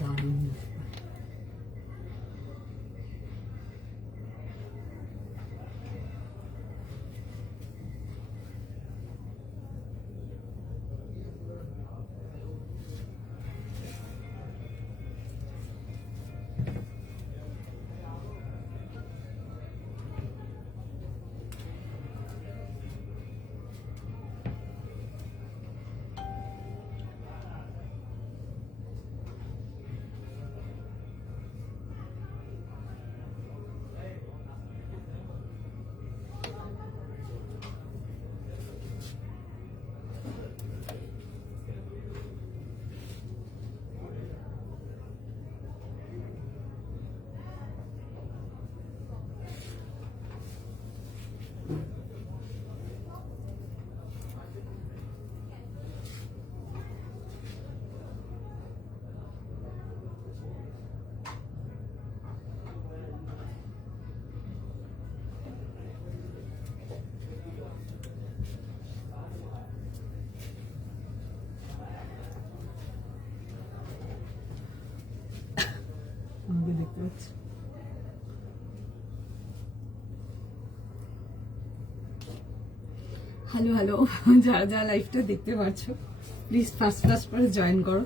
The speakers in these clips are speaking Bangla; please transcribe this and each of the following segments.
দারুণ। আমাকে দেখতে পাচ্ছি। হ্যালো হ্যালো, যারা যারা লাইভটা দেখতে পাচ্ছ প্লিজ ফার্স্ট ফার্স্ট করে জয়েন করো।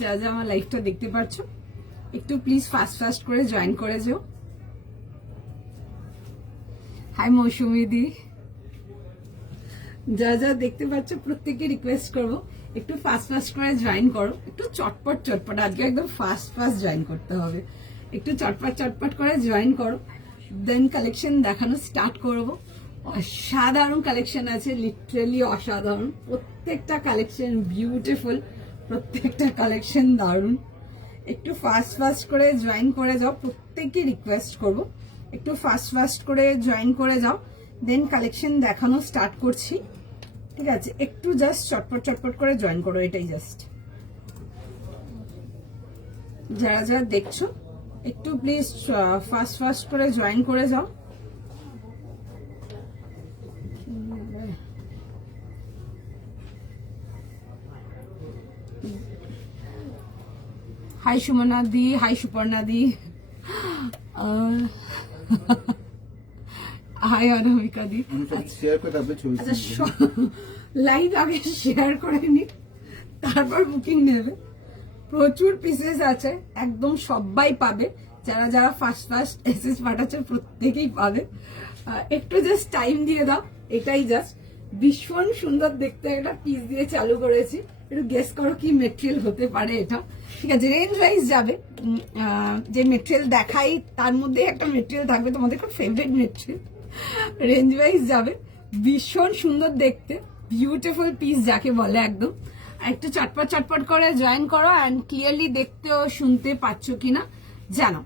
যা যা আমার লাইভটা দেখতে পাচ্ছ একটু প্লিজ ফার্স্ট ফার্স্ট করে জয়েন করে যাও। হাই মৌসুমি দি, যা যা দেখতে পাচ্ছ প্রত্যেককে রিকোয়েস্ট করবো একটু ফার্স্ট ফার্স্ট করে জয়েন করো, একটু চটপট চটপট, আজকে একদম ফার্স্ট ফার্স্ট জয়েন করতে হবে, একটু চটপট চটপট করে জয়েন করো, দেন কালেকশন দেখানো স্টার্ট করবো। অসাধারণ কালেকশন আছে, লিটারালি অসাধারণ, প্রত্যেকটা কালেকশন বিউটিফুল, প্রত্যেকটা কালেকশন দারুণ। একটু ফার্স্ট ফার্স্ট করে জয়েন করে যাও, প্রত্যেককে রিকোয়েস্ট করবো একটু ফার্স্ট ফার্স্ট করে জয়েন করে যাও, দেন কালেকশন দেখানো স্টার্ট করছি, ঠিক আছে? একটু জাস্ট চটপট চটপট করে জয়েন করো, এটাই জাস্ট। যারা যারা দেখছো একটু প্লিজ ফার্স্ট ফার্স্ট করে জয়েন করে যাও। হাই সুমনা দি, হাই সুপর্ণা দি, হাই অনামিকা দি। আচ্ছা, লাইভ আগে শেয়ার করে নি, তারপর বুকিং নেবে। প্রচুর পিসেস আছে, একদম সবাই পাবে, যারা যারা ফার্স্ট ফার্স্ট এসএস পাঠাচ্ছে প্রত্যেকেই পাবে। একটু জাস্ট টাইম দিয়ে দাও, এটাই জাস্ট। ভীষণ সুন্দর দেখতে একটা পিস দিয়ে চালু করেছি, একটু গেস করো কি মেটেরিয়াল হতে পারে এটা, ঠিক আছে? রেঞ্জ ওয়াইজ যাবে, যে মেটেরিয়াল দেখাই তার মধ্যে একটা মেটেরিয়াল থাকবে তোমাদের খুব ফেভারিট মেটেরিয়াল, রেঞ্জ ওয়াইজ যাবে। ভীষণ সুন্দর দেখতে, বিউটিফুল পিস যাকে বলে একদম। একটু চটপট চটপট করে জয়েন করো, অ্যান্ড ক্লিয়ারলি দেখতে ও শুনতে পাচ্ছ কিনা জানো।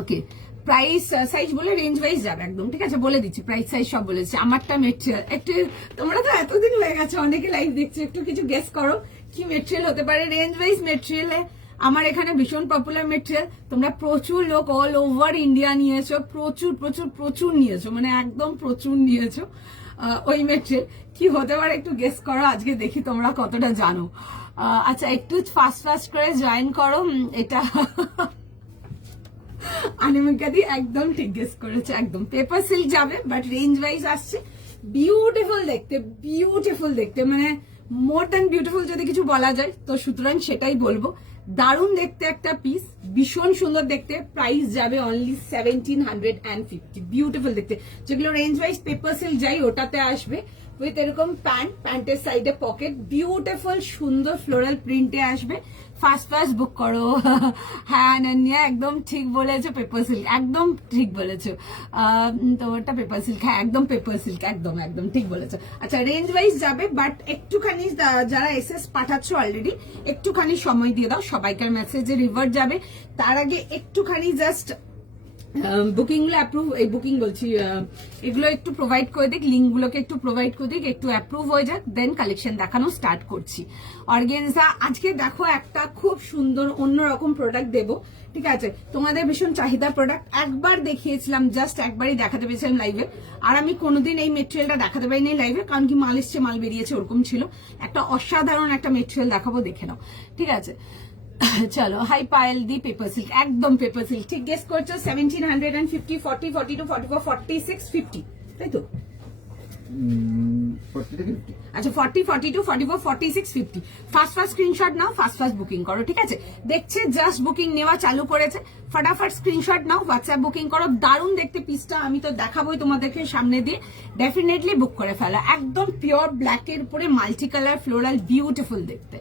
ওকে, প্রাইস সাইজ বলে রেঞ্জ ওয়াইজ যাবে একদম, ঠিক আছে? বলে দিচ্ছি প্রাইস সাইজ সব বলেছি। আমারটা মেটেরিয়াল একটু, তোমরা তো এতদিন হয়ে গেছে অনেকে লাইভ দেখছো, একটু কিছু গেস করো কি মেটেরিয়াল হতে পারে। রেঞ্জ ওয়াইজ মেটেরিয়ালে আমার এখানে ভীষণ পপুলার মেটেরিয়াল, তোমরা প্রচুর লোক অল ওভার ইন্ডিয়া নিয়েছো, প্রচুর প্রচুর প্রচুর নিয়েছো, মানে একদম প্রচুর নিয়েছো। ওই মেটেরিয়াল কি হতে পারে একটু গেস করো, আজকে দেখি তোমরা কতটা জানো। আচ্ছা, একটু ফাস্ট ফাস্ট করে জয়েন করো। এটা অনামিকা দি একদম ঠিক গেস করেছে, একদম পেপার সিল্ক যাবে, বাট রেঞ্জ ওয়াইজ আসছে। বিউটিফুল দেখতে, বিউটিফুল দেখতে, মানে মোর দ্যান বিউটিফুল যদি কিছু বলা যায় তো সুতরাং সেটাই বলবো। দারুণ দেখতে একটা পিস, ভীষণ সুন্দর দেখতে, প্রাইস যাবে অনলি 1750। বিউটিফুল দেখতে, যেগুলো রেঞ্জ ওয়াইজ পেপার সিল্ক যাই ওটাতে আসবে উইথ এরকম প্যান্ট, প্যান্টের সাইডে পকেট, বিউটিফুল সুন্দর ফ্লোরাল প্রিন্টে আসবে। ফার্স্ট ফার্স্ট বুক করো। হ্যাঁ অনন্যা একদম ঠিক বলেছো, পেপার সিল্ক একদম ঠিক বলেছো, তোমারটা পেপার সিল্ক, হ্যাঁ একদম পেপার সিল্ক, একদম একদম ঠিক বলেছো। আচ্ছা, রেঞ্জ ওয়াইজ যাবে, বাট একটুখানি যারা এসএস পাঠাচ্ছ অলরেডি একটুখানি সময় দিয়ে দাও, সবাইকার মেসেজে রিভার্ট যাবে, তার আগে একটুখানি জাস্ট বুকিং গুলো অ্যাপ্রুভ, এই বুকিং বলছি, এগুলো একটু প্রোভাইড করে দিক, লিঙ্ক গুলোকে একটু প্রোভাইড করে দিক, একটু অ্যাপ্রুভ হয়ে যাক, দেন কালেকশন দেখানো স্টার্ট করছি। অর্গানজা আজকে দেখো একটা খুব সুন্দর অন্যরকম প্রোডাক্ট দেবো, ঠিক আছে? তোমাদের ভীষণ চাহিদা প্রোডাক্ট, একবার দেখিয়েছিলাম, জাস্ট একবারই দেখাতে পেরেছিলাম লাইভে, আর আমি কোনোদিন এই মেটেরিয়ালটা দেখাতে পারিনি লাইভে, কারণ কি মাল এসছে মাল বেরিয়েছে ওরকম ছিল। একটা অসাধারণ একটা মেটেরিয়াল দেখাবো, দেখে নাও, ঠিক আছে? চলো, hi Payel the paper silk, একদম পেপার সিল্ক, ঠিক গেস করছো? 1750, 40, 42, 44, 46, 50, তাই তো? 40 থেকে 50। আচ্ছা, 40, 42, 44, 46, 50। ফার্স্ট স্ক্রিনশট নাও, ফার্স্ট বুকিং করো, ঠিক আছে? দেখছে জাস্ট বুকিং নেওয়া চালু করেছে, ফটাফট স্ক্রিনশট নাও, হোয়াটসঅ্যাপ বুকিং করো। দারুণ দেখতে পিসটা, আমি তো দেখাবোই তোমাদেরকে সামনে দিয়ে, ডেফিনেটলি বুক করে ফেলো। একদম পিওর ব্ল্যাকের উপরে মাল্টি কালার ফ্লোরাল, বিউটিফুল দেখতে।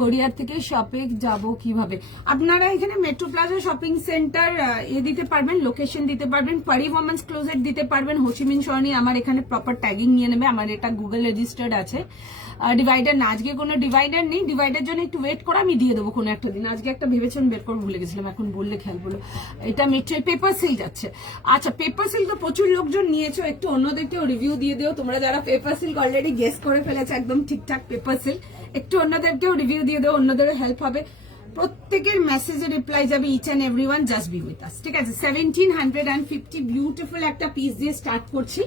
গড়িয়ার থেকে শপে যাব কিভাবে? আপনারা এখানে মেট্রো প্লাজা শপিং সেন্টার দিতে পারবেন, লোকেশন দিতে পারবেন, পারি ওমেন্স ক্লোজেট দিতে পারবেন, হোচিমিন সরণি, আমার এখানে প্রপার ট্যাগিং নিয়ে নেবে, আমার এটা গুগল রেজিস্টার্ড আছে। ডিভাইডার না, আজকে কোনো ডিভাইডার নেই, ডিভাইডার জন্য একটু ওয়েট করো, আমি দিয়ে দেবো কোনো একটা দিন। আজকে একটা ভেবেছিলাম বের করে ভুলে গেছিলাম, এখন বললে খেয়াল বলো। এটা মেট্রো পেপার সিল্ক যাচ্ছে। আচ্ছা, পেপার সিল্ক তো প্রচুর লোকজন নিয়েছো, একটু অন্যদেরকেও রিভিউ দিয়ে দিও তোমরা যারা পেপার সিল্ক অলরেডি গেস করে ফেলেছে, একদম ঠিকঠাক পেপার সিল্ক, একটু অন্যদেরকেও রিভিউ দিয়ে দেও, অন্যদেরও হেল্প হবে। প্রত্যেকের মেসেজে রিপ্লাই যাবে, each and everyone, just be with us, ঠিক আছে? 1750 বিউটিফুল একটা পিস দিয়ে স্টার্ট করছি।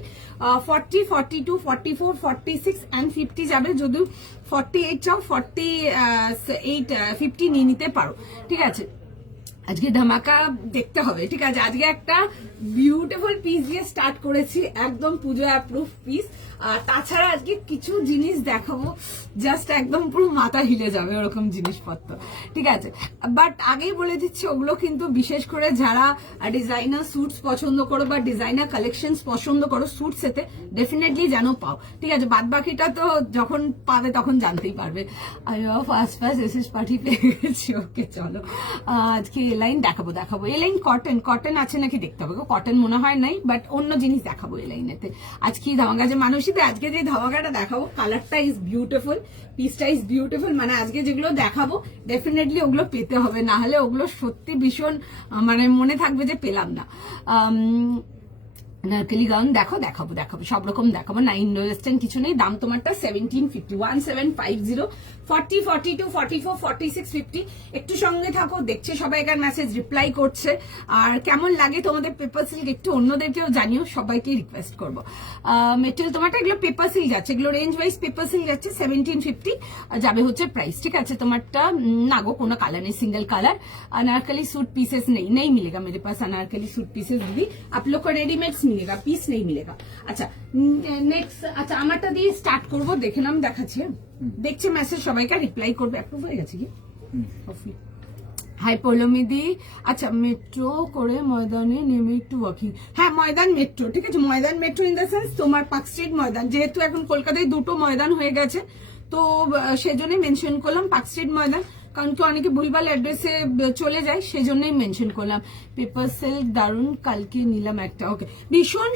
40, 42, 44, 46 অ্যান্ড 50 যাবে, যদিও 48 চাও 48, 50 নিয়ে নিতে পারো, ঠিক আছে? আজকে ধামাকা দেখতে হবে, ঠিক আছে? আজকে একটা বিউটিফুল পিস দিয়ে স্টার্ট করেছি, একদম পুজো অ্যাপ্রুভ পিস। আর তাছাড়া আজকে কিছু জিনিস দেখাবো, জাস্ট একদম পুরো মাথা হিলে যাবে ওরকম জিনিসপত্র, ঠিক আছে? বাট আগেই বলে দিচ্ছি, ওগুলো কিন্তু বিশেষ করে যারা ডিজাইনার স্যুটস পছন্দ করো বা ডিজাইনার কালেকশনস পছন্দ করো, স্যুটস এতে ডেফিনেটলি যেন পাও, ঠিক আছে? বাদ বাকিটা তো যখন পাবে তখন জানতেই পারবে। ফার্স্ট এসএস পার্টি পেয়ে গেছি, ওকে চলো। আজকে লাইন দেখাবো। এই লাইন কটন আছে নাকি দেখতে হবে, কটন মনে হয় নাই, বাট অন্য জিনিস দেখাবো এই লাইনেতে। আজকে ধামাকা যে মানুষই, আজকে যে ধামাকাটা দেখাবো, কালারটা ইজ বিউটিফুল, পিসটা ইজ বিউটিফুল, মানে আজকে যেগুলো দেখাবো ডেফিনেটলি ওগুলো পেতে হবে, না হলে ওগুলো সত্যি ভীষণ মানে মনে থাকবে যে পেলাম না। নারকেলি গাউন দেখাবো সব রকম দেখাবো, না ইন্ডো ওয়েস্টার্ন কিছু নেই। দাম তোমারটা 1750, 1750, 40, 42, 44, 46, 50। একটু সঙ্গে থাকো, দেখছে সবাইকার মেসেজ, রিপ্লাই করছে। আর কেমন লাগে তোমাদের পেপার সিল্ক একটু অন্যদেরকেও জানিও, সবাইকে রিকোয়েস্ট করবো। মেটেরিয়াল তোমারটা এগুলো পেপার সিল্ক যাচ্ছে, এগুলো রেঞ্জ ওয়াইজ পেপার সিল্ক যাচ্ছে 1750 যাবে হচ্ছে প্রাইস, ঠিক আছে? তোমারটা না গো, কোনো কালার নেই, single colour. Anarkali suit pieces नहीं मिलेगा मेरे पास, अनारकली सूट पीसेस भी आप लोग को रेडीमेड्स मिलेगा, पीस नहीं मिलेगा। अच्छा नेक्स्ट, अच्छा আমারটা দিয়ে স্টার্ট করব, দেখে নাম দেখাচ্ছি, দেখছে মেসেজ সবাইকে রিপ্লাই করবে, অ্যাপ্রুভ হয়ে গেছে কি? হাই পৌলমিদি, আচ্ছা মেট্রো করে ময়দানে নেমে একটু ওয়াকিং, হ্যাঁ ময়দান মেট্রো, ঠিক আছে? ময়দান মেট্রো ইন দ্য সেন্স তোমার পার্ক স্ট্রিট ময়দান, যেহেতু এখন কলকাতায় দুটো ময়দান হয়ে গেছে, তো সেজন্যই মেনশন করলাম পার্ক স্ট্রিট ময়দান, কারণ কি অনেকে ভুলভাল অ্যাড্রেসে চলে যায়, সেজন্যই মেনশন করলাম। পেপার সিল্ক দারুন, কালকে নিলাম একটা, ওকে, ভীষণ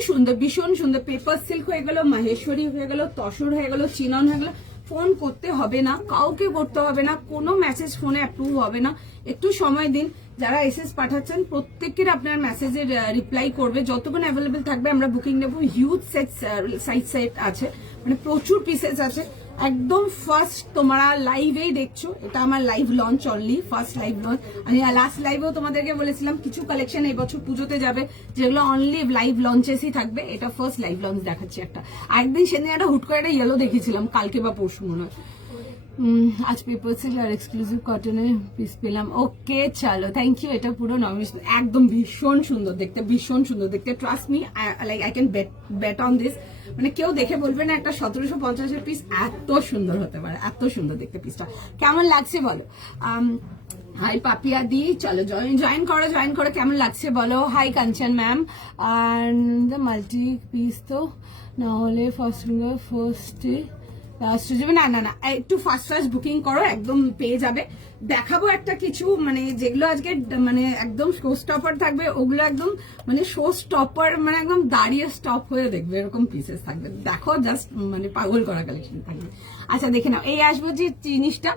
সুন্দর পেপার সিল্ক হয়ে গেল, মাহেশ্বরী হয়ে গেল, তসর হয়ে গেল, চিনন হয়ে গেল। ফোন করতে হবে না, কাউকে করতে হবে না, কোনো মেসেজ ফোনে অ্যাপ্রুভ হবে না, একটু সময় দিন। যারা এসএস পাঠাচ্ছেন প্রত্যেকের আপনার মেসেজের রিপ্লাই করবে, যতক্ষণ অ্যাভেলেবেল থাকবে আমরা বুকিং নেবো। হিউজ সাইজ সেট আছে, মানে প্রচুর পিসেস আছে, একদম ফার্স্ট তোমরা লাইভেই দেখছো, এটা আমার live launch, only first live launch. আমি লাস্ট লাইভেও তোমাদেরকে বলেছিলাম কিছু কালেকশন এই বছর পুজোতে যাবে যেগুলো অনলি লাইভ লঞ্চেসই থাকবে, এটা ফার্স্ট লাইভ লঞ্চ দেখাচ্ছি একটা। একদিন সেদিন একটা হুট করে একটা ইয়েলো দেখেছিলাম, কালকে বা পরশু মনে হয়। আজ পেপার সিল্ক আর এক্সক্লুসিভ কটনের পিস পেলাম, ওকে চলো, থ্যাংক ইউ। এটা পুরো নমিনেশন, একদম ভীষণ সুন্দর দেখতে, trust me, like I can bet on this, মানে কেউ দেখে বলবে না একটা 1750-এর পিস এত সুন্দর হতে পারে, এত সুন্দর দেখতে পিসটা। কেমন লাগছে বলো? হাই পাপিয়া দি, চলো জয়েন করো, কেমন লাগছে বলো? Hi Kanchan ma'am, and multi piece তো না হলে ফার্স্টে লাস্ট যাবে, না একটু ফার্স্ট বুকিং করো, একদম পেয়ে যাবে। দেখাবো একটা কিছু, মানে যেগুলো আজকে মানে একদম শো স্টপার থাকবে, ওগুলো একদম মানে শো স্টপার, মানে একদম দাঁড়িয়ে স্টপ হয়ে দেখবে এরকম পিসেস থাকবে, দেখো জাস্ট মানে পাগল করা কালেকশন থাকবে। আচ্ছা দেখে নাও, এই আসবে যে জিনিসটা,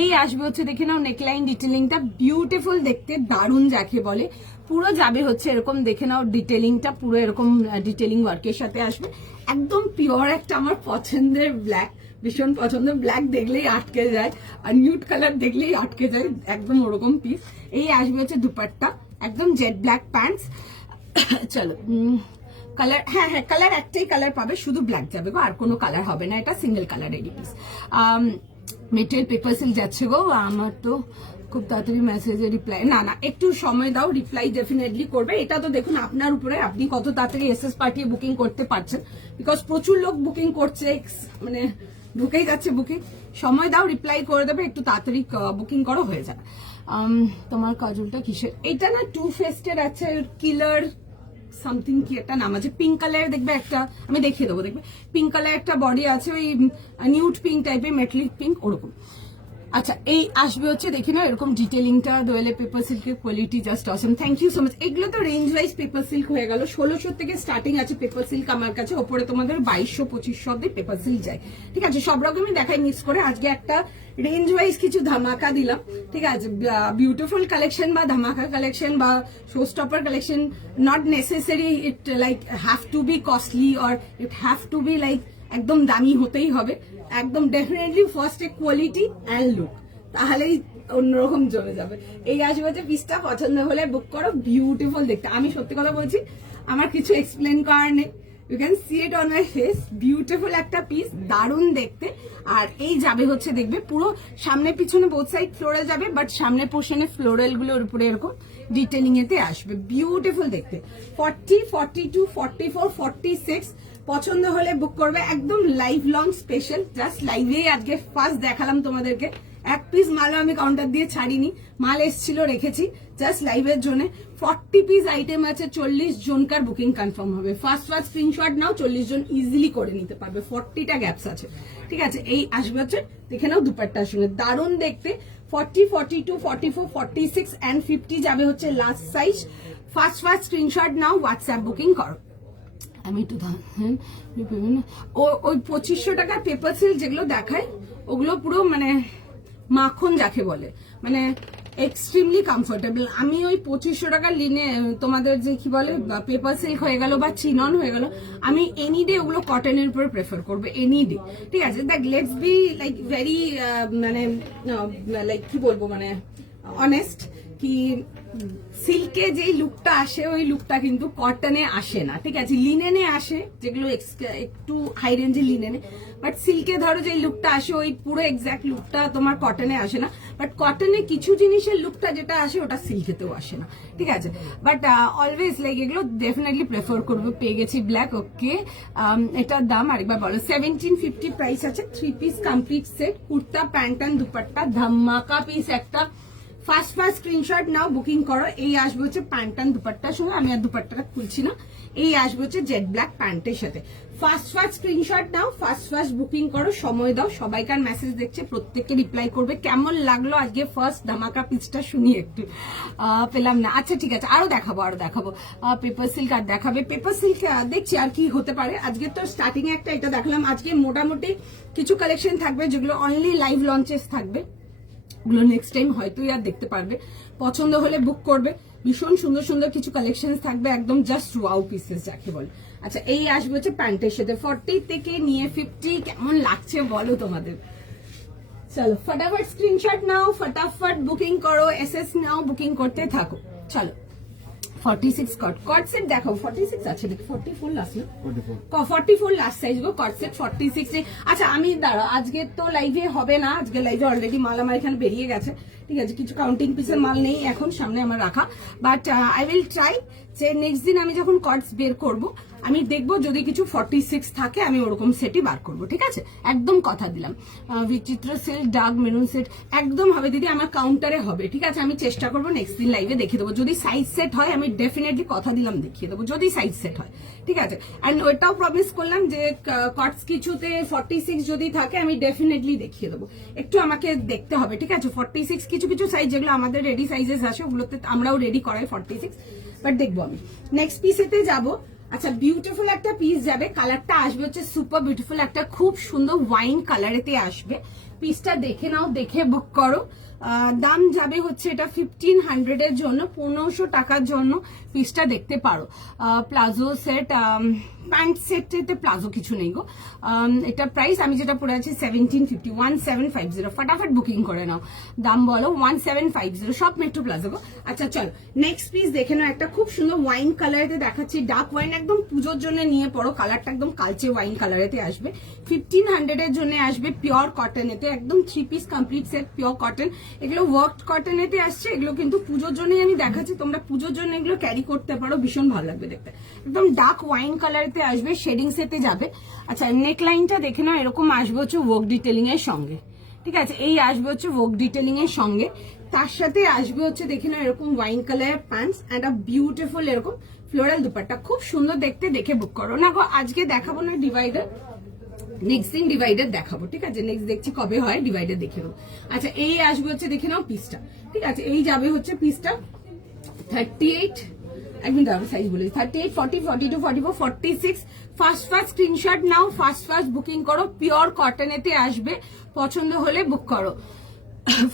এই আসবে হচ্ছে দেখে নাও নেকলাইন ডিটেলিংটা, বিউটিফুল দেখতে, দারুণ যাকে বলে, পুরো যাবে হচ্ছে এরকম, দেখে নাও ডিটেলিংটা পুরো এরকম ডিটেলিং ওয়ার্কের সাথে আসবে। একদম পিওর একটা আমার পছন্দের ব্ল্যাক, ভীষণ পছন্দের, ব্ল্যাক দেখলেই আটকে যায় আর নিউড কালার দেখলেই আটকে যায়, একদম ওরকম পিস। এই আসবে হচ্ছে দুপাট্টা, একদম জেড ব্ল্যাক প্যান্টস। চলো কালার, হ্যাঁ হ্যাঁ কালার একটাই কালার পাবে, শুধু ব্ল্যাক যাবে গো, আর কোনো কালার হবে না, এটা সিঙ্গেল কালারেরই পিস। মেটেরিয়াল পেপার সিল্ক যাচ্ছে গো, আমার তো খুব তাড়াতাড়ি মেসেজে রিপ্লাই, না না একটু সময় দাও, রিপ্লাই ডেফিনেটলি করবে। এটা তো দেখুন আপনার উপরে, আপনি কত তাড়াতাড়ি এসএস পাঠিয়ে বুকিং করতে পারছেন, বিকজ প্রচুর লোক বুকিং করছে, মানে ঢুকেই যাচ্ছে বুকিং। সময় দাও, রিপ্লাই করে দেবে, একটু তাড়াতাড়ি বুকিং করো, হয়ে যাবে। তোমার কাজলটা কিসের? এটা না টু ফেস্টের আছে, কিলার সামথিং কি একটা নাম আছে, পিঙ্ক কালার দেখবে একটা, আমি দেখিয়ে দেবো, দেখবে পিঙ্ক কালার একটা বডি আছে, ওই নিউড পিঙ্ক টাইপের, মেটালিক পিঙ্ক ওরকম। আচ্ছা এই আসবে হচ্ছে দেখি না এরকম ডিটেলিংটা, দোয়েলে পেপার সিল্কের quality just awesome, thank you so much. এগুলো তো রেঞ্জ ওয়াইজ পেপার সিল্ক হয়ে গেল, 1600 থেকে স্টার্টিং আছে পেপার সিল্ক আমার কাছে, ওপরে তোমাদের 2200-2500 অব্দি পেপার সিল্ক যায়, ঠিক আছে। সব রকমই দেখাই মিক্স করে, আজকে একটা রেঞ্জ ওয়াইজ কিছু ধামাকা দিলাম, ঠিক আছে। বিউটিফুল কালেকশন বা ধামাকা কালেকশন বা show stopper collection, not necessary it like have to be costly or it have to be like একদম দামি হতেই হবে, একদম ডেফিনেটলি ফার্স্টে কোয়ালিটি অ্যান্ড লুক, তাহলেই অন্যরকম জমে যাবে। এই আসবে যে পিসটা পছন্দ হলে বুক করো, বিউটিফুল দেখতে। আমি সত্যি কথা বলছি, আমার কিছু এক্সপ্লেন করার নেই, you can see it on my face, beautiful একটা পিস, দারুণ দেখতে। আর এই যাবে হচ্ছে দেখবে পুরো সামনে পিছনে বোথ সাইড ফ্লোরাল যাবে, বাট সামনের পোর্শনে ফ্লোরাল গুলোর উপরে এরকম ডিটেলিং এতে আসবে, বিউটিফুল দেখতে। 40, 42, 44, 46 পছন্দ হলে বুক করবে, একদম লাইভ লং স্পেশাল, জাস্ট লাইভে আজকে ফার্স্ট দেখালাম তোমাদেরকে। এক পিস মালও আমি কাউন্টার দিয়ে ছাড়িনি, মাল এসছিল রেখেছি জাস্ট লাইভের জন্য। 40 পিস আইটেম আছে, 40 জনকার বুকিং কনফার্ম হবে। ফার্স্ট স্ক্রিনশট নাও, 40 জন ইজিলি করে নিতে পারবে, 40টা গ্যাপস আছে, ঠিক আছে। এই আসবে হচ্ছে দেখে নাও দুপাট্টার সঙ্গে, দারুণ দেখতে। 40, 42, 44, 46 and 50 যাবে হচ্ছে লাস্ট সাইজ। ফার্স্ট স্ক্রিনশট নাও, হোয়াটসঅ্যাপ বুকিং করো। আমি একটু ওই 2500 টাকার পেপার সিল্ক যেগুলো দেখায়, ওগুলো পুরো মানে মাখন যাকে বলে, মানে এক্সট্রিমলি কমফোর্টেবল। আমি ওই 2500 টাকার লিনে তোমাদের যে কি বলে পেপার সিল্ক হয়ে গেল বা চিনন হয়ে গেল, আমি এনি ডে ওগুলো কটনের উপরে প্রেফার করবো, এনি ডে, ঠিক আছে। দেখ লেটস বি লাইক ভেরি মানে লাইক কি বলবো, মানে অনেস্ট, কি সিল্কে যেই লুকটা আসে ওই লুকটা কিন্তু কটনে আসে না, ঠিক আছে। লিনেনে আসে, যেগুলো একটু হাই রেঞ্জের লিনেনে, বাট সিল্কে ধরো যে লুকটা আসে ওই পুরো এক্স্যাক্ট লুকটা তোমার কটনে আসে না। বাট কটনে কিছু জিনিসের লুকটা যেটা আসে ওটা সিল্কেতেও আসে না, ঠিক আছে। বাট অলওয়েজ লাইক এগুলো ডেফিনেটলি প্রেফার করবো। পেয়ে গেছি ব্ল্যাক, ওকে। এটার দাম আরেকবার বলো। 1750 প্রাইস আছে, 3 piece complete set, kurta pant and dupatta, ধামাকা পিস একটা। ফার্স্ট স্ক্রিনশট নাও, বুকিং করো। এই আসবে হচ্ছে প্যান্ট অ্যান্ড দুপাট্টার সঙ্গে, আমি আর দুপাট্টাটা খুলছি না। এই আসবে হচ্ছে জেড ব্ল্যাক প্যান্টের সাথে। ফার্স্ট স্ক্রিনশট নাও, ফার্স্ট বুকিং করো, সময় দাও। সবাইকার মেসেজ দেখছে, প্রত্যেককে রিপ্লাই করবে। কেমন লাগলো আজকে ফার্স্ট ধামাকা পিসটা শুনি একটু, পেলাম না। আচ্ছা ঠিক আছে, আরো দেখাবো পেপার সিল্ক আর দেখাবে। পেপার সিল্ক দেখছি আর কি হতে পারে। আজকে তো স্টার্টিং এ একটা এটা দেখালাম, আজকে মোটামুটি কিছু কালেকশন থাকবে যেগুলো অনলি লাইভ লঞ্চেস থাকবে, ওগুলো নেক্সট টাইম হয়তোই আর দেখতে পারবে। পছন্দ হলে বুক করবে, ভীষণ সুন্দর সুন্দর কিছু কালেকশন থাকবে, একদম জাস্ট ওয়াও পিসেস যাকে বলে। আচ্ছা এই আসবে হচ্ছে প্যান্টের সাথে, 40 থেকে নিয়ে 50 কেমন লাগছে বলো তোমাদের। চলো ফটাফট স্ক্রিনশট নাও, ফটাফট বুকিং করো, এসএস নাও, বুকিং করতে থাকো। চলো 46 কট সেট দেখাও, 46 আছে নাকি 44 লাস্ট না, 44 লাস্ট সাইজ গো কট সেট 46 এ। আচ্ছা আমি দাঁড়াও, আজকে তো লাইভে হবে না, আজকে লাইভে অলরেডি মাল আমার এখানে বেরিয়ে গেছে, ঠিক আছে। কিছু কাউন্টিং পিসের মাল নেই এখন সামনে আমার রাখা, বাট আই উইল ট্রাই যে নেক্সট দিন আমি যখন কটস বের করব আমি দেখবো যদি কিছু 46 থাকে আমি ওরকম সেটই বার করবো, ঠিক আছে। একদম কথা দিলাম। বিচিত্র সিল্ক ডার্ক মেরুন সেট একদম হবে দিদি, আমার কাউন্টারে হবে, ঠিক আছে। আমি চেষ্টা করবো নেক্সট দিন লাইভে দেখিয়ে দেবো, যদি সাইজ সেট হয় আমি ডেফিনেটলি কথা দিলাম দেখিয়ে দেবো, যদি সাইজ সেট হয়, ঠিক আছে। অ্যান্ড ওইটাও প্রমিস করলাম যে কটস কিছুতে 46 যদি থাকে আমি ডেফিনেটলি দেখিয়ে দেবো, একটু আমাকে দেখতে হবে, ঠিক আছে। 46 কিছু কিছু সাইজ যেগুলো আমাদের রেডি সাইজেস আসে ওগুলোতে আমরাও রেডি করাই 46, বাট দেখবো আমি। নেক্সট পিসেতে যাবো। আচ্ছা বিউটিফুল একটা পিস যাবে, কালারটা আসবে হচ্ছে সুপার বিউটিফুল, একটা খুব সুন্দর ওয়াইন কালারেতে আসবে, পিসটা দেখে নাও, দেখে বুক করো। দাম যাবে হচ্ছে এটা 1500 এর জন্য, 1500 টাকার জন্য পিসটা দেখতে পারো। প্লাজো সেট, প্যান্ট সেটে প্লাজো কিছু নেই গো। এটা প্রাইস আমি যেটা পরে আছি 1750, 1750। ফটাফট বুকিং করে নাও, দাম বলো 1750, সব মেট্রো প্লাজো গো। আচ্ছা চলো নেক্সট পিস দেখে নাও, একটা খুব সুন্দর ওয়াইন কালারেতে দেখাচ্ছি, ডার্ক ওয়াইন, একদম পুজোর জন্য নিয়ে পড়ো, কালারটা একদম কালচে ওয়াইন কালারেতে আসবে, 1500 এর জন্য আসবে, পিওর কটনেতে, একদম 3 piece complete set pure cotton. এগুলো ওয়ার্কড কটনেতে আসছে, এগুলো কিন্তু পুজোর জন্যই আমি দেখাচ্ছি, তোমরা পুজোর জন্য এগুলো ক্যারি করতে পারো, ভীষণ ভালো লাগবে দেখতে। একদম ডার্ক ওয়াইন কালারেতে আসবে, শেডিং সেতে যাবে। আচ্ছা নেক লাইনটা দেখে নাও, এরকম আসবে হচ্ছে ওয়ার্ক ডিটেলিং এর সঙ্গে, ঠিক আছে, এই আসবে হচ্ছে ওয়ার্ক ডিটেলিং এর সঙ্গে, তার সাথে আসবে হচ্ছে দেখে নাও এরকম ওয়াইন কালারের প্যান্টস এন্ড আ বিউটিফুল এরকম ফ্লোরাল দুপাট্টা, খুব সুন্দর দেখতে, দেখে বুক করো না গো। আজকে দেখাবো না ডিভাইডার, নেক্সট দিন ডিভাইডার দেখাবো, ঠিক আছে, নেক্সট দেখছি কবে হয়, ডিভাইডার দেখে নাও। আচ্ছা এই আসবে হচ্ছে দেখে নাও পিসটা, ঠিক আছে, এই যাবে হচ্ছে পিসটা 38, একদম দাঁড়াবো সাইজ বলে 38, 40, 42, 44, 46। ফার্স্ট স্ক্রিনশট নাও, ফার্স্ট বুকিং করো, পিওর কটনেতে আসবে, পছন্দ হলে বুক করো।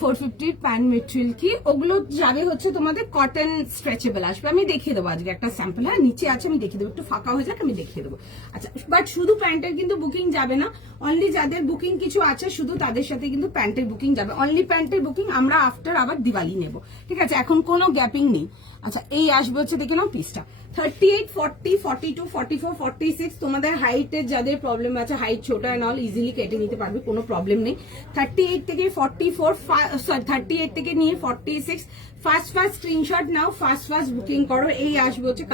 450 প্যান্ট মেটেরিয়াল কি, ওগুলো যাবে হচ্ছে তোমাদের কটন স্ট্রেচেবল আসবে, আমি দেখিয়ে দেবো আজকে একটা স্যাম্পল, হ্যাঁ নিচে আছে আমি দেখিয়ে দেবো, একটু ফাঁকা হয়ে যাক আমি দেখিয়ে দেবো। আচ্ছা বাট শুধু প্যান্টের কিন্তু বুকিং যাবে না, অনলি যাদের বুকিং কিছু আছে শুধু তাদের সাথে কিন্তু প্যান্টের বুকিং যাবে, অনলি প্যান্টের বুকিং আমরা আফটার আবার দিওয়ালি নেব, ঠিক আছে, এখন কোনো গ্যাপিং নেই। আচ্ছা এই আসবে হচ্ছে দেখে নাও পিসটা 38, 40, 42, 44, 46। তোমাদের হাইটের যাদের প্রবলেম আছে, হাইট ছোট অ্যান্ড অল ইজিলি কেটে নিতে পারবে, কোনো প্রবলেম নেই। 38 থেকে 44, 38 থেকে নিয়ে 46। ফার্স্ট স্ক্রিনশট নাও, ফার্স্ট বুকিং করো। এই আসবে হচ্ছে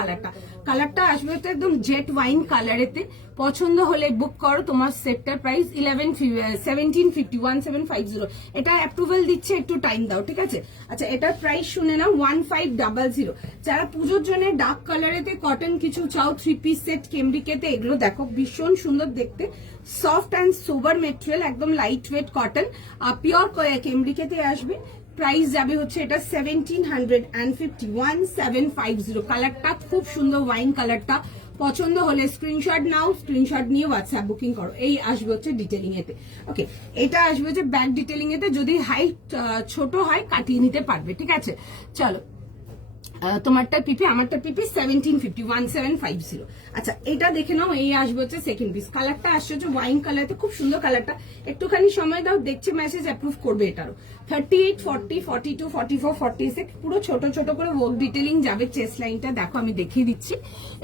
কালারটা আসবে হচ্ছে একদম জেট ওয়াইন কালারেতে, পছন্দ হলে বুক করো। তোমার সেটটার প্রাইস 1750, 1750। এটা অ্যাপ্রুভাল দিচ্ছে, একটু টাইম দাও, ঠিক আছে। আচ্ছা এটার প্রাইস শুনে নাও 1500। যারা পুজোর জন্য ডার্ক কালারেতে কটন কিছু চাও, 3 পিস সেট কেমব্রিকেতে, এগুলো দেখো ভীষণ সুন্দর দেখতে, সফট অ্যান্ড সোবার মেটেরিয়াল, একদম লাইট ওয়েট কটন, পিওর কেমব্রিকেতে আসবে। প্রাইস যাবে হচ্ছে এটা 1750, 1750। কালারটা খুব সুন্দর ওয়াইন কালারটা, পছন্দ হলে স্ক্রিনশট নাও, স্ক্রিনশট নিয়ে হোয়াটসঅ্যাপ বুকিং করো। এই আসবে হচ্ছে ডিটেলিং এতে, ওকে, এটা আসবে হচ্ছে ব্যাক ডিটেলিং এতে, যদি হাইট ছোট হয় কাটিয়ে নিতে পারবে, ঠিক আছে। চলো তোমারটা পিপি, আমারটা পিপি 1750, 1750। আচ্ছা এটা দেখে নাও, এই আসবে হচ্ছে সেকেন্ড পিস, কালারটা আসছে হচ্ছে ওয়াইন কালারতে, খুব সুন্দর কালারটা, একটুখানি সময় দাও, দেখছে মেসেজ অ্যাপ্রুভ করবে এটারও। 38, 40, 42, 44, 46, পুরো ছোট ছোট করে ওয়ার্ক ডিটেলিং যাবে, চেস্ট লাইনটা দেখো আমি দেখিয়ে দিচ্ছি,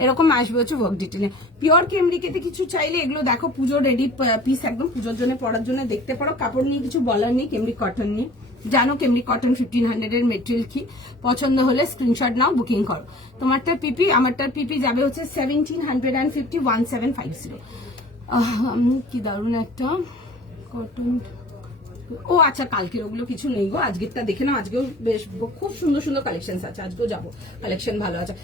এরকম আসবে হচ্ছে ওয়ার্ক ডিটেলিং। পিওর কেমরিকেতে কিছু চাইলে এগুলো দেখো, পুজো রেডি পিস, একদম পুজোর জন্য পরার জন্য দেখতে পারো, কাপড় নিয়ে কিছু বলার নেই, কেমরি কটন নিয়ে জানো, কেমনি কটন 1500 এর মেটেরিয়াল কি, পছন্দ হলে স্ক্রিনশট নাও, বুকিং করো। তোমারটার পিপি, আমারটার পিপি যাবে হচ্ছে 1750, 1750। কি দারুণ একটা কটন। ও আচ্ছা কালকের ওগুলো কিছু নেই গো, আজকেরটা দেখে নাও, আজকেও বেশ খুব সুন্দর সুন্দর কালেকশন আছে, আজকেও যাবো, কালেকশন ভালো আছে।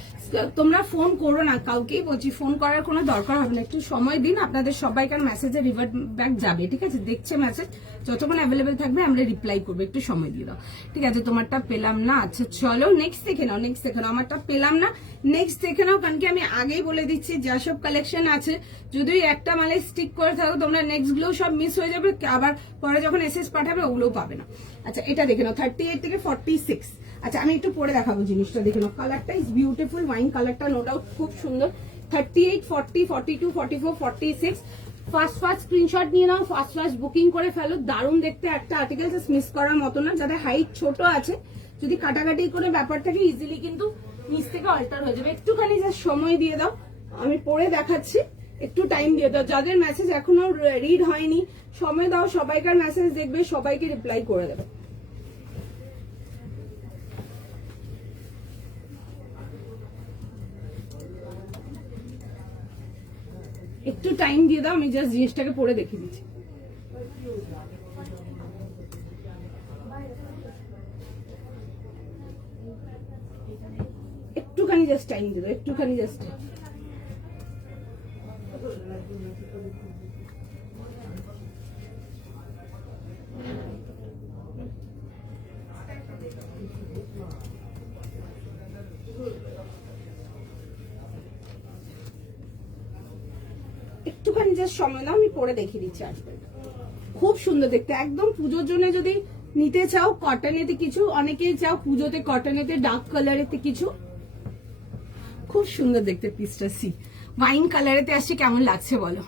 তোমরা ফোন করো না, কাউকেই বলছি ফোন করার কোনো দরকার হবে না, একটু সময় দিন, আপনাদের সবাইকার মেসেজে রিভার্ট ব্যাক যাবে, ঠিক আছে, দেখছে মেসেজ, যতক্ষণ অ্যাভেলেবেল থাকবে আমরা রিপ্লাই করবো, একটু সময় দিয়ে দাও, ঠিক আছে। তোমারটা পেলাম না, আচ্ছা চলো নেক্সট দেখে নাও, নেক্সট দেখে নাও, আমারটা পেলাম না, নেক্সট দেখে নাও, কারণ কি আমি আগেই বলে দিচ্ছি যা সব কালেকশন আছে, যদি একটা মালে স্টিক করে থাকো তোমরা নেক্সট গুলো সব মিস হয়ে যাবে, আবার পরে যখন এসএস পাঠাবে ওগুলোও পাবে না। আচ্ছা এটা দেখে নাও 38 থেকে 46। আচ্ছা আমি একটু পরে দেখাবো জিনিসটা, দেখে নাও, কালারটা ইজ বিউটিফুল, ওয়াইন কালারটা নো ডাউট খুব সুন্দর। 38, 40, 42, 44, 46। ফার্স্ট স্ক্রিনশট নিয়ে নাও, ফার্স্ট বুকিং করে ফেলো, দারুণ দেখতে একটা আর্টিকেল, জাস্ট মিস করার মতো না। যাদের হাইট ছোট আছে, যদি কাটাকাটি করে ব্যাপার থাকে, ইজিলি কিন্তু নিচ থেকে অল্টার হয়ে যাবে, একটুখানি জাস্ট সময় দিয়ে দাও, আমি পরে দেখাচ্ছি, একটু টাইম দিয়ে দাও। যাদের মেসেজ এখনো রিড হয়নি, সময় দাও, সবাইকার মেসেজ দেখবে, সবাইকে রিপ্লাই করে দেবে। একটু টাইম দিয়ে দাও, আমি জাস্ট জিনিসটাকে পরে দেখিয়ে দিচ্ছি। একটুখানি জাস্ট টাইম দিয়ে দাও, একটুখানি জাস্ট। একটুখানি জাস্ট সময় দাও, আমি পরে দেখিয়ে দিচ্ছি আসবে। খুব সুন্দর দেখতে, একদম পুজোর জন্য যদি নিতে চাও কটনেতে কিছু, অনেকেই চাও পুজোতে কটনেতে ডার্ক কালারেতে কিছু, খুব সুন্দর দেখতে পিসটা। সি ওয়াইন কালারেতে আসছে, কেমন লাগছে বলো?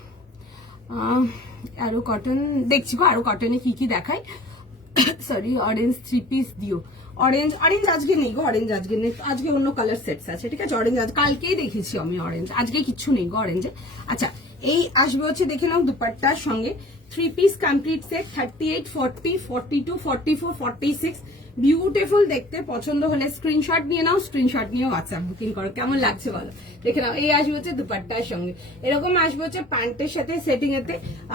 আরো কটন দেখছি গো, আরো কটনে কি কি দেখায়। সরি, অরেঞ্জ 3 পিস দিও। অরেঞ্জ আজকে নেই গো, অরেঞ্জ আজকে নেই, আজকে অন্য কালার সেটস আছে, ঠিক আছে? অরেঞ্জ আজ কালকেই দেখেছি আমি, অরেঞ্জ আজকে কিচ্ছু নেই গো অরেঞ্জে। আচ্ছা, এই আসবে হচ্ছে দেখে নাও দুপাট্টার সঙ্গে 3 পিস কমপ্লিট সেট, 38, 40, 42, 44, 46, বিউটিফুল দেখতে। পছন্দ হলে স্ক্রিনশট নিয়ে নাও, স্ক্রিনশট নিয়ে হোয়াটসঅ্যাপ বুকিং করো। কেমন লাগছে বলো? দেখে নাও, এই আসবে হচ্ছে দুপাট্টার সঙ্গে, এরকম আসবে হচ্ছে প্যান্টের সাথে সেটিং এতে।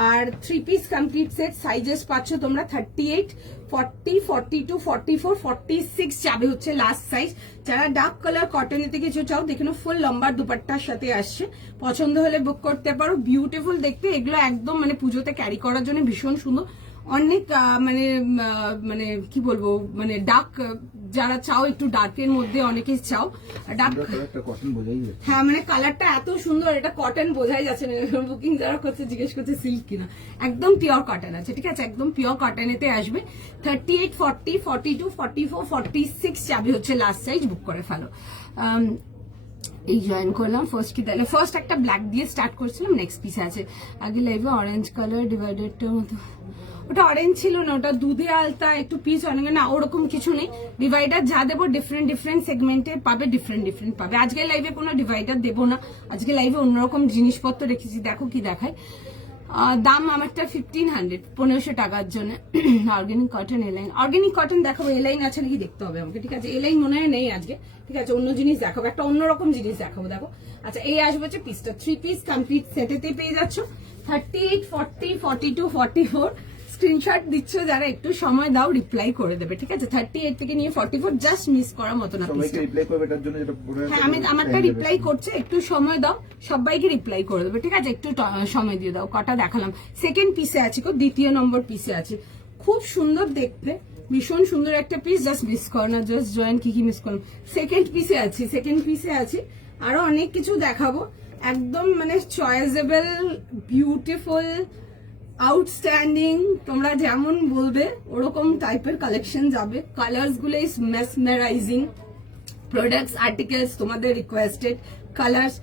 আর 3 পিস কমপ্লিট সেট, সাইজেস পাচ্ছ তোমরা 38, 40, 42, 44, 46 যাবে হচ্ছে লাস্ট সাইজ। যারা ডার্ক কালার কটনেতে কিছু চাও দেখে নাও, ফুল লম্বার দুপাট্টার সাথে আসছে, পছন্দ হলে বুক করতে পারো। বিউটিফুল দেখতে, এগুলো একদম মানে পুজোতে ক্যারি করার জন্য ভীষণ সুন্দর। অনেক মানে মানে কি বলবো, মানে ডার্ক যারা চাও, একটু ডার্কের মধ্যে অনেকেই চাও ডার্ক, হ্যাঁ মানে কালারটা এত সুন্দর, এটা কটন বোঝাই যাচ্ছে না। বুকিং যারা করছে জিজ্ঞেস করছে সিল্ক কিনা, একদম পিওর কটন আছে, ঠিক আছে? একদম পিওর কটনেতে আসবে। 38, 40, 42, 44, 46 যাবে হচ্ছে লাস্ট সাইজ, বুক করে ফেলো। এই জয়েন করলাম। ফার্স্ট কি তাহলে, ফার্স্ট একটা ব্ল্যাক দিয়ে স্টার্ট করছিলাম, নেক্সট পিস আছে। আগে লাইভে অরেঞ্জ কালার ডিভাইডেডটার মতো, ওটা অরেঞ্জ ছিল না, ওটা দুধে আলতা একটু পিস অনেক না, ওরকম কিছু নেই। ডিভাইডার যা দেবো ডিফারেন্ট সেগমেন্টে পাবে, ডিফারেন্ট পাবে। আজকে লাইভে কোনো ডিভাইডার দেবো না, আজকে লাইভে অন্যরকম জিনিসপত্র রেখেছি। দেখো কি দেখায়, দাম আমারটা 1500, 1500 টাকার জন্য। Organic cotton align, organic cotton দেখাবো, এলাইন আছে নাকি দেখতে হবে আমাকে, ঠিক আছে? এলাইন মনে হয় নেই আজকে, ঠিক আছে? অন্য জিনিস দেখাবো, একটা অন্যরকম জিনিস দেখাবো, দেখো। আচ্ছা, এই আসবে হচ্ছে পিসটা 3 পিস কমপ্লিট সেটেতে পেয়ে যাচ্ছ। 38, 40, 42, 44 স্ক্রিনশট দিচ্ছ যারা, একটু সময় দাও, রিপ্লাই করে দেবে, ঠিক আছে? 38 থেকে নিয়ে 44 জাস্ট মিস করার মতো না। হ্যাঁ, আমি আমারটা রিপ্লাই করছে, একটু সময় দাও, সবাইকে রিপ্লাই করে দেবে, ঠিক আছে? একটু সময় দিয়ে দাও। কটা দেখালাম, সেকেন্ড পিসে আছি গো, দ্বিতীয় নম্বর পিসে আছে। খুব সুন্দর দেখতে, ভীষণ সুন্দর একটা পিস, জাস্ট মিস করো না। জাস্ট জয়েন কি মিস করলাম, সেকেন্ড পিসে আছি। আরো অনেক কিছু দেখাবো, একদম মানে চয়েসেবল, বিউটিফুল, আউটস্ট্যান্ডিং, তোমরা যেমন বলবে ওরকম টাইপের কালেকশন যাবে। কালার্স গুলো ইজ মেসমেরাইজিং, প্রোডাক্টস আর্টিকেলস তোমাদের রিকোয়েস্টেড কালার্স।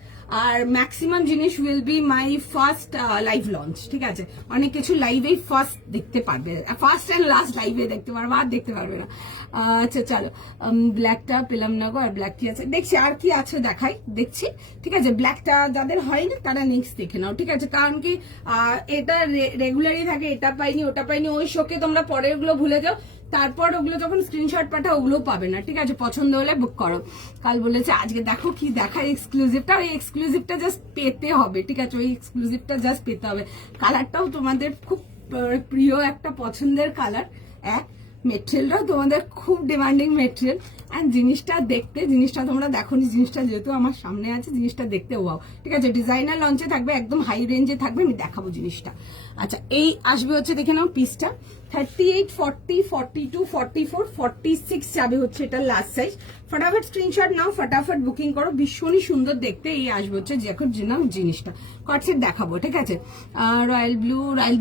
আর ম্যাক্সিমাম জিনিস will be my first live launch, ঠিক আছে? অনেক কিছু লাইভেই ফার্স্ট দেখতে পারবে, ফার্স্ট এন্ড লাস্ট লাইভে দেখতে পারবে, আর দেখতে পারবে না। আচ্ছা চলো, ব্ল্যাকটা পেলাম না গো, আর ব্ল্যাক কি আছে দেখছি, আর কি আছে দেখাই, দেখছি, ঠিক আছে? ব্ল্যাকটা যাদের হয় না তারা নেক্সট দেখে নাও, ঠিক আছে? কারণ কি এটা রেগুলারই থাকে, এটা পাইনি ওটা পাইনি, ওই শোকে তোমরা পরের গুলো ভুলে যাও, তারপর ওগুলো যখন স্ক্রিনশট পাঠাও ওগুলো পাবে না, ঠিক আছে? পছন্দ হলে বুক করো। কাল বলেছে আজকে দেখো কি দেখায় এক্সক্লুসিভটা, ওই এক্সক্লুসিভটা জাস্ট পেতে হবে, ঠিক আছে? ওই এক্সক্লুসিভটা জাস্ট পেতে হবে। কালারটাও তোমাদের খুব প্রিয় একটা পছন্দের কালার, এক মেটেরিয়ালটাও তোমাদের খুব ডিমান্ডিং মেটেরিয়াল, অ্যান্ড জিনিসটা তোমরা দেখো নি, জিনিসটা যেহেতু আমার সামনে আছে, জিনিসটা দেখতে ওয়াও, ঠিক আছে? ডিজাইনার লঞ্চে থাকবে, একদম হাই রেঞ্জে থাকবে, আমি দেখাবো জিনিসটা। আচ্ছা, এই আসবে হচ্ছে দেখে নাও পিসটা 38, 40, 42, 44, 46 যাবে হচ্ছে এটা লাস্ট সাইজ। ফটাফট স্ক্রিনশট নাও, ফটাফট বুকিং করো, ভীষণই সুন্দর দেখতে। এই আসবে হচ্ছে যখন জিনিসটা কটসেট দেখাবো, ঠিক আছে? রয়্যাল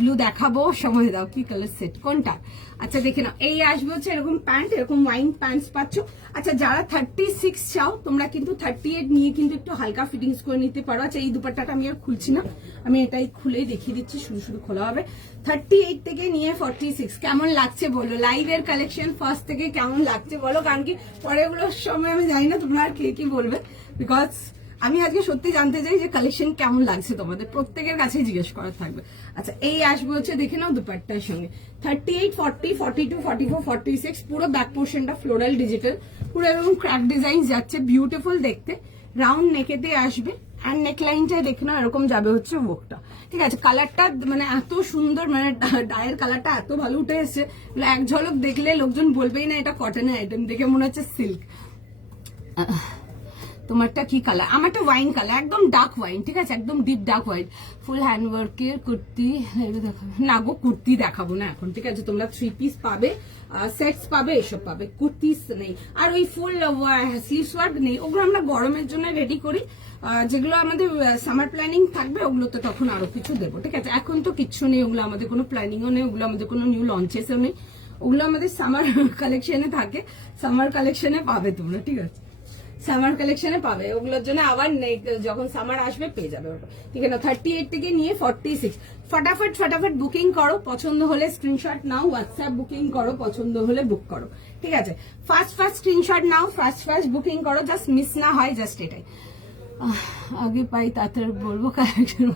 ব্লু দেখাবো, সময় দাও, কি কালার সেট কোনটা? আচ্ছা দেখে নাও, এই আসবে হচ্ছে এরকম প্যান্ট, এরকম ওয়াইন প্যান্টস পাচ্ছ। আচ্ছা, যারা 36 চাও তোমরা কিন্তু 38 নিয়ে কিন্তু একটু হালকা ফিটিংস করে নিতে পারো। আচ্ছা, এই দুপাট্টাটা আমি আর খুলছি না, আমি এটাই খুলেই দেখিয়ে দিচ্ছি, শুধু খোলা হবে। 38 থেকে নিয়ে 46 কেমন লাগছে বলো? লাইভের কালেকশন ফার্স্ট থেকে কেমন লাগছে বলো? কারণ কি পরেগুলোর সময় আমি জানি না তোমরা আর কে কি বলবে, বিকজ আমি আজকে সত্যি জানতে চাই যে কালেকশন কেমন লাগছে তোমাদের, প্রত্যেকের কাছে জিজ্ঞেস করার থাকবে। আচ্ছা, এই আসবে হচ্ছে দেখে নাও দুপাট্টার সঙ্গে 38, 40, 42, 44, 46, পুরো ব্যাক পোর্শনটা ফ্লোরাল ডিজিটাল, পুরো এরকম ক্র্যাক ডিজাইন যাচ্ছে, বিউটিফুল দেখতে। রাউন্ড নেকেতে আসবে, আর নেকলাইনটা দেখে নাও এরকম যাবে হচ্ছে ওকটা, ঠিক আছে? কালারটা মানে এত সুন্দর, মানে ডায়ের কালারটা এত ভালো উঠে এসছে, এক ঝলক দেখলে লোকজন বলবেই না এটা কটনের আইটেম, দেখে মনে হচ্ছে সিল্ক। তোমারটা কি কালার? আমারটা ওয়াইন কালার, একদম ডার্ক ওয়াইন, ঠিক আছে, একদম deep dark wine. Full hand ওয়ার্কের কুর্তি দেখাবো না গো, কুর্তি দেখাবো না এখন, ঠিক আছে। তোমরা 3 পিস পাবে, সেটস পাবে, এসব পাবে, কুর্তিস নেই। আর ওই ফুল স্লিভস ওয়ার্ক নেই, ওগুলো আমরা গরমের জন্য রেডি করি। যেগুলো আমাদের সামার প্ল্যানিং থাকবে ওগুলো তো তখন আরো কিছু দেবো, ঠিক আছে। এখন তো কিচ্ছু নেই, ওগুলো আমাদের কোনো প্ল্যানিংও নেই, ওগুলো আমাদের কোনো নিউ লঞ্চেসও নেই, ওগুলো আমাদের সামার কালেকশনে থাকে, সামার কালেকশনে পাবে তোমরা, ঠিক আছে, সামার কালেকশনে পাবে। ওগুলোর জন্য আবার যখন সামার আসবে পেয়ে যাবে ওটা, ঠিক আছে। 38 থেকে নিয়ে 46 ফটাফট বুকিং করো, পছন্দ হলে স্ক্রিনশট নাও, হোয়াটসঅ্যাপ বুকিং করো, পছন্দ হলে বুক করো, ঠিক আছে। ফার্স্ট স্ক্রিনশট নাও, ফার্স্ট বুকিং করো, জাস্ট মিস না হয়, জাস্ট এটাই। আগে পাই তাড়াতাড়ি বলবো কালেকশন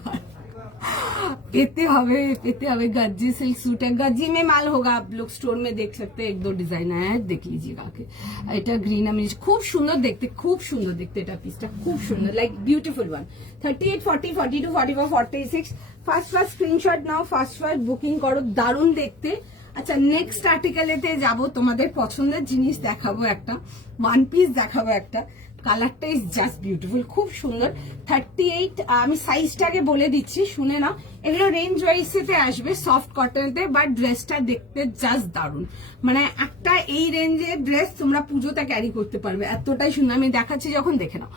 पेते हवे गज्जी सिल्क सूट है, गज्जी में माल होगा, आप लोग स्टोर में देख सकते हैं, 1-2 डिजाइन आया है, देख लीजिएगा आके। এটা গ্রিন আমি খুব সুন্দর দেখতে, খুব সুন্দর দেখতে, এটা পিসটা খুব সুন্দর, like beautiful one. 38, 40, 42, 44, 46 first screenshot নাও, ফার্স্ট বুকিং করো, দারুণ দেখতে। আচ্ছা, নেক্সট আর্টিকেলেতে যাব, তোমাদের পছন্দের জিনিস দেখাবো, একটা ওয়ান পিস দেখাবো, একটা কালারটা ইজ জাস্ট বিউটিফুল, খুব সুন্দর। 38, আমি সাইজটাকে বলে দিচ্ছি, শুনে নাও। এগুলো রেঞ্জ ওয়াইজেতে আসবে, সফট কটনেতে, বাট ড্রেসটা দেখতে জাস্ট দারুণ, মানে একটা এই রেঞ্জের ড্রেস তোমরা পুজোতে ক্যারি করতে পারবে, এতটাই সুন্দর। আমি দেখাচ্ছি যখন, দেখে নাও।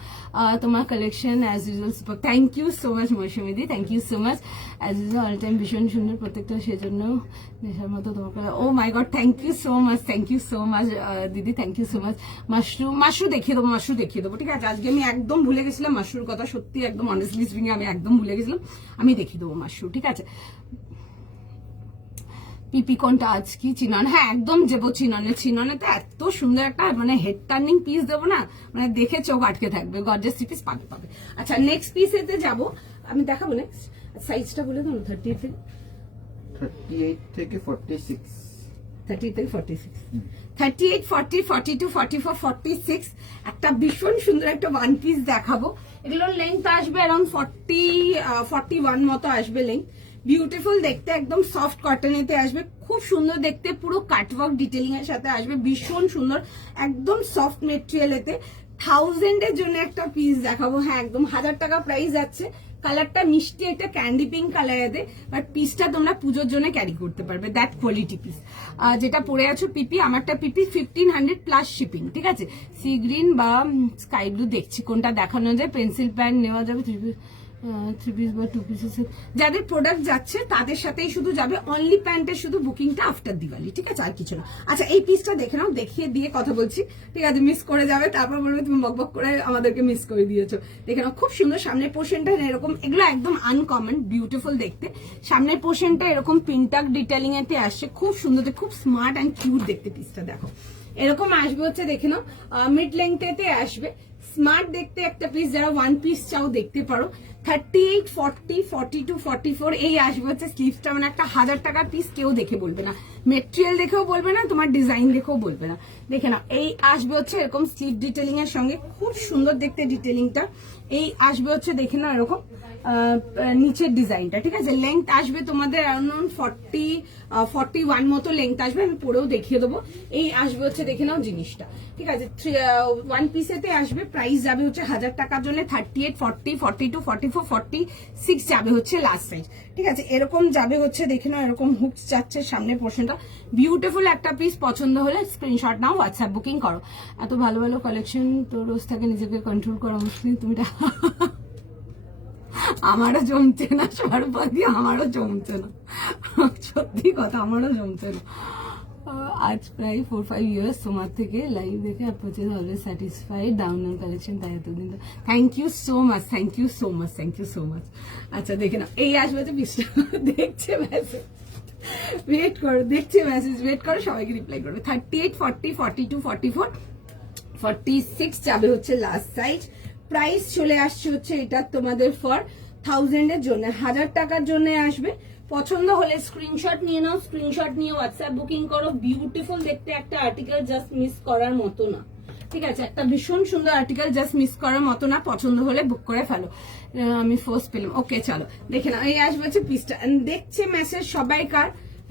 তোমার collection as usual super, thank you so much মৌসুমিদি, thank you so much, as usual all time ভীষণ সুন্দর প্রত্যেকটা, সেজন্য নেশার মতো তোমাকে। Oh my God, thank you so much দিদি, থ্যাংক ইউ সো মাচ। মাশরু দেখিয়ে দেবো, ঠিক আছে। আজকে আমি একদম ভুলে গেছিলাম মাশরুর কথা, সত্যি একদম অনেস্টলি স্পিকিং আমি একদম ভুলে গেছিলাম, আমি দেখিয়ে দেবো মাশরু, ঠিক আছে। পিপি কোনটা আজ কি চিনন? হ্যাঁ, একদম যাবো চিননেতে এত সুন্দর একটা মানে হেড টার্নিং পিস দেবো না, মানে দেখে চোখ আটকে থাকবে, গর্জাস পিস পাবে। আচ্ছা, নেক্সট পিসেতে যাবো, আমি দেখাবো নেক্সট। সাইজটা বলে দাও, 38 থেকে 46, 38 থেকে 46, 38, 40, 42, 44, 46 একটা ভীষণ সুন্দর একটা ওয়ান পিস দেখাবো। এগুলোর লেন্থ আসবে অ্যারাউন্ড 41 মতো আসবে লেন্থ, বিউটিফুল দেখতে, একদম সফট কটনেতে আসবে, খুব সুন্দর দেখতে, পুরো কাটওয়ার্ক ডিটেলিং এর সাথে আসবে, ভীষণ সুন্দর, একদম সফট মেটেরিয়ালেতে। 1000 এর জন্য একটা পিস দেখাবো, হ্যাঁ একদম 1000 টাকা প্রাইস যাচ্ছে। কালারটা মিষ্টি একটা ক্যান্ডি পিঙ্ক কালারেতে, বাট পিসটা তোমরা পুজোর জন্য ক্যারি করতে পারবে, দ্যাট কোয়ালিটি পিস। যেটা পরে আছো পিপি, আমারটা পিপি 1500 প্লাস শিপিং, ঠিক আছে। সি গ্রিন বা স্কাই ব্লু দেখছি কোনটা দেখানো যায়, পেন্সিল প্যান্ট নেওয়া যাবে, 3 পিস বা 2 পিসেস, যাদের প্রোডাক্ট যাচ্ছে তাদের সাথেই শুধু যাবে, অনলি প্যান্টের শুধু বুকিংটা আফটার দিওয়ালি, ঠিক আছে, আর কিছু না। আচ্ছা, এই পিসটা দেখে নাও, দেখিয়ে দিয়ে কথা বলছি, ঠিক আছে, মিস করে যাবে, তারপর বলবে তুমি বকবক করে আমাদেরকে মিস করে দিয়েছো। দেখে নাও, খুব সুন্দর, সামনের পোর্শনটা এরকম, এগুলো একদম আনকমন বিউটিফুল দেখতে, সামনের পোর্শনটা এরকম পিনটাক ডিটেলিং এতে আসছে, খুব সুন্দর, খুব স্মার্ট অ্যান্ড কিউট দেখতে। পিসটা দেখো এরকম আসবে, হচ্ছে দেখে নাও, মিড লেংথেতে আসবে, স্মার্ট দেখতে একটা পিস, যারা ওয়ান পিস চাও দেখতে পারো। 38, 40, 42, 44 এই আসবে হচ্ছে স্লিভসটা, মানে একটা 1000 টাকা পিস, কেউ দেখে বলবে না, মেটেরিয়াল দেখেও বলবে না, তোমার ডিজাইন দেখেও বলবে না। দেখে না, এই আসবে হচ্ছে এরকম স্লিভ ডিটেলিং এর সঙ্গে, খুব সুন্দর দেখতে ডিটেলিংটা। এই আসবে হচ্ছে দেখে না এরকম নিচের ডিজাইনটা, ঠিক আছে। লেংথ আসবে তোমাদের অ্যারাউন্ড 41 মতো লেংথ আসবে, আমি পরেও দেখিয়ে দেবো। এই আসবে হচ্ছে দেখে নাও জিনিসটা, ঠিক আছে। ওয়ান পিসেতে আসবে, প্রাইস যাবে হচ্ছে 1000 টাকার জন্য। 38, 40, 42, 44, 46 যাবে হচ্ছে লাস্ট সাইজ, ঠিক আছে। এরকম যাবে হচ্ছে দেখে নাও, এরকম হুকস যাচ্ছে সামনের পোর্শনটা, বিউটিফুল একটা পিস। পছন্দ হলে স্ক্রিনশট নাও, হোয়াটসঅ্যাপ বুকিং করো। এত ভালো ভালো কালেকশন তো রোজ থাকে, নিজেকে কন্ট্রোল করা মুশকিল। তুমি আমারও জমছে না সর্বাদি, আমারও জমছে না, সত্যি কথা, আমারও জমছে না। আজ প্রায় 4-5 ইয়ার্স তোমার থেকে লাইভ দেখে purchase always satisfied, down collection, তাই এতদিন। Thank you so much, thank you so much, thank you so much. আচ্ছা, দেখে না, এই আসবে তো পিসটা, দেখছে মেসেজ, ওয়েট করো, দেখছে মেসেজ, ওয়েট করো, সবাইকে রিপ্লাই করবে। 38, 40, 42, 44, 46 যাবে হচ্ছে লাস্ট সাইজ। প্রাইস চলে আসছে হচ্ছে এটা তোমাদের ফর 1000 এর জন্য, 1000 টাকার জন্য আসবে। পছন্দ হলে স্ক্রিনশট নিয়ে নাও, স্ক্রিনশট নিয়ে হোয়াটসঅ্যাপ বুকিং করো। বিউটিফুল দেখতে একটা আর্টিকেল, জাস্ট মিস করার মতো না, ঠিক আছে, একটা ভীষণ সুন্দর আর্টিকেল, জাস্ট মিস করার মতো না। পছন্দ হলে বুক করে ফেলো। আমি ফার্স্ট পেলাম, ওকে চলো দেখে নাও। এই আসবে হচ্ছে পিসটা, দেখছে মেসেজ সবাইকার,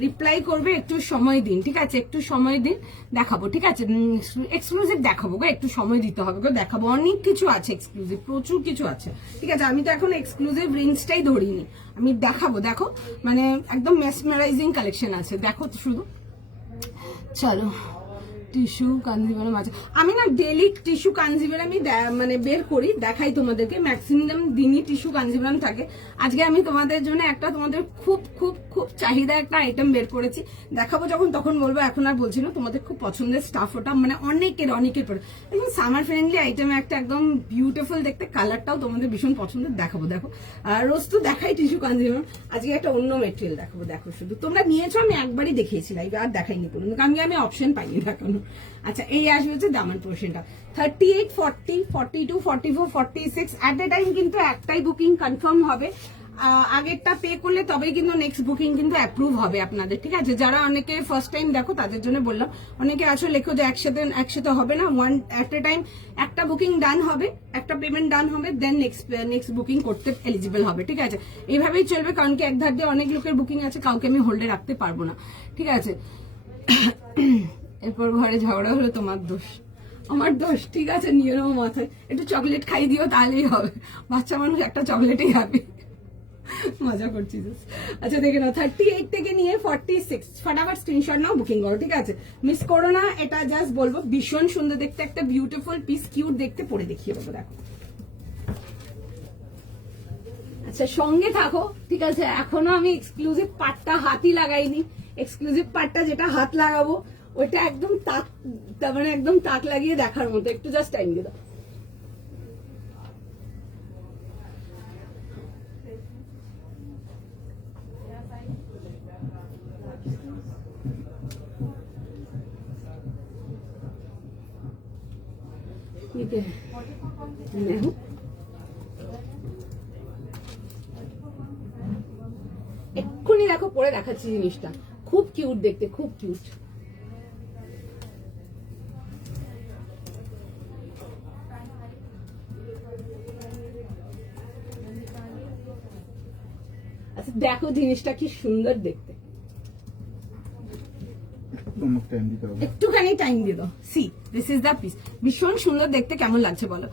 রিপ্লাই করবে, একটু সময় দিন, ঠিক আছে, একটু সময় দিন, দেখাবো, ঠিক আছে, এক্সক্লুসিভ দেখাবো গো, একটু সময় দিতে হবে গো, দেখাবো, অনেক কিছু আছে এক্সক্লুসিভ, প্রচুর কিছু আছে, ঠিক আছে। আমি তো এখন এক্সক্লুসিভ রেঞ্জটাই ধরিনি, আমি দেখাবো, দেখো মানে একদম মেসমারাইজিং কালেকশন আছে, দেখো শুধু। চলো, টিস্যু কাঞ্জিভারাম আছে, আমি না ডেলি টিস্যু কাঞ্জিভারাম আমি মানে বের করি, দেখাই তোমাদেরকে, ম্যাক্সিমাম দিনই টিস্যু কাঞ্জিভারাম থাকে। আজকে আমি তোমাদের জন্য একটা, তোমাদের খুব খুব খুব চাহিদা একটা আইটেম বের করেছি, দেখাবো যখন তখন বলবো, এখন আর বলছি না, তোমাদের খুব পছন্দের স্টাফ ওটা, মানে অনেকের পরে একদম সামার ফ্রেন্ডলি আইটেম একটা, একদম বিউটিফুল দেখতে, কালারটাও তোমাদের ভীষণ পছন্দের, দেখাবো, দেখো। আর রোজ তো দেখাই টিস্যু কাঞ্জিভারাম, আজকে একটা অন্য মেটেরিয়াল দেখাবো, দেখো শুধু, তোমরা নিয়েছো, আমি একবারই দেখিয়েছি লাইভে, আর দেখাইনি কোনো, আমি অপশন পাইনি দেখানো। আচ্ছা, এই আসবে হচ্ছে দামান পোর্শনটা, 38, 40, 42, 44, 46 এট এ টাইম কিন্তু একটাই বুকিং কনফার্ম হবে। আগেরটা পে করলে তবেই কিন্তু নেক্সট বুকিং কিন্তু অ্যাপ্রুভ হবে আপনাদের, ঠিক আছে। যারা অনেকে ফার্স্ট টাইম দেখো তাদের জন্য বললাম, অনেকে আসলে লেখো যে একসাথে হবে না, ওয়ান এট এ টাইম একটা বুকিং ডান হবে, একটা পেমেন্ট ডান হবে, দেন নেক্সট বুকিং করতে এলিজিবল হবে, ঠিক আছে। এইভাবেই চলবে, কারণ কি এক ধার দিয়ে অনেক লোকের বুকিং আছে, কাউকে আমি হোল্ডে রাখতে পারবো না, ঠিক আছে। এরপর ঘরে ঝগড়া হলো, তোমার দোষ, আমার দোষ, ঠিক আছে, নিয়ে নেবো মাথায়, একটু চকলেট খাই দিও, তাহলেই হবে, বাচ্চা মানুষ একটা চকলেটই খাবে, মজা করছি। আচ্ছা দেখে নাও, 38 থেকে নিয়ে 46, ফটাফট স্ক্রিনশট নাও, বুকিং করো, ঠিক আছে, মিস করো না। এটা জাস্ট বলবো ভীষণ সুন্দর দেখতে, একটা বিউটিফুল পিস, কিউট দেখতে, পরে দেখিয়ে দেবো, দেখো। আচ্ছা সঙ্গে থাকো, ঠিক আছে, এখনো আমি এক্সক্লুসিভ পার্টটা হাতই লাগাইনি, এক্সক্লুসিভ পার্টটা যেটা হাত লাগাবো ওইটা একদম তাক, মানে একদম তাক লাগিয়ে দেখার মতো, একটু জাস্ট টাইম দিয়ে দাও। এক্ষুনি দেখো পরে দেখাচ্ছি জিনিসটা, খুব কিউট দেখতে, খুব কিউট। আচ্ছা দেখো জিনিসটা কি সুন্দর দেখতে, একটুখানি টাইম দিয়ে দাও। C this is the piece, ভীষণ সুন্দর দেখতে, কেমন লাগছে বলো।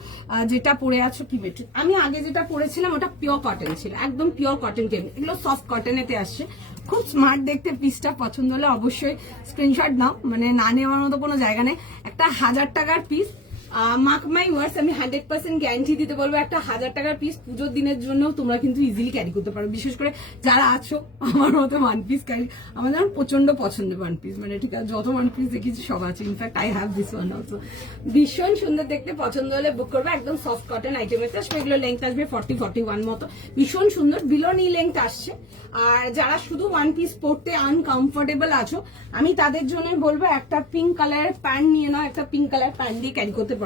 যেটা পরে আছো কি মেটেরিয়াল, আমি আগে যেটা পরেছিলাম ওটা পিওর কটন ছিল, একদম পিওর কটন কেমন, এগুলো সফট কটনেতে আসছে, খুব স্মার্ট দেখতে। পিসটা পছন্দ হলে অবশ্যই স্ক্রিনশট নাও, মানে না নেওয়ার মতো কোনো জায়গা নেই। একটা 1000 টাকার পিস, মার্ক মাই ওয়ার্ডস, আমি 100% গ্যারান্টি দিতে বলবো, একটা 1000 টাকার পিস পুজোর দিনের জন্য তোমরা কিন্তু ইজিলি ক্যারি করতে পারো, বিশেষ করে যারা আছো আমার মতো ওয়ান পিস ক্যারি, আমার যেমন প্রচন্ড পছন্দের ওয়ান পিস, মানে ঠিক আছে, যত ওয়ান পিস দেখেছি সব আছে, in fact I have this one also. ভীষণ সুন্দর দেখতে, পছন্দ হলে বুক করবে, একদম সফট কটন আইটেমেতে আসবে, এগুলো লেন্থ আসবে 40-41 মতো, ভীষণ সুন্দর, বিলো নি লেন্থ আসছে। আর যারা শুধু ওয়ান পিস পরতে আনকমফোর্টেবল আছো, আমি তাদের জন্য বলবো একটা পিঙ্ক কালারের প্যান্ট নিয়ে নাও, একটা পিঙ্ক কালার প্যান্ট দিয়ে ক্যারি করতে পারো।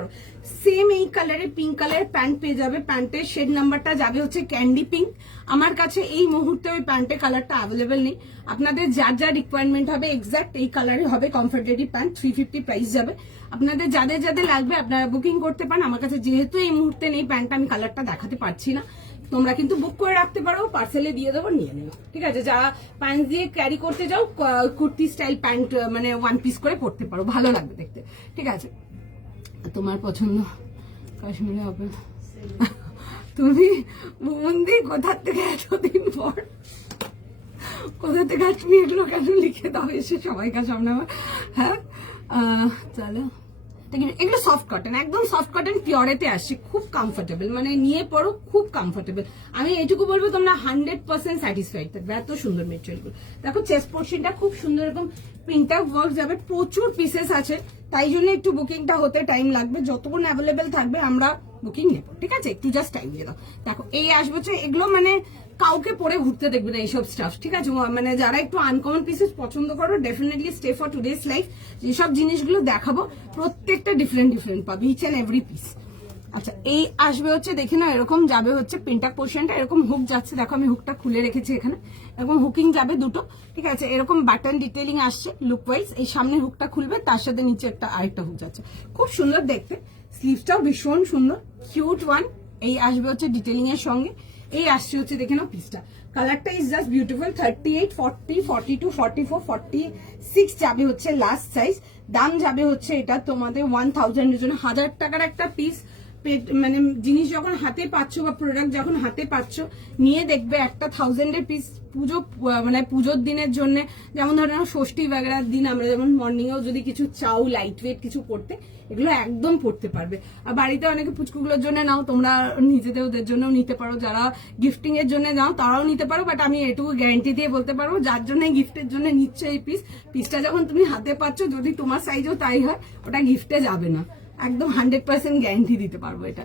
সেম এই কালারের পিঙ্ক কালারের প্যান্ট পেয়ে যাবে, প্যান্টের শেড নাম্বারটা যাবে হচ্ছে ক্যান্ডি পিঙ্ক। আমার কাছে এই মুহূর্তে ওই প্যান্টের কালারটা অ্যাভেলেবেল নেই, আপনাদের যার যা রিকোয়ারমেন্ট হবে এক্সাক্ট এই কালারে হবে, কমফোর্টেটিভ প্যান্ট, 350 প্রাইস যাবে। আপনাদের যাদের যাদের লাগবে আপনারা বুকিং করতে পারেন, আমার কাছে যেহেতু এই মুহূর্তে নেই প্যান্টটা, আমি কালারটা দেখাতে পারছি না, তোমরা কিন্তু বুক করে রাখতে পারো, পার্সেলে দিয়ে দেবো, নিয়ে নেবো, ঠিক আছে। যারা প্যান্ট দিয়ে ক্যারি করতে যাও, কুর্তি স্টাইল প্যান্ট মানে ওয়ান পিস করে পরতে পারো, ভালো লাগবে দেখতে, ঠিক আছে। তোমার পছন্দ কাশ্মীরে হবে, তুমি বন্দি কোথা থেকে এতদিন পর, কোথা থেকে তুমি এগুলো কেন লিখে দাও এসে সবাইকার সামনে আমার, হ্যাঁ চলো। এগুলো সফট কটন, একদম সফট কটন পিওরেতে আসছে, খুব কমফোর্টেবল, মানে নিয়ে পড়ো খুব কমফোর্টেবল। আমি এইটুকু বলবো তোমরা 100% স্যাটিসফাইড থাকবে, এত সুন্দর মেটেরিয়ালগুলো। দেখো চেস্ট পোর্শনটা খুব সুন্দর, এরকম প্রিন্ট ওয়ার্ক যাবে, প্রচুর পিসেস আছে, তাই জন্য একটু বুকিংটা হতে টাইম লাগবে, যতক্ষণ অ্যাভেলেবেল থাকবে আমরা বুকিং নেব, ঠিক আছে, একটু জাস্ট টাইম দিয়ে দাও। দেখো এই আসবে এগুলো মানে কাউকে পরে ঘুরতে দেখবে না এইসব স্টাফ, ঠিক আছে। মানে যারা একটু আনকমন পিসেস পছন্দ করো, definitely stay for today's life, যেসব জিনিসগুলো দেখাবো প্রত্যেকটা ডিফারেন্ট পাবে, ইচ অ্যান্ড এভরি পিস। আচ্ছা এই আসবে হচ্ছে, দেখে না এরকম যাবে হচ্ছে প্রিন্টার পোর্শনটা, এরকম হুক যাচ্ছে, দেখো আমি হুকটা খুলে রেখেছি এখানে, এরকম হুকিং যাবে দুটো, ঠিক আছে, এরকম বাটন ডিটেলিং আসছে লুক ওয়াইজ, এই সামনে হুকটা খুলবে, তার সাথে নিচে একটা আরেকটা হুক যাচ্ছে, খুব সুন্দর দেখতে। স্লিভসটাও ভীষণ সুন্দর, কিউট ওয়ান, এই আসবে হচ্ছে ডিটেলিং এর সঙ্গে, এই আসছে হচ্ছে দেখে নাও পিসটা, কালারটা ইজ জাস্ট বিউটিফুল। 38, 40, 42, 44, 46 যাবে হচ্ছে লাস্ট সাইজ। দাম যাবে হচ্ছে এটা তোমাদের 1000 এর জন্য। 1000 টাকার একটা পিস মানে জিনিস যখন হাতে পাচ্ছ বা প্রোডাক্ট যখন হাতে পাচ্ছ, নিয়ে দেখবে একটা 1000 এর পিস পুজো মানে পুজোর দিনের জন্য, যেমন ধরো ষষ্ঠী বাগেরার দিন আমরা যেমন মর্নিং এও যদি কিছু চাও লাইট ওয়েট কিছু পড়তে, এগুলো একদম পড়তে পারবে। আর বাড়িতে অনেকে পুচকুগুলোর জন্য নাও, তোমরা নিজেদের ওদের জন্যও নিতে পারো, যারা গিফটিং এর জন্য নাও তারাও নিতে পারো। বাট আমি এটুকু গ্যারান্টি দিয়ে বলতে পারবো, যার জন্য গিফটের জন্য নিচ্ছে এই পিসটা যখন তুমি হাতে পাচ্ছ, যদি তোমার সাইজও তাই হয়, ওটা গিফটে যাবে না, একদম 100% গ্যারান্টি দিতে পারবো এটা।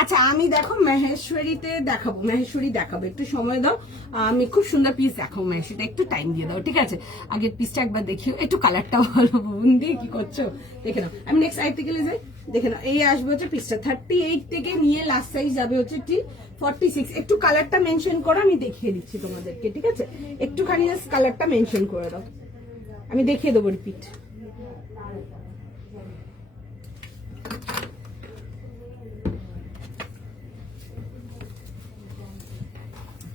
আচ্ছা আমি দেখো মহেশ্বরীতে দেখাবো, মহেশ্বরী দেখাবো, একটু সময় দাও, আমি খুব সুন্দর পিস দেখাবো মহেশ্বরীটা, একটু টাইম দিয়ে দাও, ঠিক আছে? আগের পিসটা একবার দেখিও, একটু কালারটা ভালো, বুন্দি কি করছো দেখে নাও। আমি নেক্সট আর্টিকেলে যাই, দেখে নাও। এই আসবে হচ্ছে পিসটা 38 থেকে নিয়ে লাস্ট সাইজ যাবে হচ্ছে 46। একটু কালারটা মেনশন করো, আমি দেখিয়ে দিচ্ছি তোমাদেরকে, ঠিক আছে? একটুখানি কালারটা মেনশন করে দাও, আমি দেখিয়ে দেবো রিপিট।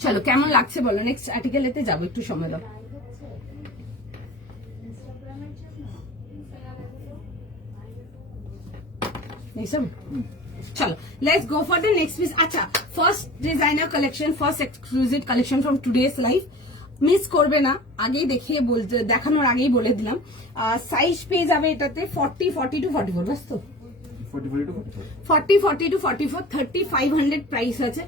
চলো কেমন লাগছে বলো, নেক্সট আর্টিকেলেতে যাবো, একটু সময় দাও। চলো let's go for the next piece. আচ্ছা first designer collection, first exclusive collection from today's life, miss করবে না, আগেই দেখিয়ে বলতে দেখানোর আগেই বলে দিলাম। সাইজ পেয়ে যাবে এটাতে 40, 42, 44, বাস তো 40, 42, 44, 3500 প্রাইস আছে।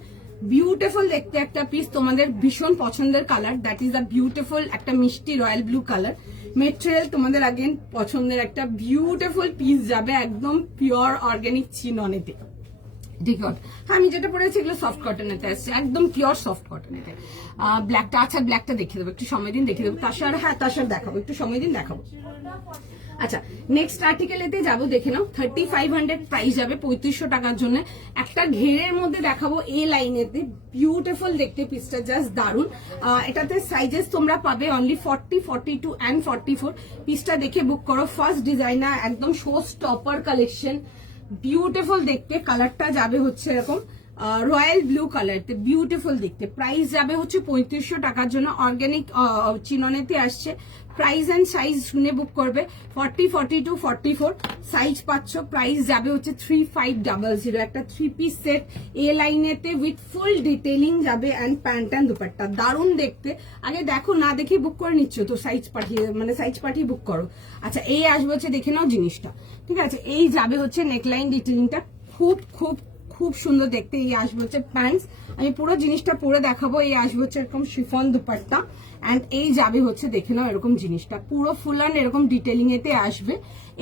বিউটিফুল দেখতে একটা পিস, তোমাদের ভীষণ পছন্দের colour, that is a beautiful একটা মিষ্টি রয়্যাল ব্লু কালার। মেটেরিয়াল তোমাদের আগেন পছন্দের একটা বিউটিফুল পিস যাবে, একদম পিওর অর্গানিক চিননেতে, ঠিক আছে? আমি যেটা পরেছি এগুলো সফট কটনেতে আসছে, একদম পিওর সফট কটনেতে। ব্ল্যাকটা, আচ্ছা ব্ল্যাকটা দেখিয়ে দেবো, একটু সময় দিন দেখিয়ে দেবো। তাসার, হ্যাঁ তাসার দেখাবো, একটু সময় দিন দেখাবো। আচ্ছা নেক্সট আর্টিকেলেতে যাবো, দেখে নাও। 3500 প্রাইস যাবে 3500 টাকার জন্য। একটা ঘেরের মধ্যে দেখাবো এ লাইনেতে, বিউটিফুল দেখতে পিসটা, জাস্ট দারুন। এটাতে সাইজেস তোমরা পাবে অনলি 40, 42 অ্যান্ড 44। পিসটা দেখে বুক করো। ফার্স্ট ডিজাইনার, একদম শো স্টপার কালেকশন, বিউটিফুল দেখতে। কালারটা যাবে হচ্ছে এরকম রয়্যাল ব্লু কালার, বিউটিফুল দেখতে। প্রাইস যাবে হচ্ছে 3500 টাকার জন্য। অর্গানিক চিননেতে আসছে। প্রাইস এন্ড সাইজ শুনে বুক করবে। 40, 42, 44 সাইজ পাচ্ছ। প্রাইস যাবে হচ্ছে 3500। একটা 3 পিস সেট এ লাইনেতে উইথ ফুল ডিটেলিং যাবে, অ্যান্ড প্যান্ট অ্যান্ড দুপাট্টা, দারুণ দেখতে। আগে দেখো, না দেখে বুক করে নিচ্ছ তো সাইজ পাঠিয়ে, মানে সাইজ পাঠিয়ে বুক করো। আচ্ছা এই আসবে হচ্ছে, দেখে নাও জিনিসটা, ঠিক আছে? এই যাবে হচ্ছে নেকলাইন ডিটেলিংটা, খুব খুব খুব সুন্দর দেখতে। এই আসবে হচ্ছে প্যান্টস, আমি পুরো জিনিসটা পরে দেখাবো। এই আসবে হচ্ছে এরকম শিফন দুপাট্টা, অ্যান্ড এই যাবে হচ্ছে দেখে নাও এরকম জিনিসটা, পুরো ফুল অ্যান্ড এরকম ডিটেলিং এতে আসবে।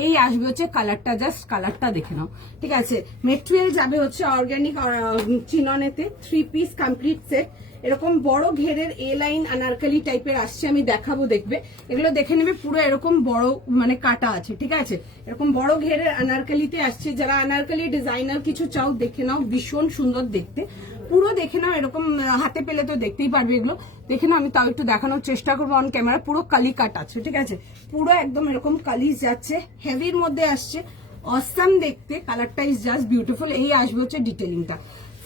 এই আসবে হচ্ছে কালারটা, জাস্ট কালারটা দেখে নাও, ঠিক আছে? মেটেরিয়াল যাবে হচ্ছে অর্গানিক চিননেতে। 3 পিস কমপ্লিট সেট, এরকম বড় ঘেরের এ লাইন আনারকলি টাইপের আসছে, আমি দেখাবো, দেখবে এগুলো দেখে নেবে। পুরো এরকম বড় মানে কাটা আছে, ঠিক আছে? এরকম বড় ঘেরের আনারকলিতে আসছে। যারা আনারকলি ডিজাইনার কিছু চাও দেখে নাও, ভীষণ সুন্দর দেখতে। পুরো দেখে নাও, এরকম হাতে পেলে তো দেখতেই পারবে এগুলো, দেখে নাও। আমি তাও একটু দেখানোর চেষ্টা করবো অন ক্যামেরা। পুরো কালি কাট আছে, ঠিক আছে? পুরো একদম এরকম কালি যাচ্ছে, হেভির মধ্যে আসছে, অসাম দেখতে। কালারটা ইজ জাস্ট বিউটিফুল। এই আসবে হচ্ছে ডিটেলিংটা।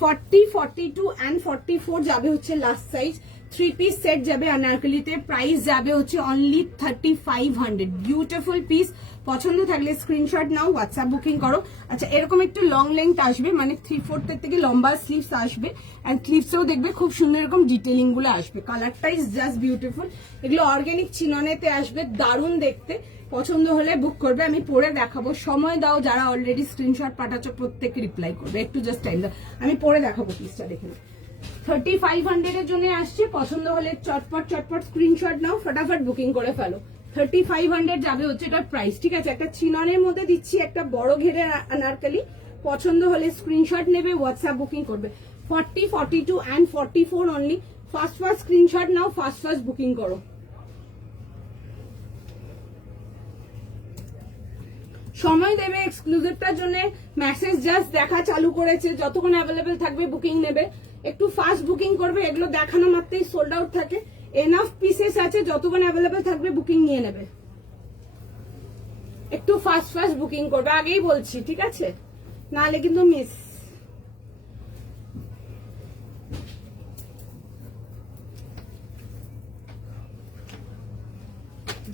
40, 42 অ্যান্ড 44 যাবে হচ্ছে লাস্ট সাইজ। 3 পিস সেট যাবে আনারকলিতে। প্রাইস যাবে হচ্ছে অনলি 3500। বিউটিফুল পিস, পছন্দ থাকলে স্ক্রিনশট নাও, হোয়াটসঅ্যাপ বুকিং করো। আচ্ছা এরকম একটু লং লেন্থ আসবে, মানে 3/4 থেকে লম্বা স্লিভস আসবে, অ্যান্ড স্লিভসেও দেখবে খুব সুন্দর এরকম ডিটেলিং গুলো আসবে। কালারটা ইজ জাস্ট বিউটিফুল। এগুলো অর্গানিক চিননেতে আসবে, দারুণ দেখতে। পছন্দ হলে বুক করবে, আমি পরে দেখাবো। সময় দাও, যারা অলরেডি স্ক্রিনশট পাঠাচ্ছ প্রত্যেককে রিপ্লাই করবে, একটু জাস্ট টাইম দাও, আমি পরে দেখাবো পিসটা। দেখে 3500 এর জন্য আসছে। পছন্দ হলে চটপট চটপট স্ক্রিনশট নাও, ফটাফট বুকিং করে ফেলো। 3500 যাবে হচ্ছে এটার প্রাইস, ঠিক আছে? একটা চিননের মধ্যে দিচ্ছি, একটা বড় ঘেরের আনারকলি। পছন্দ হলে স্ক্রিনশট নেবে, হোয়াটসঅ্যাপ বুকিং করবে। 40, 42 অ্যান্ড 44 অনলি। ফার্স্ট স্ক্রিনশট নাও, ফার্স্ট বুকিং করো। সময় দেবে এক্সক্লুসিভটার জন্য। মেসেজ জাস্ট দেখা চালু করেছে, যতক্ষণ অ্যাভেলেবেল থাকবে বুকিং নেবে। একটু ফাস্ট বুকিং করবে, এগুলো দেখানো মাত্রই সোল্ড আউট থাকে। এনাফ পিসেস আছে, যতক্ষণ অ্যাভেলেবেল থাকবে বুকিং নিয়ে নেবে। একটু ফাস্ট বুকিং করবে, আগেই বলছি, ঠিক আছে? নাহলে কিন্তু মিস।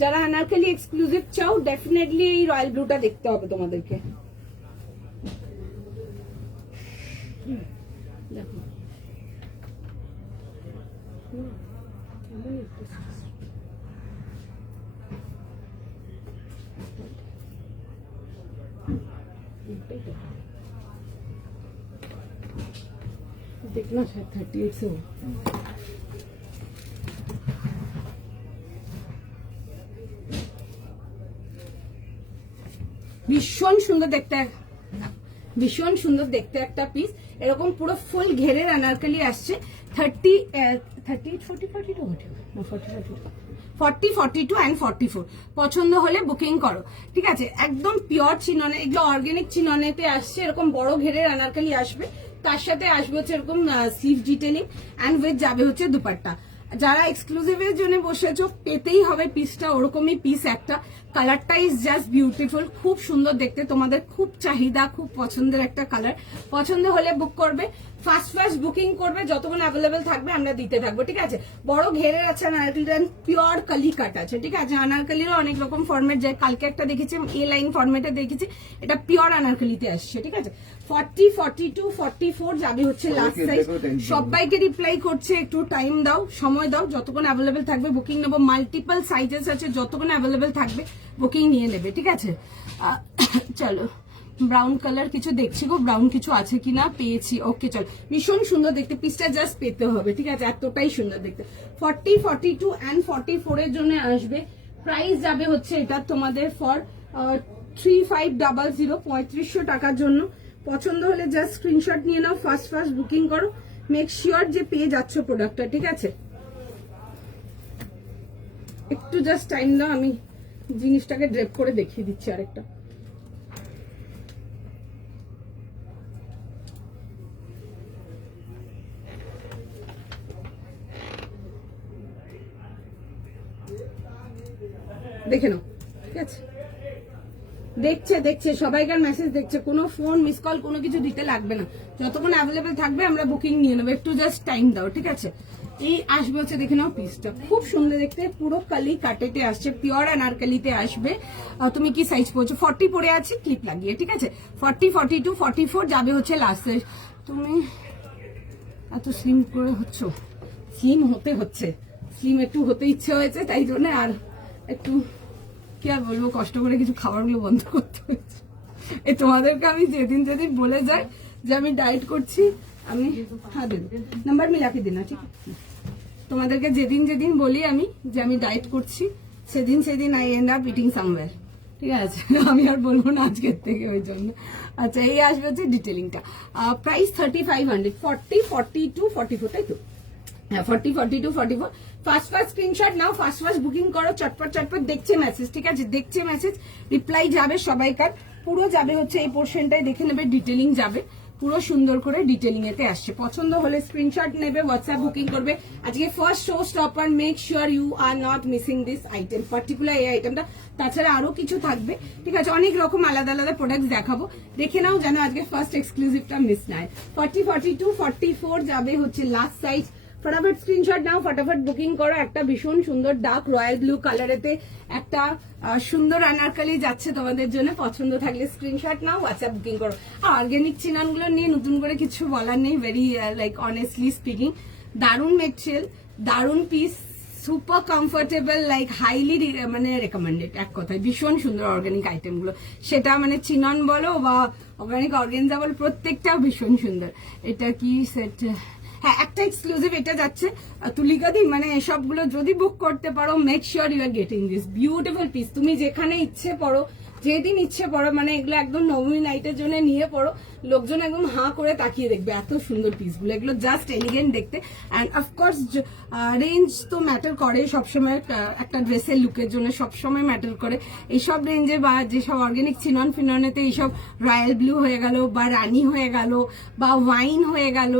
যারা আনারকলি এক্সক্লুসিভ চাও ডেফিনেটলি এই রয়্যাল ব্লুটা দেখতে হবে তোমাদেরকে। দেখো देखना शायद 38 से हो। ভীষণ সুন্দর দেখতে, ভীষণ সুন্দর দেখতে একটা পিস। এরকম পুরো ফুল ঘেরের আনারকলি আসছে। 40, 42 and 44 পছন্দ হলে বুকিং করো, ঠিক আছে। একদম পিওর চিননে, এগুলো অর্গানিক চিননেতে আসছে। এরকম বড় ঘেরের আনারকলি আসবে, তার সাথে আসবে হচ্ছে এরকম স্লিভ ডিটেলিং অ্যান্ড উইথ যাবে হচ্ছে দুপাট্টা। যারা এক্সক্লুসিভের জন্য বসেছো পেতেই হবে পিসটা, ওরকমই পিস একটা। কালারটা ইজ জাস্ট বিউটিফুল, খুব সুন্দর দেখতে, তোমাদের খুব চাহিদা, খুব পছন্দের একটা কালার। পছন্দ হলে বুক করবে, ফার্স্ট বুকিং করবে, যতক্ষণ অ্যাভেলেবেল থাকবে আমরা দিতে থাকবো, ঠিক আছে। বড় ঘেরের আছে আনারকলিটা, পিওর কালি কাট আছে, ঠিক আছে। আনারকলিরও অনেক রকম ফরম্যাট যায়, কালকে একটা দেখেছি এ লাইন ফরম্যাটে দেখেছি, এটা পিওর আনারকলিতে আসছে, ঠিক আছে। 40, 42, 44 যাবে হচ্ছে লাস্ট সাইজ। সবাইকে রিপ্লাই করছে, একটু টাইম দাও, সময় দাও, যতক্ষণ অ্যাভেলেবেল থাকবে বুকিং নেবো। মাল্টিপল সাইজেস আছে, যতক্ষণ অ্যাভেলেবেল থাকবে বুকিং নিয়ে নেবে, ঠিক আছে। চলো ব্রাউন কালার কিছু দেখছি গো, ব্রাউন কিছু আছে কিনা, পেয়েছি, ওকে চল। ভীষণ সুন্দর দেখতে, পিসটা জাস্ট পেতে হবে, ঠিক আছে, এতটাই সুন্দর দেখতে। 40, 42 and 44 এর জন্য আসবে। প্রাইস যাবে হচ্ছে এটা তোমাদের ফর 3500, 3500 টাকার জন্য। পছন্দ হলে জাস্ট স্ক্রিনশট নিয়ে নাও, ফার্স্ট বুকিং করো, মেক শিওর যে পেয়ে যাচ্ছ প্রোডাক্টটা, ঠিক আছে। একটু জাস্ট টাইম দাও, আমি জিনিসটাকে ড্রেপ করে দেখিয়ে দিচ্ছি আরেকটা। দেখে নাও, ঠিক আছে। দেখছে সবাইকার মেসেজ দেখছে, কোনো ফোন মিস কল কোনো কিছু দিতে লাগবে না, যতক্ষণ অ্যাভেলেবেল থাকবে আমরা বুকিং নিয়ে নেবো, একটু জাস্ট টাইম দাও, ঠিক আছে। এই আসবে হচ্ছে, দেখে নাও পিসটা খুব সুন্দর দেখতে, পুরো কালি কাটেতে আসছে, পিওর আনারকলিতে আসবে। তুমি কি সাইজ পড়ছো? 40 পরে আছে ক্লিপ লাগিয়ে, ঠিক আছে। 40, 42, 44 যাবে হচ্ছে লাস্ট সাইজ। তুমি এত স্লিম করে হচ্ছ, স্লিম হতে হচ্ছে, স্লিম একটু হতে ইচ্ছে হয়েছে, তাই জন্য আর একটু কি আর বলবো, কষ্ট করে কিছু খাবারগুলো বন্ধ করতে হয়েছে। এই তোমাদেরকে আমি যেদিন বলে যাই যে আমি ডায়েট করছি, আমি হ্যাঁ দিন নাম্বার মিলাকে দিন না, ঠিক আছে। তোমাদেরকে যেদিন বলি আমি যে আমি ডায়েট করছি, সেদিন I end up eating somewhere, ঠিক আছে। আমি আর বলবো না আজকের থেকে, ওই জন্য। আচ্ছা, এই আসবে হচ্ছে ডিটেলিংটা। প্রাইস 3500, 40, 42, 44, তাই তো? হ্যাঁ, 40, 42, 44। ফার্স্ট স্ক্রিনশট নাও, ফার্স্ট বুকিং করো, চটপট দেখছে মেসেজ, ঠিক আছে, দেখছে মেসেজ, রিপ্লাই যাবে সবাইকার। পুরো যাবে হচ্ছে এই পোর্শনটাই, দেখে নেবে, ডিটেলিং যাবে পুরো সুন্দর করে, ডিটেলিং এতে আসছে। পছন্দ হলে স্ক্রিনশট নেবে, হোয়াটসঅ্যাপ বুকিং করবে। আজকে first show stopper, make sure you are not missing this item, particular এই আইটেমটা। তাছাড়া আরো কিছু থাকবে, ঠিক আছে, অনেক রকম আলাদা প্রোডাক্ট দেখাবো, দেখে নাও যেন আজকে ফার্স্ট এক্সক্লুসিভটা মিস না হয়। 40, 42, 44 যাবে হচ্ছে লাস্ট সাইজ। ফটাফট স্ক্রিনশট নাও, ফটাফট বুকিং করো। একটা ভীষণ সুন্দর ডার্ক রয়্যাল ব্লু কালারেতে একটা সুন্দর আনারকলি যাচ্ছে তোমাদের জন্য। পছন্দ থাকলে স্ক্রিনশট নাও, হোয়াটসঅ্যাপ বুকিং করো। অর্গানিক চিনানগুলো নিয়ে নতুন করে কিছু বলার নেই, ভেরি লাইক অনেস্টলি স্পিকিং, দারুণ মেটেরিয়াল, দারুণ piece, super comfortable, like highly মানে রেকমেন্ডেড, এক কথায় ভীষণ সুন্দর অর্গানিক আইটেমগুলো। সেটা মানে চিনন বলো বা অর্গানিক অর্গেনজা বলো, প্রত্যেকটা ভীষণ সুন্দর। এটা কি সেট? হ্যাঁ, একটা এক্সক্লুসিভ এটা যাচ্ছে তুলিকাদি, মানে এসবগুলো যদি বুক করতে পারো, make sure you are getting this beautiful piece. তুমি যেখানে ইচ্ছে পড়ো, যেদিন ইচ্ছে পড়ো, মানে এগুলো একদম নবমী নাইটের জন্য নিয়ে পড়ো, লোকজন একদম হাঁ করে তাকিয়ে দেখবে, এত সুন্দর পিসগুলো। এগুলো জাস্ট এলিগেন্ট দেখতে, অ্যান্ড অফকোর্স রেঞ্জ তো ম্যাটার করে সবসময়, একটা ড্রেসের লুকের জন্য সবসময় ম্যাটার করে। এইসব রেঞ্জে বা যেসব অর্গানিক চিনন ফিননেতে এইসব রয়্যাল ব্লু হয়ে গেল, বা রানি হয়ে গেল, বা ওয়াইন হয়ে গেল,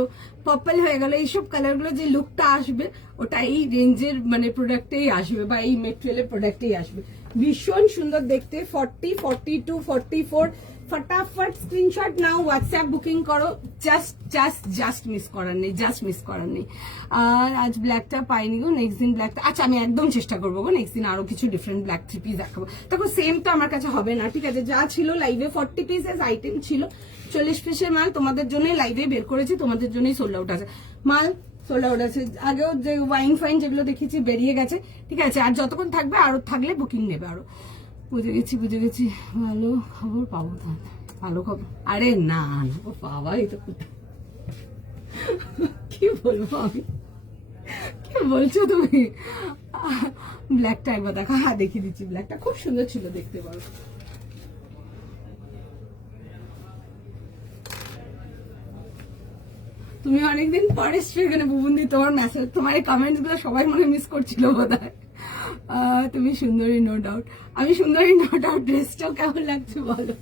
পার্পল হয়ে গেল, এইসব কালারগুলো যে লুকটা আসবে, ওটা এই রেঞ্জের মানে প্রোডাক্টেই আসবে, বা এই মেটেরিয়ালের প্রোডাক্টেই আসবে। ভীষণ সুন্দর দেখতে। 40, 42, 44 ফটাফট স্ক্রিনশট নাও, হোয়াটসঅ্যাপ বুকিং করো, জাস্ট মিস করার নেই, আর আজ ব্ল্যাকটা পাইনি গো, নেক্সট দিন ব্ল্যাকটা, আচ্ছা আমি একদম চেষ্টা করবো গো নেক্সট দিন আরো কিছু ডিফারেন্ট ব্ল্যাক 3 পিস দেখাবো। দেখো সেম তো আমার কাছে হবে না, ঠিক আছে, যা ছিল লাইভে 40 পিসেস আইটেম ছিল, 40 পিসের মাল তোমাদের জন্যই লাইভে বের করেছি, তোমাদের জন্যই সোল্ড আউট আছে মাল, সোল্ড আউট আছে। আগেও যে ওয়াইন ফাইন যেগুলো দেখেছি বেরিয়ে গেছে, ঠিক আছে, আর যতক্ষণ থাকবে আরো থাকলে বুকিং নেবে আরো। বুঝে গেছি, ভালো খবর পাবো, ভালো খবর, আরে না ও বাবা, এই তো কি বলবো আমি, কি বলছো তুমি? ব্ল্যাকটা একবার দেখো, হ্যাঁ দেখিয়ে দিচ্ছি, ব্ল্যাকটা খুব সুন্দর ছিল, দেখতে পারো। তুমি অনেকদিন পরে এখানে বুবুন্দি, তোমার মেসেজ, তোমার এই কমেন্টস গুলো সবাই মনে মিস করছিল বোধহয়। তুমি সুন্দরী নো ডাউট, আমি সুন্দরী নো ডাউট, ড্রেসটাও কেমন লাগছে বলো?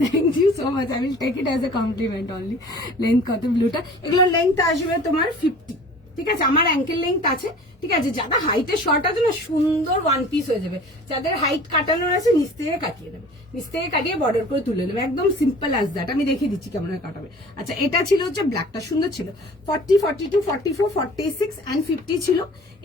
Thank you so much, I will take it as a compliment only. Length কত ব্লুটা? এগুলো লেন্থ আসবে তোমার 50, ঠিক আছে, আমার অ্যাঙ্কেল লেন্থ আছে, ঠিক আছে, যাদের হাইটের শর্ট আছে না সুন্দর ওয়ান পিস হয়ে যাবে, যাদের হাইট কাটানোর আছে নিচ থেকে কাটিয়ে নেবে, নিচ থেকে কাটিয়ে বর্ডার করে তুলে নেবে, একদম সিম্পল অ্যাজ দ্যাট। আমি দেখিয়ে দিচ্ছি কেমন কাটাবে। আচ্ছা এটা ছিল হচ্ছে ব্ল্যাকটা, সুন্দর ছিল, 40, 42, 44, 46 and 50 ছিল।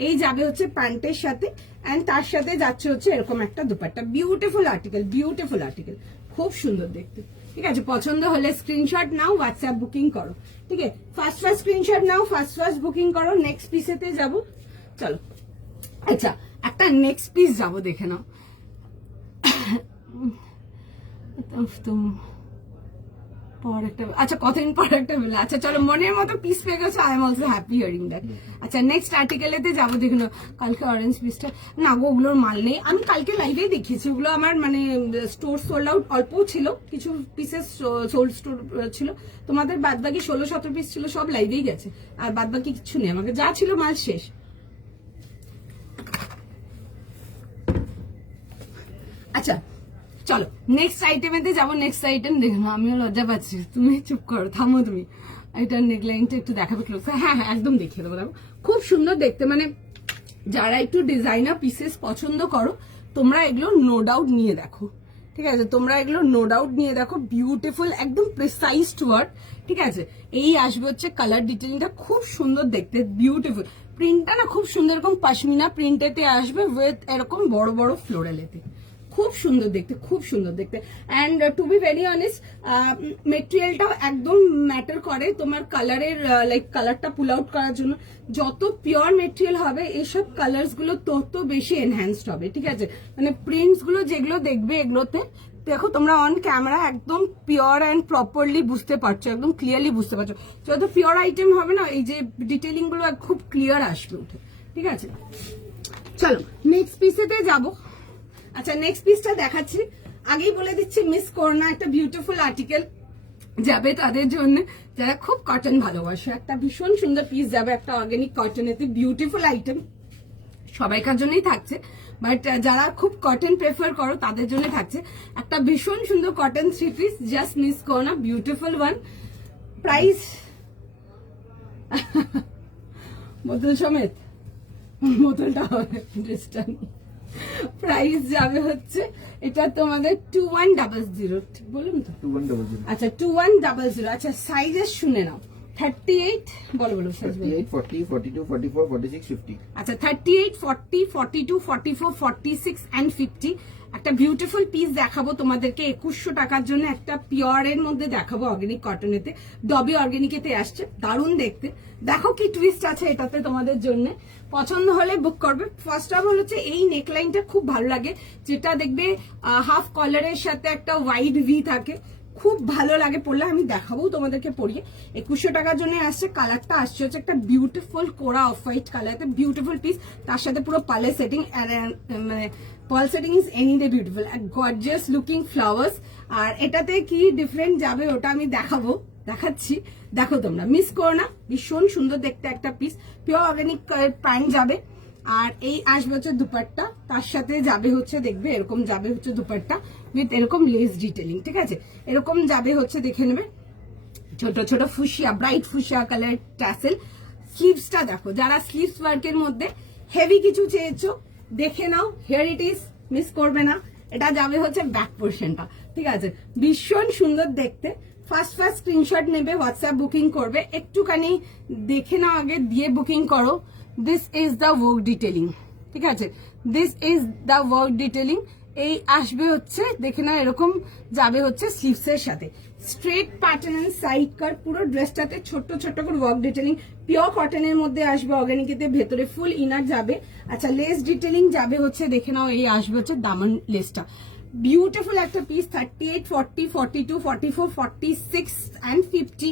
এই যাবে হচ্ছে প্যান্টের সাথে, অ্যান্ড তার সাথে যাচ্ছে হচ্ছে এরকম একটা দুপাট্টা, বিউটিফুল আর্টিকেল, খুব সুন্দর দেখতে, ঠিক আছে। পছন্দ হলে স্ক্রিনশট নাও, হোয়াটসঅ্যাপ বুকিং করো, ঠিক আছে, ফার্স্ট স্ক্রিনশট নাও, ফার্স্ট বুকিং করো। নেক্সট পিসেতে যাব, চলো। আচ্ছা একটা নেক্সট পিস যাবো, দেখে নাও। আচ্ছা কতদিন পর একটা বেলা, আচ্ছা চলো, মনের মতো পিস পেয়ে গেছো, I am also happy hearing that. আচ্ছা নেক্সট আর্টিকেলেতে যাবো, দেখে নাও। কালকে অরেঞ্জ পিসটা না গো, ওগুলোর মাল নেই, আমি কালকে লাইভেই দেখিয়েছি, ওগুলো আমার মানে স্টোর সোল্ড আউট, অল্পও ছিল, কিছু পিসেস সোল্ড স্টোর ছিল, তোমাদের বাদ বাকি 16-17 পিস ছিল, সব লাইভেই গেছে, আর বাদ বাকি কিছু নেই, আমাকে যা ছিল মাল শেষ। আচ্ছা চলো নেক্সট আইটেমেতে যাবো। নেক্সট আইটেম দেখো, আমিও লজ্জা পাচ্ছি, তুমি চুপ করো, থামো তুমি। এটা নেকলাইনটা একটু দেখাবে ক্লোজ, হ্যাঁ একদম দেখিয়ে দেবো। দেখো খুব সুন্দর দেখতে, মানে যারা একটু ডিজাইনার পিসেস পছন্দ করো তোমরা এগুলো নো ডাউট নিয়ে দেখো, ঠিক আছে, তোমরা এগুলো নো ডাউট নিয়ে দেখো, বিউটিফুল, একদম প্রিসাইজ ওয়ার্ড, ঠিক আছে। এই আসবে হচ্ছে কালার ডিটেলিংটা খুব সুন্দর দেখতে, বিউটিফুল প্রিন্টটা না খুব সুন্দর, এরকম পাশমিনা প্রিন্টেতে আসবে উইথ এরকম বড় বড় ফ্লোরালেতে, খুব সুন্দর দেখতে। And to be very honest, মেটেরিয়ালটাও একদম ম্যাটার করে তোমার কালারের, লাইক কালারটা পুল আউট করার জন্য। যত পিওর মেটেরিয়াল হবে এইসব কালার্স গুলো তত বেশি এনহ্যান্সড হবে, ঠিক আছে, মানে প্রিন্টস গুলো যেগুলো দেখবে এগুলোতে, দেখো তোমরা অন ক্যামেরা একদম পিওর অ্যান্ড প্রপারলি বুঝতে পারছো, একদম ক্লিয়ারলি বুঝতে পারছো। যত পিওর আইটেম হবে না, এই যে ডিটেলিং গুলো খুব ক্লিয়ার আসবে উঠে, ঠিক আছে। চলো নেক্সট পিসেতে যাবো। আচ্ছা নেক্সট পিসটা দেখাচ্ছি, আগেই বলে দিচ্ছি মিস করো না, একটা বিউটিফুল আর্টিকেল যাবে তাদের জন্য যারা খুব কটন ভালোবাসে, একটা ভীষণ সুন্দর পিস যাবে, একটা অর্গানিক কটনেতে, বিউটিফুল আইটেম, সবাইকার জন্যই থাকছে, বাট যারা খুব কটন প্রেফার করো তাদের জন্য থাকছে একটা ভীষণ সুন্দর কটন 3 পিস, জাস্ট মিস করো না, বিউটিফুল ওয়ান। প্রাইস বোতল সমেত, বোতলটা হবে ড্রেসটা, প্রাইস যাবে হচ্ছে এটা তোমাদের 2100, বলুন তো 2100, আচ্ছা 2100। আচ্ছা সাইজেস শুনে নাও, 38 বলো 38, 40, 42, 44, 46, 50। আচ্ছা 38, 40, 42, 44, 46 and 50। একটা বিউটিফুল পিস দেখাবো তোমাদেরকে 2100 টাকার জন্য, একটা পিওর এর মধ্যে দেখাবো, অর্গানিক কটনেতে, ডবি অর্গানিকেতে আসছে, দারুণ দেখতে। দেখো কি টুইস্ট আছে এটাতে তোমাদের জন্য, পছন্দ হলে বুক করবে। ফার্স্ট অফ অল হচ্ছে এই নেকলাইনটা খুব ভালো লাগে, যেটা দেখবে হাফ কলারের সাথে একটা ওয়াইড ভি থাকে, খুব ভালো লাগে পরলে, আমি দেখাবো তোমাদেরকে পরিয়ে। 2100 টাকার জন্য আসছে, কালারটা আসছে হচ্ছে একটা বিউটিফুল কোরা অফ হোয়াইট কালারতে, বিউটিফুল পিস, তার সাথে পুরো পালে সেটিং, মানে পাল setting is any day beautiful, gorgeous looking flowers. আর এটাতে কি ডিফারেন্ট যাবে ওটা আমি দেখাচ্ছি, দেখো তোমরা মিস করো না, ভীষণ সুন্দর দেখতে একটা পিস, পিওর অর্গানিক প্যান্ট যাবে। আর এই আসবে হচ্ছে দুপাট্টা, তার সাথে যাবে হচ্ছে দেখবে এরকম যাবে হচ্ছে দুপাট্টা উইথ এরকম লেস ডিটেলিং, ঠিক আছে, এরকম যাবে হচ্ছে দেখে নেবে ছোট ছোট fuchsia, bright fuchsia colour tassel. স্লিভসটা দেখো, যারা স্লিভস ওয়ার্কের মধ্যে হেভি কিছু চেয়েছো দেখে নাও, হিয়ার ইট ইজ, মিস করবে না, এটা যাবে হচ্ছে ব্যাক পোর্শনটা, ঠিক আছে? ভীষণ সুন্দর দেখতে। ফার্স্ট স্ক্রিনশট নেবে, হোয়াটসঅ্যাপ বুকিং করবে, একটুখানি দেখে নাও আগে, দিয়ে বুকিং করো। This is the work detailing, ঠিক আছে? This is the work detailing. এই আসবে হচ্ছে দেখে নাও, এরকম যাবে হচ্ছে স্লিভস এর সাথে, straight pattern and side cut, পুরো ড্রেসটাতে ছোট্ট ছোট্ট করে ওয়ার্ক ডিটেলিং, পিওর কটনের মধ্যে আসবে, অর্গানিকেতে ভেতরে ফুল ইনার যাবে। আচ্ছা, লেস ডিটেলিং যাবে হচ্ছে দেখে নাও, এই আসবে হচ্ছে দামান লেসটা, বিউটিফুল একটা পিস। 38, 40, 42, 44, 46 and 50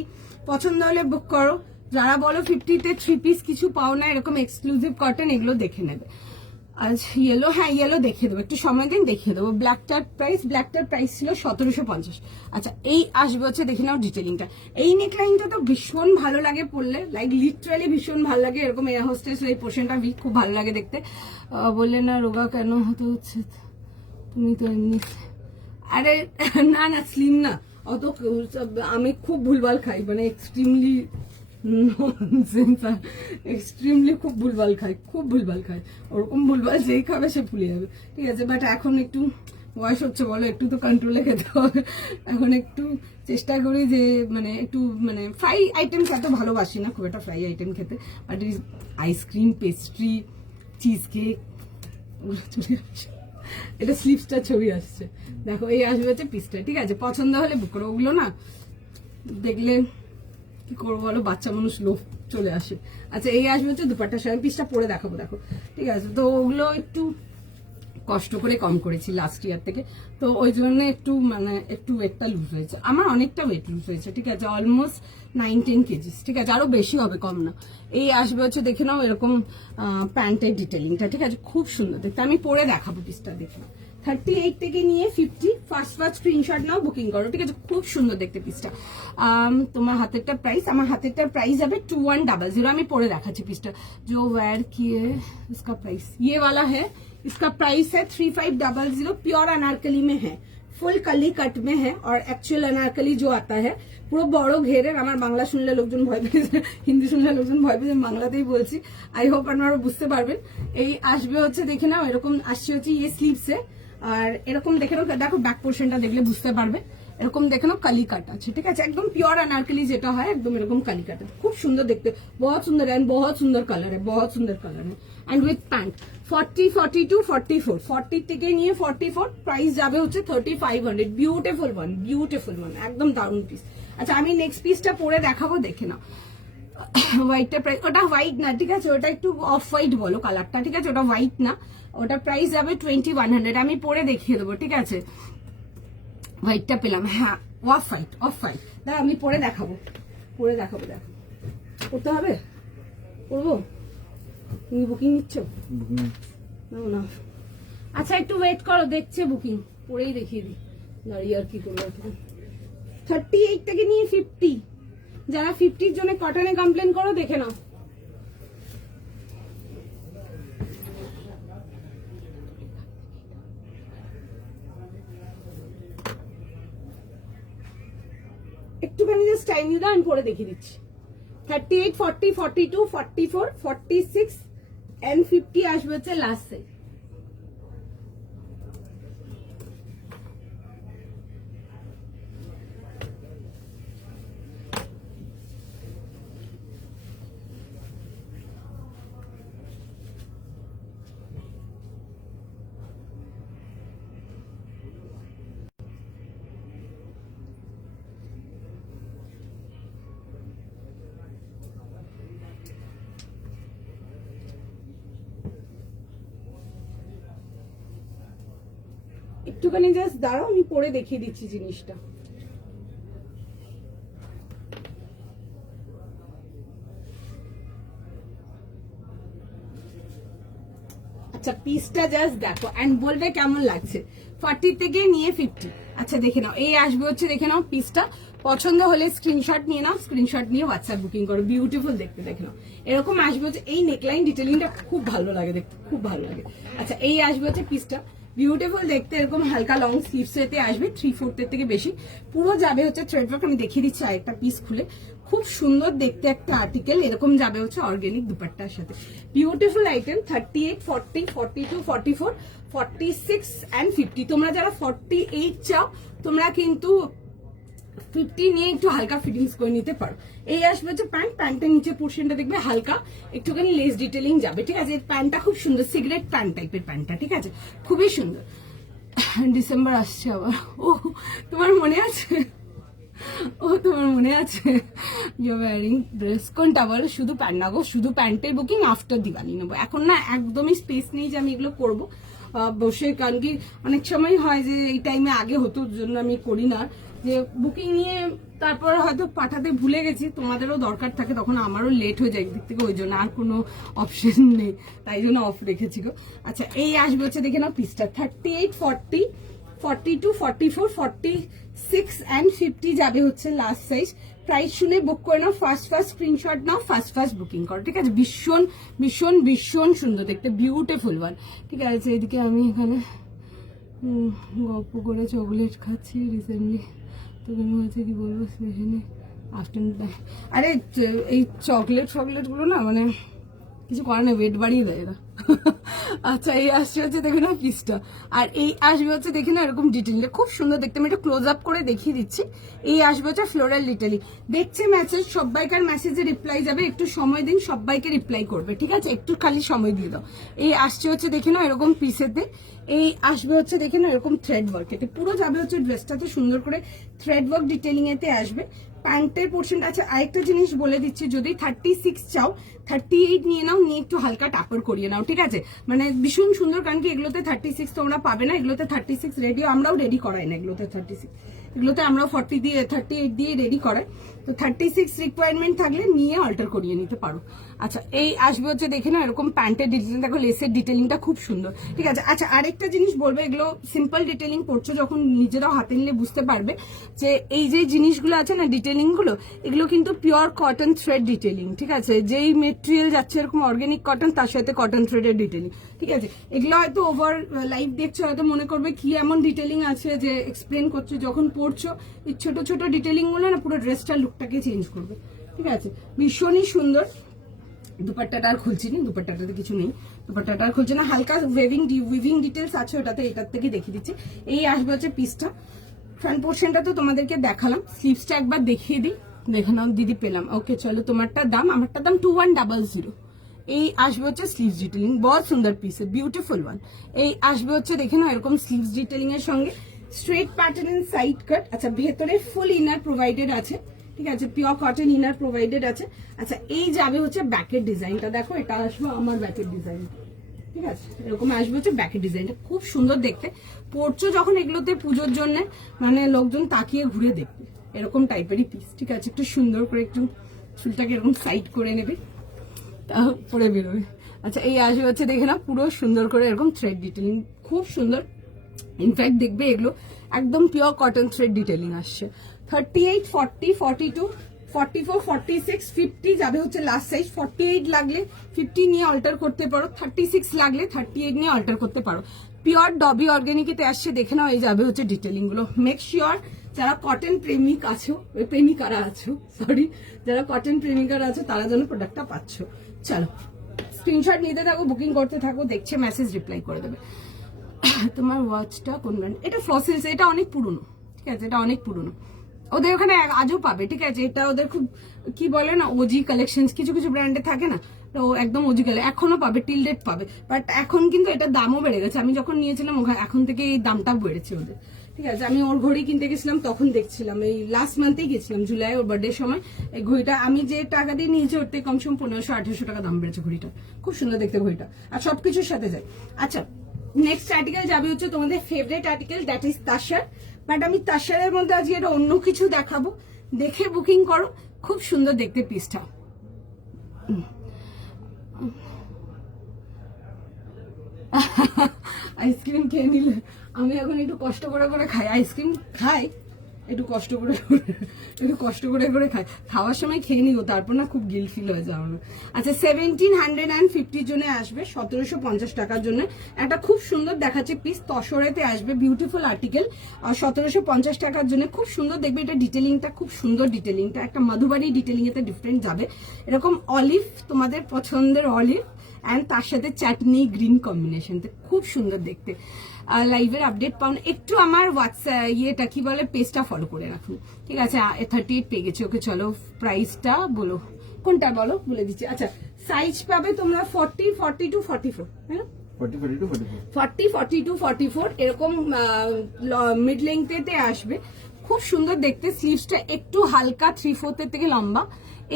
পছন্দ হলে বুক করো। যারা বলো 50-তে 3 পিস কিছু পাও না, এরকম এক্সক্লুসিভ কটন, এগুলো দেখে নেবে। আজ ইয়েলো, হ্যাঁ ইয়েলো দেখিয়ে দেবো, একটু সময় দিন দেখিয়ে দেবো। ব্ল্যাকটার প্রাইস ছিল 1750। আচ্ছা, এই আসবে হচ্ছে দেখে নাও ডিটেলিংটা। এই নেকলাইনটা তো ভীষণ ভালো লাগে পরলে, লাইক লিটারালি ভীষণ ভালো লাগে। এরকম এয়ার হোস্টেস এই পোর্শনটা খুব ভালো লাগে দেখতে। বললে না রোগা কেন হতে হচ্ছে, তুমি তো এমনি, আরে না না স্লিম না অত, আমি খুব ভুলভাল খাই, মানে এক্সট্রিমলি খুব ভুলভাল খাই, ওরকম ভুলভাল যেই খাবে সে ফুলে যাবে, ঠিক আছে? বাট এখন একটু বয়স হচ্ছে, বলো, একটু তো কন্ট্রোলে খেতে হবে। এখন একটু চেষ্টা করি যে মানে একটু মানে ফ্রাই আইটেমস এত ভালোবাসি না খুব একটা ফ্রাই আইটেম খেতে, but ice cream, pastry, cheese cake চলে আসে। এটা স্লিভসটা ছবি আসছে, দেখো এই আসবে হচ্ছে পিসটা, ঠিক আছে? পছন্দ হলে বুক করো। ওগুলো না দেখলে কি করবো বলো, বাচ্চা মানুষ লোভ চলে আসে। আচ্ছা, এই আসবে হচ্ছে দুপাট্টার সাথে, পিসটা পরে দেখাবো, দেখো, ঠিক আছে? তো ওগুলো একটু কষ্ট করে কম করেছি লাস্ট ইয়ার থেকে, তো ওই জন্য একটু মানে একটু ওয়েটটা লুজ হয়েছে, আমার অনেকটা ওয়েট লুজ হয়েছে, ঠিক আছে? অলমোস্ট 9-10 কেজিস, ঠিক আছে? আরো বেশি হবে, কম না। এই আসবে হচ্ছে দেখে নাও এরকম প্যান্টের ডিটেলিংটা, ঠিক আছে? খুব সুন্দর দেখতে, আমি পরে দেখাবো পিসটা, দেখে 38 থেকে নিয়ে 50 ফার্স্ট স্ক্রিনশট নাও, বুকিং করো, ঠিক আছে? খুব সুন্দর দেখতে পিসটা। তোমার হাতেরটা প্রাইস, আমার হাতেরটার প্রাইস হবে 2100। আমি পরে দেখাচ্ছি পিসটা। जो वेयर किए इसका प्राइस ये वाला है, इसका प्राइस है 3500। प्योर अनारकली में है, ফুল কালি কাট মে হ্যাঁ, আর অ্যাকচুয়াল अनारकली जो आता है পুরো বড় ঘেরের। আমার বাংলা শুনলে লোকজন ভয় পেয়ে, হিন্দি শুনলে লোকজন ভয় পেয়ে, বাংলাতেই বলছি, আই হোপ আপনারা বুঝতে পারবেন। এই আসবে হচ্ছে দেখে নাও, এরকম আসছে হচ্ছে ইয়ে স্লিভসে, আর এরকম দেখে নাও, দেখো ব্যাক পোর্শনটা দেখলে বুঝতে পারবে, এরকম দেখে নাও কালি কাট আছে, ঠিক আছে? একদম পিওর अनारकली যেটা হয়, একদম এরকম কালি কাট, খুব সুন্দর দেখতে, বহুত সুন্দর, এন্ড বহুত সুন্দর কালার है, बहुत सुंदर कलर है। एंड विथ पैंट 40, 42, 44, 40 থেকে নিয়ে 44 প্রাইস যাবে হচ্ছে 3500। বিউটিফুল ওয়ান, একদম দারুণ পিস। আচ্ছা, আমি নেক্সট পিসটা পরে দেখাবো, দেখে নাও। হোয়াইটটা প্রাইস, ওটা হোয়াইট না, ঠিক আছে? ওটা একটু অফ হোয়াইট বলো কালারটা, ঠিক আছে? ওটা হোয়াইট না, ওটা প্রাইস যাবে 2100। আমি পরে দেখিয়ে দেবো, ঠিক আছে? হোয়াইটটা পেলাম, হ্যাঁ অফ হোয়াইট, দাঁড়া আমি পরে দেখাবো, দেখো করতে হবে, করবো। তুমি বুকিং নিচ্ছ না? আচ্ছা, একটু ওয়েট করো, দেখছে বুকিং, পরেই দেখিয়ে দিই, দাঁড়িয়ে আর কি করবো। 38 থেকে নিয়ে 50, যারা 50-র জন্য কটনে কমপ্লেন করো, দেখে নাও। একটুখানি জাস্ট টাইম দিও, আমি পরে দেখিয়ে দিচ্ছি। 38, 40, 42, 44, 46 and 50 আসবে হচ্ছে লাস্টে। একটুখানি জাস্ট দাঁড়াও, আমি পরে দেখিয়ে দিচ্ছি জিনিসটা। আচ্ছা, পিসটা জাস্ট দেখো এন্ড বলবে কেমন লাগছে। 40 থেকে নিয়ে 50। আচ্ছা, দেখে নাও, এই আসবে হচ্ছে দেখে নাও পিসটা। পছন্দ হলে স্ক্রিনশট নিয়ে নাও, স্ক্রিনশট নিয়ে হোয়াটসঅ্যাপ বুকিং করো। বিউটিফুল দেখতে, দেখে নাও এরকম আসবে হচ্ছে। এই নেকলাইন ডিটেলিংটা খুব ভালো লাগে দেখতে, খুব ভালো লাগে। আচ্ছা, এই আসবে হচ্ছে পিসটা, বিউটিফুল দেখতে, এরকম হালকা লং স্লিভস এতে আসবে 3/4 থেকে বেশি, পুরো যাবে হচ্ছে থ্রেড ওয়ার্ক। আমি দেখিয়ে দিচ্ছি আরেকটা পিস খুলে, খুব সুন্দর দেখতে একটা আর্টিকেল, এরকম যাবে হচ্ছে অর্গানিক দুপাট্টার সাথে। Beautiful item, 38, 40, 42, 44, 46 and 50। তোমরা যারা 48 চাও তোমরা কিন্তু 50 নিয়ে একটু হালকা ফিটিংস করে নিতে পারো। এই আসবে হচ্ছে প্যান্ট, প্যান্টের নিচে পোর্শনটা দেখবে হালকা একটুখানি লেস ডিটেলিং যাবে, ঠিক আছে। প্যান্টটা খুব সুন্দর, সিগারেট প্যান্ট টাইপের প্যান্টটা, ঠিক আছে, খুবই সুন্দর। ডিসেম্বর আসছে আবার, ও তোমার মনে আছে, ও তোমার মনে আছে, ইউ ওয়্যারিং ড্রেস কোনটা বলো? শুধু প্যান্ট না গো, শুধু প্যান্টের বুকিং আফটার দিওয়ালি নেবো। এখন না একদমই স্পেস নেই যে আমি এগুলো করবো বসে, কারণ কি অনেক সময় হয় যে এই টাইমে আগে হতো, জন্য আমি করি না, যে বুকিং নিয়ে তারপর হয়তো পাঠাতে ভুলে গেছি, তোমাদেরও দরকার থাকে, তখন আমারও লেট হয়ে যায় দিক থেকে, ওই জন্য আর কোনো অপশন নেই, তাই জন্য অফ রেখেছি গো। আচ্ছা এই আসবে হচ্ছে দেখে নাও পিসটা, 38, 40, 42, 44, 46 and 50 যাবে হচ্ছে লাস্ট সাইজ। প্রাইস শুনে বুক করে নাও, ফার্স্ট স্ক্রিনশট নাও, ফার্স্ট বুকিং করো, ঠিক আছে। ভীষণ ভীষণ ভীষণ সুন্দর দেখতে, বিউটিফুল ওয়ান, ঠিক আছে। এদিকে আমি এখানে গল্প করে চকলেট খাচ্ছি রিসেন্টলি, তো মনে হচ্ছে কি বলবো, স্পেশালি আফটারনুন টাইম। আরে এই চকলেট গুলো না মানে কিছু করে না, ওয়েট বাড়িয়ে দেয় না। আচ্ছা এই আসছে হচ্ছে দেখে না পিসটা, আর এই আসবে হচ্ছে দেখে না এরকম ডিটেইলটা খুব সুন্দর দেখতে, আমি একটু ক্লোজ আপ করে দেখিয়ে দিচ্ছি। এই আসবে হচ্ছে ফ্লোরাল ডিটেইলিং, দেখছে মেসেজ, সবাইকার মেসেজে রিপ্লাই যাবে, একটু সময় দিন, সবাইকে রিপ্লাই করবে, ঠিক আছে, একটু খালি সময় দিয়ে দাও। এই আসছে হচ্ছে দেখে না এরকম পিসেতে, এই আসবে হচ্ছে দেখে না এরকম থ্রেড ওয়ার্ক, এতে পুরো যাবে হচ্ছে ড্রেসটাতে সুন্দর করে থ্রেড ওয়ার্ক ডিটেইলিং এতে আসবে। প্যান্টের পোর্শনটা আছে, আরেকটা জিনিস বলে দিচ্ছি, যদি 36 চাও 38 নিয়ে নাও, নিয়ে একটু হালকা টাপর করিয়ে নাও, ঠিক আছে, মানে ভীষণ সুন্দর, কারণ কি এগুলোতে 36 তোমরা পাবে না, এগুলোতে 36 রেডি, আমরাও রেডি করাই না এগুলোতে 36, এগুলোতে আমরাও 38 দিয়ে রেডি করাই, তো 36 রিকোয়ারমেন্ট থাকলে নিয়ে অল্টার করিয়ে নিতে পারো। আচ্ছা এই আসবে হচ্ছে দেখে না এরকম প্যান্টের ডিটেইলিং, দেখো লেসের ডিটেইলিংটা খুব সুন্দর, ঠিক আছে। আচ্ছা আরেকটা জিনিস বলবো, এগুলো সিম্পল ডিটেইলিং পড়ছো যখন নিজেরাও হাতে নিলে বুঝতে পারবে যে এই যে জিনিসগুলো আছে না ডিটেইলিং গুলো, এগুলো কিন্তু পিওর কটন থ্রেড ডিটেইলিং, ঠিক আছে। যেই মেটেরিয়াল যাচ্ছে এরকম অর্গানিক কটন, তার সাথে কটন থ্রেডের ডিটেইলিং, ঠিক আছে। এগুলো হয়তো ওভার লাইভ দেখছো, হয়তো মনে করবে কি এমন ডিটেইলিং আছে যে এক্সপ্লেন করছো, যখন পড়ছো এই ছোট ছোট ডিটেইলিং গুলো না পুরো ড্রেসটার লুকটাকে চেঞ্জ করবে, ঠিক আছে। ভীষণই সুন্দর। দুপাট্টাটা আর খুলছি না, দুপাট্টাটাতে কিছু নেই, দুপাট্টাটা আর খুলছে না, হালকা উইভিং ডিটেলস আছে ওটাতে, এটার থেকে দেখিয়ে দিচ্ছি। এই আসবে হচ্ছে পিসটা, ফ্রন্ট পোর্শনটা তো তোমাদেরকে দেখালাম, স্লিভসটা একবার দেখিয়ে দিই, দেখে নাও দিদি পেলাম, ওকে চলো। তোমারটার দাম, আমারটার দাম 2100। এই আসবে হচ্ছে স্লিভস ডিটেলিং, বহুত সুন্দর পিস, বিউটিফুল ওয়ান। এই আসবে হচ্ছে দেখে নাও এরকম স্লিভস ডিটেলিং এর সঙ্গে straight pattern and side cut. আচ্ছা ভেতরে ফুল ইনার প্রোভাইডেড আছে, ঠিক আছে, পিওর কটন ইনার প্রোভাইডেড আছে। আচ্ছা এই যাবে হচ্ছে ব্যাকের ডিজাইনটা, দেখো এটা আসবে আমার ব্যাকের ডিজাইন, ঠিক আছে, এরকম আসবে হচ্ছে ব্যাকের ডিজাইনটা, খুব সুন্দর দেখতে, পরছো যখন এগুলোতে পুজোর জন্য, মানে লোকজন তাকিয়ে ঘুরে দেখবে, এরকম টাইপেরই পিস, ঠিক আছে। একটু সুন্দর করে একটু চুলটাকে এরকম সাইড করে নেবে, পরে বেরোবে। আচ্ছা এই আসবে হচ্ছে দেখে না পুরো সুন্দর করে এরকম থ্রেড ডিটেলিং, খুব সুন্দর, ইনফ্যাক্ট দেখবে এগুলো একদম পিওর কটন থ্রেড ডিটেলিং আসছে। 38, 40, 42, 44, 46, 50 যাবে হচ্ছে লাস্ট সাইজ। 48 লাগলে 50 নিয়ে অল্টার করতে পারো, 36 লাগলে 38 নিয়ে অল্টার করতে পারো। পিওর ডবি অর্গানিকেতে আসছে, দেখে নাও এই যাবে হচ্ছে ডিটেলিং গুলো। মেক শিওর যারা কটন প্রেমিক আছো, প্রেমিকারা আছো, সরি, যারা কটন প্রেমিকারা আছো তারা যেন প্রোডাক্টটা পাচ্ছ। চলো স্ক্রিনশট নিতে থাকো, বুকিং করতে থাকো, দেখছে মেসেজ রিপ্লাই করে দেবে। তোমার ওয়াচটা কোন ব্র্যান্ড? এটা ফসিলস, এটা অনেক পুরনো, ঠিক আছে, এটা অনেক পুরনো, ওদের ওখানে আজও পাবে, ঠিক আছে। এটা ওদের খুব কি বলে না ওজি কালেকশন, কিছু কিছু ব্র্যান্ডে থাকে না, তো একদম ওজি কালেকশন এখনো পাবে, টিল ডেট পাবে, বাট এখন কিন্তু এটার দামও বেড়ে গেছে। আমি যখন নিয়েছিলাম এখন থেকে এই দামটা বেড়েছে ওদের, ঠিক আছে। আমি ওর ঘড়ি কিনতে গেছিলাম তখন দেখছিলাম, এই লাস্ট মান্থেই গেছিলাম জুলাই, ওর বার্থডের সময়। এই ঘড়িটা আমি যে টাকা দিয়ে নিয়েছি ওর থেকে কমসম 1500-1800 টাকা দাম বেড়েছে ঘড়িটা, খুব সুন্দর দেখতে ঘড়িটা, আর সবকিছুর সাথে যায়। আচ্ছা নেক্সট আর্টিকেল যাবে হচ্ছে তোমাদের favourite article, that is তাসার, but আমি তাসারের মধ্যে আজকে এটা অন্য কিছু দেখাবো, দেখে বুকিং করো, খুব সুন্দর দেখতে পিসটা। আইসক্রিম খেয়ে নিলে, আমি এখন একটু কষ্ট করে করে খাই, আইসক্রিম খাই একটু কষ্ট করে খাই, খাওয়ার সময় খেয়ে নিও, তারপর না খুব গিল্ট ফিল হয়ে যাও না। আচ্ছা 1750 জন্য আসবে 1750 টাকার জন্য একটা খুব সুন্দর দেখাচ্ছে পিস, তসরেতে আসবে, বিউটিফুল আর্টিকেল, 1750 টাকার জন্য খুব সুন্দর দেখবে। এটা ডিটেলিংটা খুব সুন্দর, ডিটেলিংটা একটা মধুবাড়ি ডিটেলিং এতে ডিফারেন্ট যাবে, এরকম অলিভ, তোমাদের পছন্দের অলিভ অ্যান্ড তার সাথে চাটনি গ্রিন কম্বিনেশন, খুব সুন্দর দেখতে। লাইভের আপডেট পাউন একটু আমার হোয়াটসঅ্যাপ ইয়েটা কি বলে পেজটা ফলো করে রাখুন, ঠিক আছে। 38 পেয়ে গেছে, ওকে চলো প্রাইসটা বলো, কোনটা বলো বলে দিচ্ছি। আচ্ছা সাইজ পাবে তোমরা 40, 42, 44, হ্যাঁ 40, 42, 44. 40, 42, 44 এরকম মিড লেংথেতে আসবে, খুব সুন্দর দেখতে। স্লিভসটা একটু হালকা 3/4 থেকে লম্বা,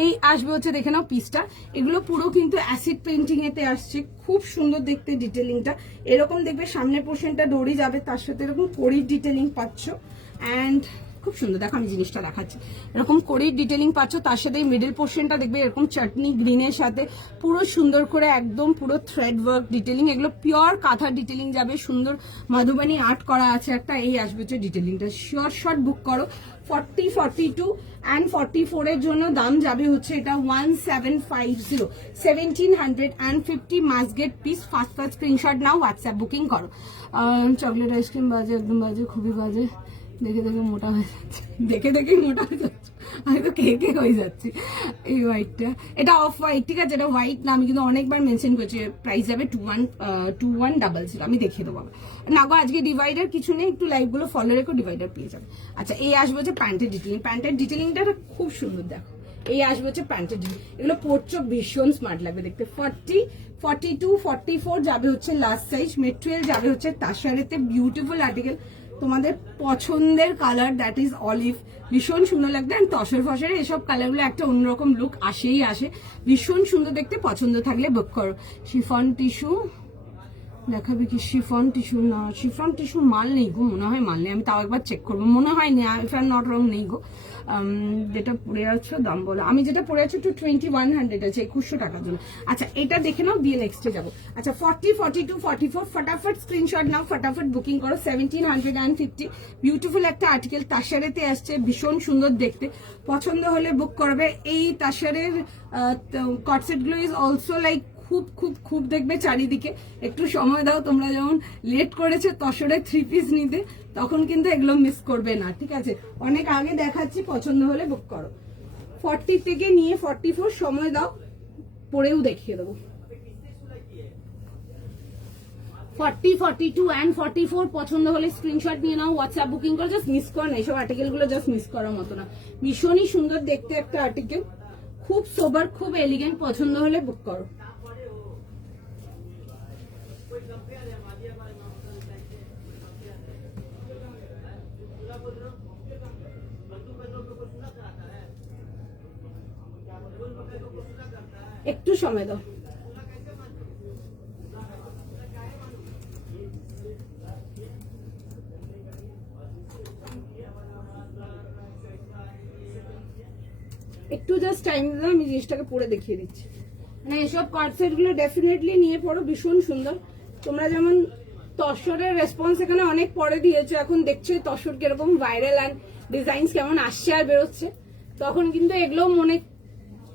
এই আসবে হচ্ছে দেখে নাও পিসটা। এগুলো পুরো কিন্তু অ্যাসিড পেন্টিং এতে আসছে, খুব সুন্দর দেখতে ডিটেলিংটা। এরকম দেখবে সামনের পোর্শনটা দড়ি যাবে, তার সাথে এরকম কড়ির ডিটেলিং পাচ্ছ অ্যান্ড খুব সুন্দর, দেখো আমি জিনিসটা দেখাচ্ছি, এরকম কড়ির ডিটেলিং পাচ্ছ, তার সাথে মিডল পোর্শনটা দেখবে এরকম চাটনি গ্রিনের সাথে পুরো সুন্দর করে একদম পুরো থ্রেড ওয়ার্ক ডিটেলিং, এগুলো পিওর কাঁথা ডিটেলিং যাবে, সুন্দর মাধুবানি আর্ট করা আছে একটা, এই আসবে হচ্ছে ডিটেলিংটা। শিওর শর্ট বুক করো। 40, 42 অ্যান্ড 44 এর জন্য দাম যাবে হচ্ছে এটা 1750, 1750 must get piece. First screenshot নাও, হোয়াটসঅ্যাপ বুকিং করো। চকলেট আইসক্রিম বাজে, একদম বাজে, খুবই বাজে, দেখে মোটা হয়ে যাচ্ছে, দেখেই মোটা হয়ে যাচ্ছে, আমি তো কে হয়ে যাচ্ছি। এই হোয়াইটটা, এটা অফ হোয়াইট, ঠিক আছে, এটা হোয়াইট না, আমি কিন্তু অনেকবার মেনশন করছি। প্রাইস যাবে 2100, আমি দেখিয়ে দেবো না গো, আজকে ডিভাইডার কিছু নেই, একটু লাইভ গুলো ফলো রেখো, ডিভাইডার পেয়ে যাবে। আচ্ছা এই আসবে হচ্ছে প্যান্টের ডিটেলিং, প্যান্টের ডিটেলিংটা খুব সুন্দর দেখো, এই আসবে হচ্ছে প্যান্টের ডিটেলিং, এগুলো পরছো ভীষণ স্মার্ট লাগবে দেখতে। 40, 42, 44 যাবে হচ্ছে লাস্ট সাইজ, মেটেরিয়াল যাবে হচ্ছে তাসারেতে, বিউটিফুল আর্টিকেল, তোমাদের পছন্দের কালার দ্যাট ইজ অলিভ, ভীষণ সুন্দর লাগবে। অ্যান্ড তসর ফসরে এসব কালারগুলো একটা অন্যরকম লুক আসে, ভীষণ সুন্দর দেখতে, পছন্দ থাকলে বুক করো। শিফন টিস্যু দেখাবে কি? শিফন টিস্যু না, শিফন টিস্যু মাল নেই গো, মনে হয় মাল নেই, আমি তাও একবার চেক করবো, মনে হয় না, if I am not wrong নেই গো। যেটা পড়ে আছো দাম বলো, আমি যেটা পড়ে আছো 2100 আছে, 2100 টাকার জন্য। আচ্ছা এটা দেখে নাও, দিয়ে নেক্সটে যাবো। আচ্ছা 40, 42, 44 ফটাফট স্ক্রিনশট নাও, ফটাফট বুকিং করো। 1750 বিউটিফুল একটা আর্টিকেল, তাসারেতে আসছে, ভীষণ সুন্দর দেখতে, পছন্দ হলে বুক করবে। এই তাসারের কটসেট গুলো ইজ অলসো লাইক খুব খুব খুব দেখবে চারিদিকে, একটু সময় দাও, তোমরা যেমন লেট করেছো তসরে 3 পিস নিতে, তখন কিন্তু এগুলো মিস করবে না, ঠিক আছে। অনেক আগে দেখাচ্ছি, পছন্দ হলে বুক করো। 40 থেকে নিয়ে 44 সময় দাও, পরেও দেখিয়ে দেবো। 40, 42 অ্যান্ড 44 পছন্দ হলে স্ক্রিনশট নিয়ে নাও, হোয়াটসঅ্যাপ বুকিং করো, জাস্ট মিস করো না, এইসব আর্টিকেল গুলো জাস্ট মিস করার মতো না, ভীষণই সুন্দর দেখতে একটা আর্টিকেল, খুব সোবার, খুব এলিগেন্ট, পছন্দ হলে বুক করো। একটু সময় দাও। একটু জাস্ট টাইম দাও, আমি জিনিসটাকে পরে দেখিয়ে দিচ্ছি। মানে এসব কনসেপ্ট গুলো ডেফিনেটলি নিয়ে পড়ো, ভীষণ সুন্দর। তোমরা যেমন তসরের রেসপন্স এখানে অনেক পরে দিয়েছো, এখন দেখছো তসর কিরকম ভাইরাল অ্যান্ড ডিজাইন কেমন আসছে আর বেরোচ্ছে, তখন কিন্তু এগুলো মনে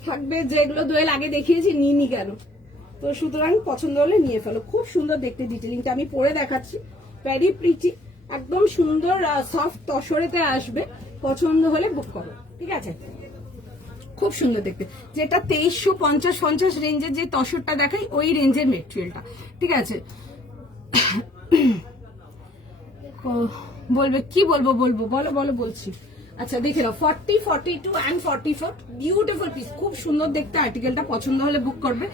থাকবে যে এগুলো দোয়েল আগে দেখিয়েছি, নিইনি কেন। তো সুতরাং পছন্দ হলে নিয়ে ফেলো, খুব সুন্দর দেখতে ডিটেলিংটা, আমি পরে দেখাচ্ছি, ভেরি প্রিটি, একদম সুন্দর সফট তসরেতে আসবে, পছন্দ হলে বুক করো, ঠিক আছে। খুব সুন্দর দেখতে, যেটা 2350 রেঞ্জের যে তসরটা দেখাই, ওই রেঞ্জের মেটেরিয়ালটা, ঠিক আছে। বলবে কি বলবো, বলো বলছি। আচ্ছা দেখে নাও, 40, 42 অ্যান্ড 44 বিউটিফুল পিস, খুব সুন্দর দেখতে আর্টিকেলটা, পছন্দ হলে বুক করবে।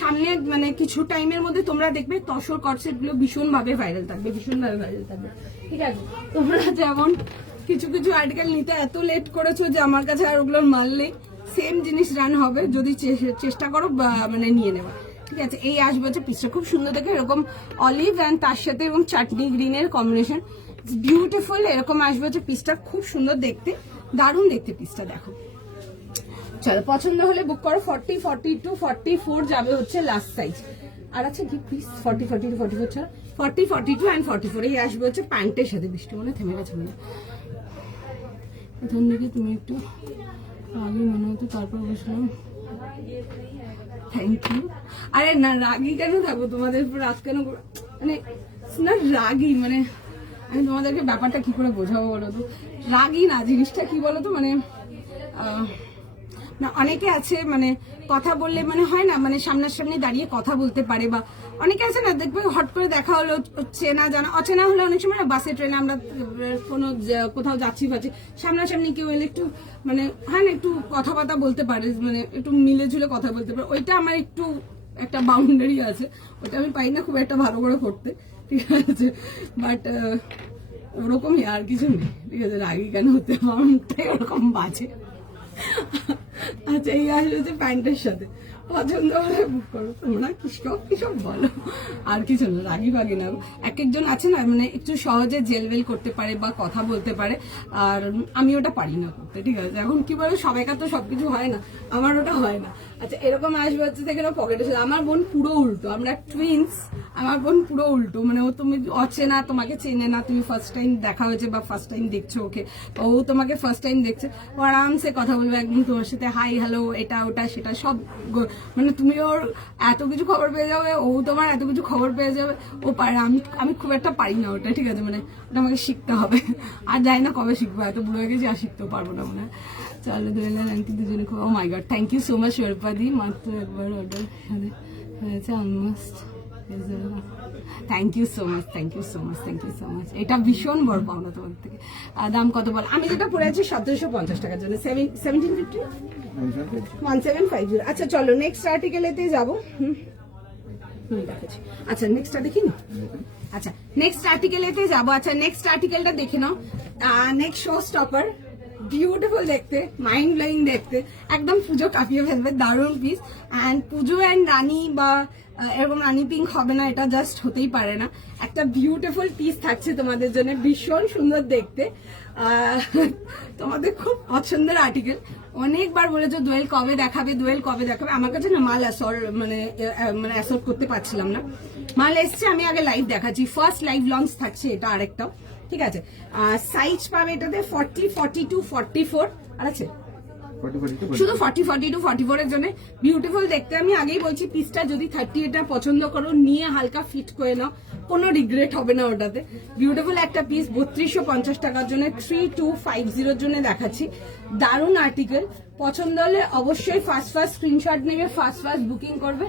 সামনে মানে কিছু টাইমের মধ্যে তোমরা দেখবে তসর কটসেট গুলো ভীষণ ভাবে ভাইরাল থাকবে, ঠিক আছে। তোমরা যেমন কিছু আর্টিকেল নিতে এত লেট করেছো যে আমার কাছে আর ওগুলোর মাল নেই, সেম জিনিস রান হবে যদি চেষ্টা করো মানে নিয়ে নেবা, ঠিক আছে। এই আসবে হচ্ছে পিসটা, খুব সুন্দর দেখে, এরকম অলিভ অ্যান্ড তার সাথে এবং চাটনি গ্রিনের কম্বিনেশন, বিউটিফুল, এরকম আসবে হচ্ছে পিসটা, খুব সুন্দর দেখতে, দারুণ দেখতে পিসটা, দেখো। চলো পছন্দ হলে বুক করো। 40, 42, 44 যাবে হচ্ছে লাস্ট সাইজ। আর আছে কি পিস 40, 42, 44 ছাড়া 40, 42 অ্যান্ড 44 এই আসবে হচ্ছে প্যান্টের সাথে। বৃষ্টি মনে থেমে গেছে মনে। এখান থেকে তুমি একটু আগে মনে হতো, তারপর বসলাম। Thank you. আরে না রাগি কেন থাকবো তোমাদের উপর, রাগ কেন মানে না রাগি মানে আমি তোমাদেরকে ব্যাপারটা কি করে বোঝাবো বলো তো, রাগি না, জিনিসটা কি বলো তো মানে না অনেকে আছে মানে কথা বললে মানে হয় না মানে সামনাসামনি দাঁড়িয়ে কথা বলতে পারে, বা অনেকে আছে না দেখবে হট করে দেখা হলো, চেনা জানা অচেনা হলে অনেক সময় না বাসে ট্রেনে আমরা কোনো কোথাও যাচ্ছি ফাচ্ছি সামনাসামনি কেউ এলে একটু মানে হয় না একটু কথাবার্তা বলতে পারে, মানে একটু মিলে ঝুলে কথা বলতে পারে, ওইটা আমার একটু একটা বাউন্ডারি আছে, ওটা আমি পাই না খুব একটা ভালো করে করতে, ঠিক আছে, বাট ওরকমই আর কিছু নেই, ঠিক আছে। রাগি কেন হতে পারটাই ওরকম বাজে। আচ্ছা এই আসবে প্যান্টের সাথে পছন্দ হলে বুক করো, তোমরা কিসব বলো, আর কিছু না, রাগি বাগি না। এক একজন আছে না মানে একটু সহজে জেলবেল করতে পারে বা কথা বলতে পারে, আর আমি ওটা পারি না করতে, ঠিক আছে। এখন কি বলো সবাইকার তো সবকিছু হয় না, আমার ওটা হয় না। আচ্ছা এরকম আসবে হচ্ছে থেকে পকেটে, আমার বোন পুরো উল্টো, আমরা টুইন্স, আমার বোন পুরো উল্টো, মানে ও তুমি অচেনা, তোমাকে চেনে না, তুমি ফার্স্ট টাইম দেখা হয়েছে বা ফার্স্ট টাইম দেখছো ওকে, ও তোমাকে ফার্স্ট টাইম দেখছে, ও আরামসে কথা বলবে একদম তোমার সাথে, হাই হ্যালো এটা ওটা সেটা সব, মানে তুমি ওর এত কিছু খবর পেয়ে যাবে, ও তোমার এত কিছু খবর পেয়ে যাবে, ও পারে, আমি খুব একটা পারি না ওটা, ঠিক আছে, মানে ওটা আমাকে শিখতে হবে, আর যাই না কবে শিখবো, এত বুড়ো হয়ে গেছি আর শিখতেও পারবো না মনে হয়। চলো দুজনে খুব, oh my God thank you so much শিল্পাদি, মাত্র একবার অর্ডার হয়েছে almost, thank you so much, thank you so much, thank you so much. এটা ভীষণ বড় পাওনা তোমাদের থেকে। দাম কত বল? আমি যেটা পড়েছি 1750 টাকার জন্য, 1750 1750। আচ্ছা চলো নেক্সট আর্টিকেলেতে যাবো। আচ্ছা নেক্সটটা দেখিনি, আচ্ছা নেক্সট আর্টিকেলেতে যাবো। আচ্ছা নেক্সট আর্টিকেলটা দেখে নাও, নেক্সট শো স্টপার, বিউটিফুল দেখতে, মাইন্ড ব্লোয়িং দেখতে, একদম পুজো কাঁপিয়ে ফেলবে, দারুণ পিস। অ্যান্ড পুজো অ্যান্ড রানী বা এরকম রানী পিঙ্ক হবে না, এটা জাস্ট হতেই পারে না, একটা বিউটিফুল পিস থাকছে তোমাদের জন্য, ভীষণ সুন্দর দেখতে, তোমাদের খুব পছন্দের আর্টিকেল। অনেকবার বলেছো দোয়েল কবে দেখাবে, দোয়েল কবে দেখাবে, আমার কাছে না মাল মানে অ্যাসর্ট করতে পারছিলাম না, মাল এসছে, আমি আগে লাইভ দেখাচ্ছি, ফার্স্ট লাইভ লঞ্চ থাকছে এটা আরেকটাও, ঠিক আছে। সাইজ পাবে এটাতে 40, 42, 44 আর আছে শুধু 40, 42, 44 এর জন্য, বিউটিফুল দেখতে। আমি আগেই বলছি পিসটা যদি 30 এটা পছন্দ করো নিয়ে হালকা ফিট করে নাও, কোনো রিগ্রেট হবে না ওটাতে, বিউটিফুল একটা পিস। 3250 টাকার জন্য 3250 জন্য দেখাচ্ছি, দারুণ আর্টিকেল। পছন্দ হলে অবশ্যই ফার্স্ট স্ক্রিনশট নেবে, ফার্স্ট বুকিং করবে,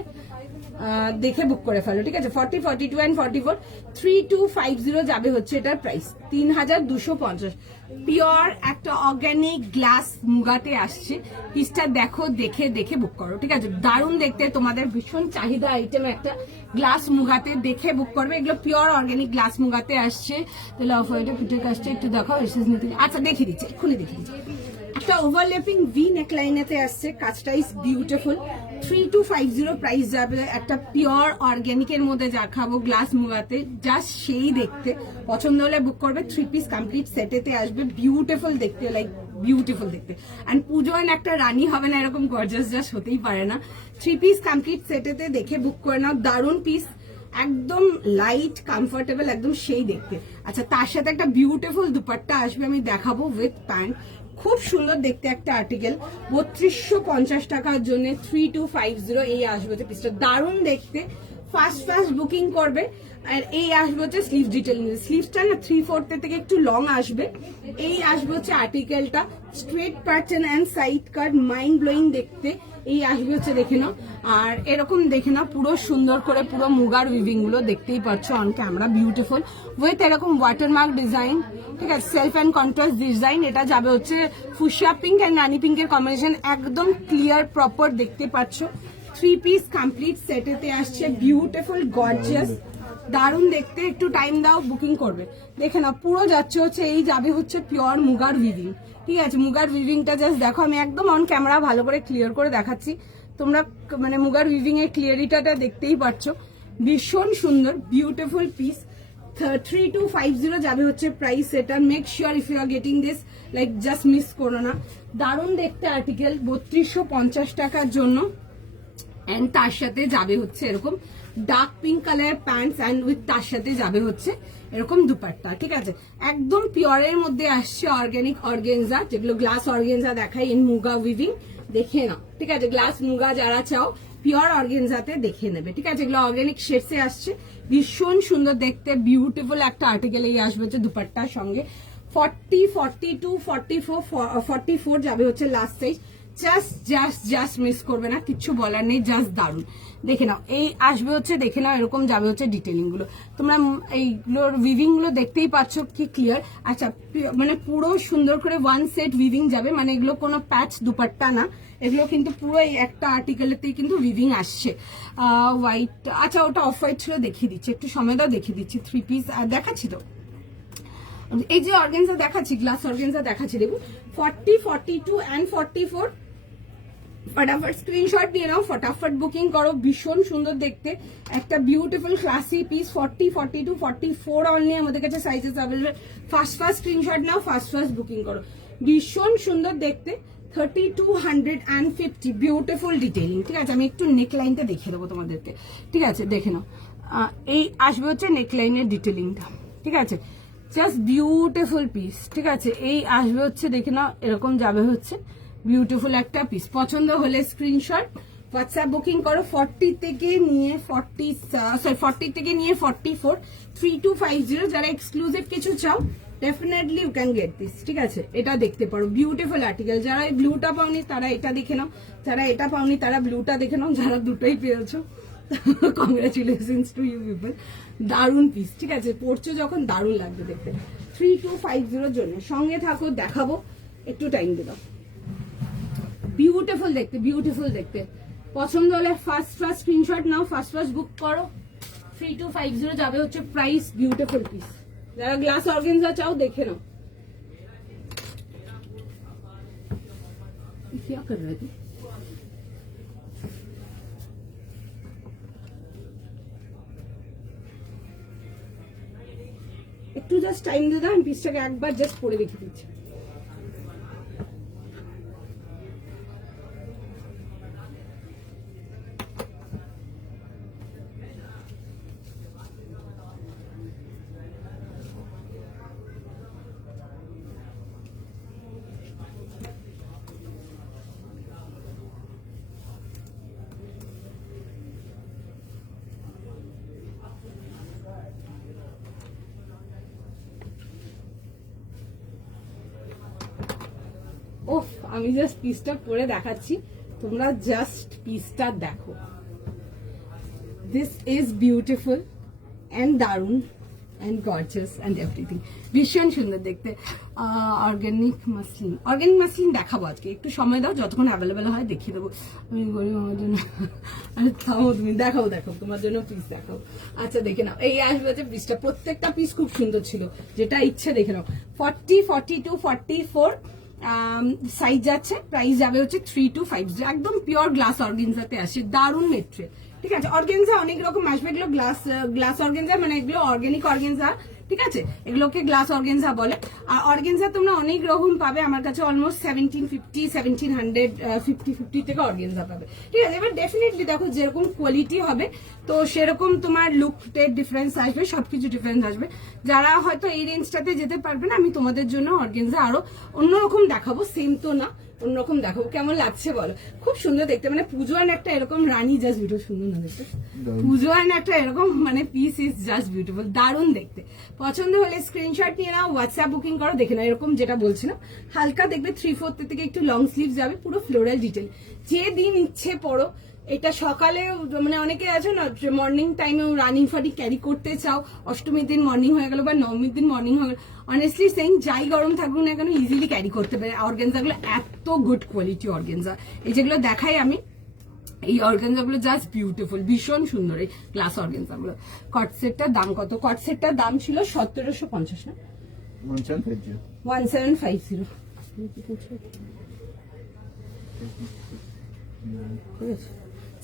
দেখে বুক করে ফেলো, ঠিক আছে। 40, 42 and 44 3250 যাবে হচ্ছে এটার প্রাইস 3250। পিওর একটা অর্গানিক গ্লাস মুগাতে আসছে, পিসটা দেখো, দেখে বুক করো, ঠিক আছে। দারুণ দেখতে, তোমাদের ভীষণ চাহিদা আইটেম একটা গ্লাস মুগাতে, দেখে বুক করবে। এগুলো পিওর অর্গানিক গ্লাস মুগাতে আসছে। তাহলে অফ হোয়াইটে পিঠে কাজটা একটু দেখাও, এসেস নিতে, আচ্ছা দেখিয়ে দিচ্ছি, এক্ষুনি দেখিয়ে দিচ্ছি। একটা ওভারল্যাপিং ভি নেকলাইনেতে আসছে, কাজটা ইজ বিউটিফুল। 3250 প্রাইস যাবে, একটা পিওর অর্গানিকের মধ্যে যা খাবো গ্লাস মুগাতে, জাস্ট সেই দেখতে, পছন্দ হলে বুক করবে। 3 পিস কমপ্লিট সেটেতে আসবে, বিউটিফুল দেখতে, লাইক বিউটিফুল দেখতে। অ্যান্ড পুজো একটা রানী হবে না এরকম গর্জাস, জাস্ট হতেই পারে না। 3 পিস কমপ্লিট সেটেতে দেখে বুক করে নাও, দারুণ পিস, একদম লাইট কমফোর্টেবল, একদম সেই দেখতে। আচ্ছা তার সাথে একটা বিউটিফুল দুপাট্টা আসবে, আমি দেখাবো উইথ প্যান্ট, খুব সুন্দর দেখতে একটা আর্টিকেল। 3250 টাকার জন্য 3250 এই আসবে হচ্ছে পিসটা, দারুণ দেখতে। ফার্স্ট বুকিং করবে। আর এই আসবে হচ্ছে স্লিভ ডিটেল, স্লিভসটা না 3/4 থেকে একটু লং আসবে। এই আসবে হচ্ছে আর্টিকেলটা, straight pattern and side cut, mind blowing দেখতে। এই আসবে হচ্ছে দেখে নাও, আর এরকম দেখে নাও পুরো সুন্দর করে, পুরো মুগার উইভিং গুলো দেখতেই পাচ্ছ অন ক্যামেরা, বিউটিফুল উইথ এরকম ওয়াটারমার্ক ডিজাইন, ঠিক আছে, সেলফ অ্যান্ড কন্ট্রাস্ট ডিজাইন। এটা যাবে হচ্ছে ফুশিয়া পিঙ্ক অ্যান্ড রানি পিঙ্কের কম্বিনেশন, একদম ক্লিয়ার প্রপার দেখতে পাচ্ছ। 3 পিস কমপ্লিট সেটেতে আসছে, বিউটিফুল গর্জিয়াস, দারুণ দেখতে। একটু টাইম দাও, বুকিং করবে, দেখে নাও পুরো যাচ্ছে হচ্ছে, এই যাবে হচ্ছে পিওর মুগার উইভিং, ঠিক আছে। মুগার উইভিংটা জাস্ট দেখো, আমি একদম অন ক্যামেরা ভালো করে ক্লিয়ার করে দেখাচ্ছি, তোমরা মানে মুগার উইভিং এর ক্লিয়ারিটিটা দেখতেই পাচ্ছ, ভীষণ সুন্দর বিউটিফুল পিস। 3250 যাবে হচ্ছে প্রাইস এটা। Make sure if you are getting this, like just miss করো না, দারুণ দেখতে আর্টিকেল 3250 টাকার জন্য। এন্ড তার সাথে যাবে হচ্ছে এরকম ডার্ক পিঙ্ক কালারের প্যান্টস অ্যান্ড উইথ তার সাথে যাবে হচ্ছে এরকম দুপাট্টা, ঠিক আছে। একদম পিওরের মধ্যে আসছে অর্গানিক অর্গেনজা, যেগুলো গ্লাস অর্গেনজা দেখাই ইন মুগা উইভিং, দেখে নাও, ঠিক আছে। গ্লাস মুগা যারা চাও পিওর অর্গেনজাতে দেখে নেবে, ঠিক আছে। এগুলো অর্গানিক শেডসে আসছে, ভীষণ সুন্দর দেখতে, বিউটিফুল একটা আর্টিকেল এই আসবে হচ্ছে দুপাট্টার সঙ্গে। 40, 42, 44, 44 যাবে হচ্ছে লাস্ট সাইজ। জাস্ট মিস করবে না, কিচ্ছু বলার নেই, জাস্ট দারুন। দেখে নাও, এই আসবে হচ্ছে, দেখে নাও এরকম যাবে হচ্ছে ডিটেলিং গুলো। তোমরা এইগুলোর উইভিং গুলো দেখতেই পাচ্ছ কি ক্লিয়ার। আচ্ছা, মানে পুরো সুন্দর করে ওয়ান সেট উইভিং যাবে, মানে এগুলো কোনো প্যাচ দুপাট্টা না, এগুলো কিন্তু পুরো এই একটা আর্টিকেলেতেই কিন্তু উইভিং আসছে। হোয়াইট, আচ্ছা ওটা অফ হোয়াইট ছিল, দেখিয়ে দিচ্ছি, একটু সময় দাও দেখিয়ে দিচ্ছি। 3 পিস দেখাচ্ছি তো, এই যে অর্গেনজা দেখাচ্ছি, গ্লাস অর্গেনজা দেখাচ্ছি, দেখুন 40, 42 অ্যান্ড 44। ফটাফট স্ক্রিনশট নিয়ে নাও, ফটাফট বুকিং করো, ভীষণ সুন্দর দেখতে একটা বিউটিফুল ক্লাসি পিস। 40, 42, 44 অনলি আমাদের কাছে সাইজেস অ্যাভেলেবল। ফার্স্ট স্ক্রিনশট নাও, ফার্স্ট বুকিং করো, ভীষণ সুন্দর দেখতে। 3250 বিউটিফুল ডিটেইলিং, ঠিক আছে। আমি একটু নেক লাইনটা দেখিয়ে দেবো তোমাদেরকে, ঠিক আছে, দেখে নাও। এই আসবে হচ্ছে নেক লাইনের ডিটেইলিংটা, ঠিক আছে, জাস্ট বিউটিফুল পিস, ঠিক আছে। এই আসবে হচ্ছে, দেখে নাও এরকম যাবে হচ্ছে বিউটিফুল একটা পিস। পছন্দ হলে স্ক্রিনশট হোয়াটসঅ্যাপ বুকিং করো। 40 থেকে নিয়ে 44 3250, যারা এক্সক্লুসিভ কিছু চাও definitely you can get this, ঠিক আছে। এটা দেখতে পারো, বিউটিফুল আর্টিকেল। যারা এই ব্লুটা পাওনি তারা এটা দেখে নাও, যারা এটা পাওনি তারা ব্লুটা দেখে নাও, যারা দুটোই পেয়েছো কংগ্রাচুলেশনস টু ইউ পিপল। দারুন পিস, ঠিক আছে, পড়ছো যখন দারুন লাগবে দেখতে। 3250 জন্য সঙ্গে থাকো, দেখাবো, একটু টাইম দিলাম। বিউটিফুল দেখতে, বিউটিফুল দেখতে। পছন্দ হলে ফার্স্ট স্ক্রিনশট নাও, ফার্স্ট বুক করো। 3250 যাবে হচ্ছে প্রাইস, বিউটিফুল পিস। যারা গ্লাস অর্গেনজা চাও দেখে নাও। क्या कर रहा है तू? একটু জাস্ট টাইম দিয়ে দাও, আমি পিসটাকে একবার জাস্ট পরে রেখে দিচ্ছি। ওফ, আমি জাস্ট পিসটা পরে দেখাচ্ছি, তোমরা জাস্ট পিসটা দেখো। দিস ইজ বিউটিফুল অ্যান্ড দারুন অ্যান্ড গর্জিয়াস অ্যান্ড এভরিথিং, ভীষণ সুন্দর দেখতে। অর্গানিক মাসলিন দেখাবো আজকে, একটু সময় দাও, যতক্ষণ অ্যাভেলেবেল হয় দেখিয়ে দেবো। আমি গরিব আমার জন্য, আরে থামো তুমি, দেখাও তোমার জন্য পিস দেখাও। আচ্ছা দেখে নাও, এই আসবে হচ্ছে পিসটা, প্রত্যেকটা পিস খুব সুন্দর ছিল, যেটা ইচ্ছে দেখে নাও। 40, 42, 44 সাইজ যাচ্ছে, প্রাইস যাবে হচ্ছে 3250, একদম পিওর গ্লাস অর্গেনজাতে আসে, দারুন মেট্রে, ঠিক আছে। অর্গেনজা অনেক রকম আসবে, এগুলো গ্লাস অর্গেনজা, মানে এগুলো অর্গানিক অর্গেনজা, ঠিক আছে, এগুলোকে গ্লাস অর্গেনজা বলে। আর অর্গেনজা তোমরা অনেক রকম পাবে, আমার কাছে অলমোস্ট 1750, 1750 থেকে অর্গেনজা পাবে, ঠিক আছে। এবার ডেফিনেটলি দেখো যেরকম কোয়ালিটি হবে তো সেরকম তোমার লুকের ডিফারেন্স আসবে, সবকিছু ডিফারেন্স আসবে। যারা হয়তো এই রেঞ্জটাতে যেতে পারবে না, আমি তোমাদের জন্য অর্গেনজা আরো অন্যরকম দেখাবো, সেম তো না, অন্যরকম দেখাবো। কেমন লাগছে বলো? খুব সুন্দর দেখতে, মানে পুজো আন একটা এরকম রানী, জাস্ট ভিডিও সুন্দর না দেখতে, পুজো আন একটা এরকম মানে পিস ইজ জাস্ট বিউটিফুল, দারুণ দেখতে। পছন্দ হলে স্ক্রিনশট নিয়ে নাও, হোয়াটসঅ্যাপ বুকিং করো, দেখে নাও এরকম যেটা বলছিলাম, হালকা দেখবে 3/4 থেকে একটু লং স্লিভ যাবে, পুরো ফ্লোরাল ডিটেল, যে দিন ইচ্ছে পড়ো। এটা সকালে মানে অনেকে আছে না মর্নিং টাইমে রানিং ফাটি ক্যারি করতে চাও, অষ্টমীর দিন মর্নিং হয়ে গেল বা নবমীর দিন মর্নিং হয়ে গেল, অনেস্টলি সেইং যাই গরম থাকুক না কেন ইজিলি ক্যারি করতে পারে। অর্গেনজাগুলো এত গুড কোয়ালিটি অর্গেনজা, এই যেগুলো দেখাই আমি, এই অর্গেনজাগুলো জাস্ট বিউটিফুল, ভীষণ সুন্দর এই গ্লাস অর্গেনজাগুলো। কটসেটটার দাম কত? কটসেটটার দাম ছিল 1750 না, 1750, ঠিক আছে,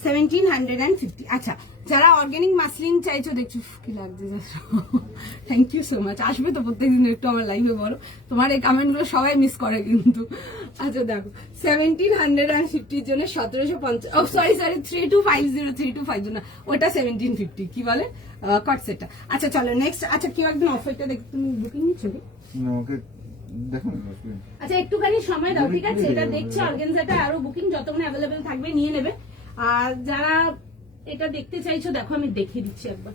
1750। আচ্ছা, যারা অর্গানিক মাসলিন চাইছো, দেখছো কি লাগছে, থ্যাংক ইউ সো মাচ। আসবে তো প্রত্যেকদিন একটু আমার লাইভে বলো, তোমার এই কমেন্ট গুলো সবাই মিস করে কিন্তু। আচ্ছা দেখো, 1750 জন্য 1750, ও সরি 3250 না, ওটা 1750 কি বলে কট সেটটা। আচ্ছা চলো নেক্সট। আচ্ছা কেউ একদিন অফারটা দেখ, তুমি বুকিং নিচ্ছ কি? না, ওকে দেখো না। আচ্ছা একটুখানি সময় দাও, ঠিক আছে? এটা দেখছি অর্গানজাটা আরো বুকিং যতক্ষণ অ্যাভেলেবেল থাকবে নিয়ে নেবে। আর যারা এটা দেখতে চাইছো দেখো আমি দেখিয়ে দিচ্ছি একবার।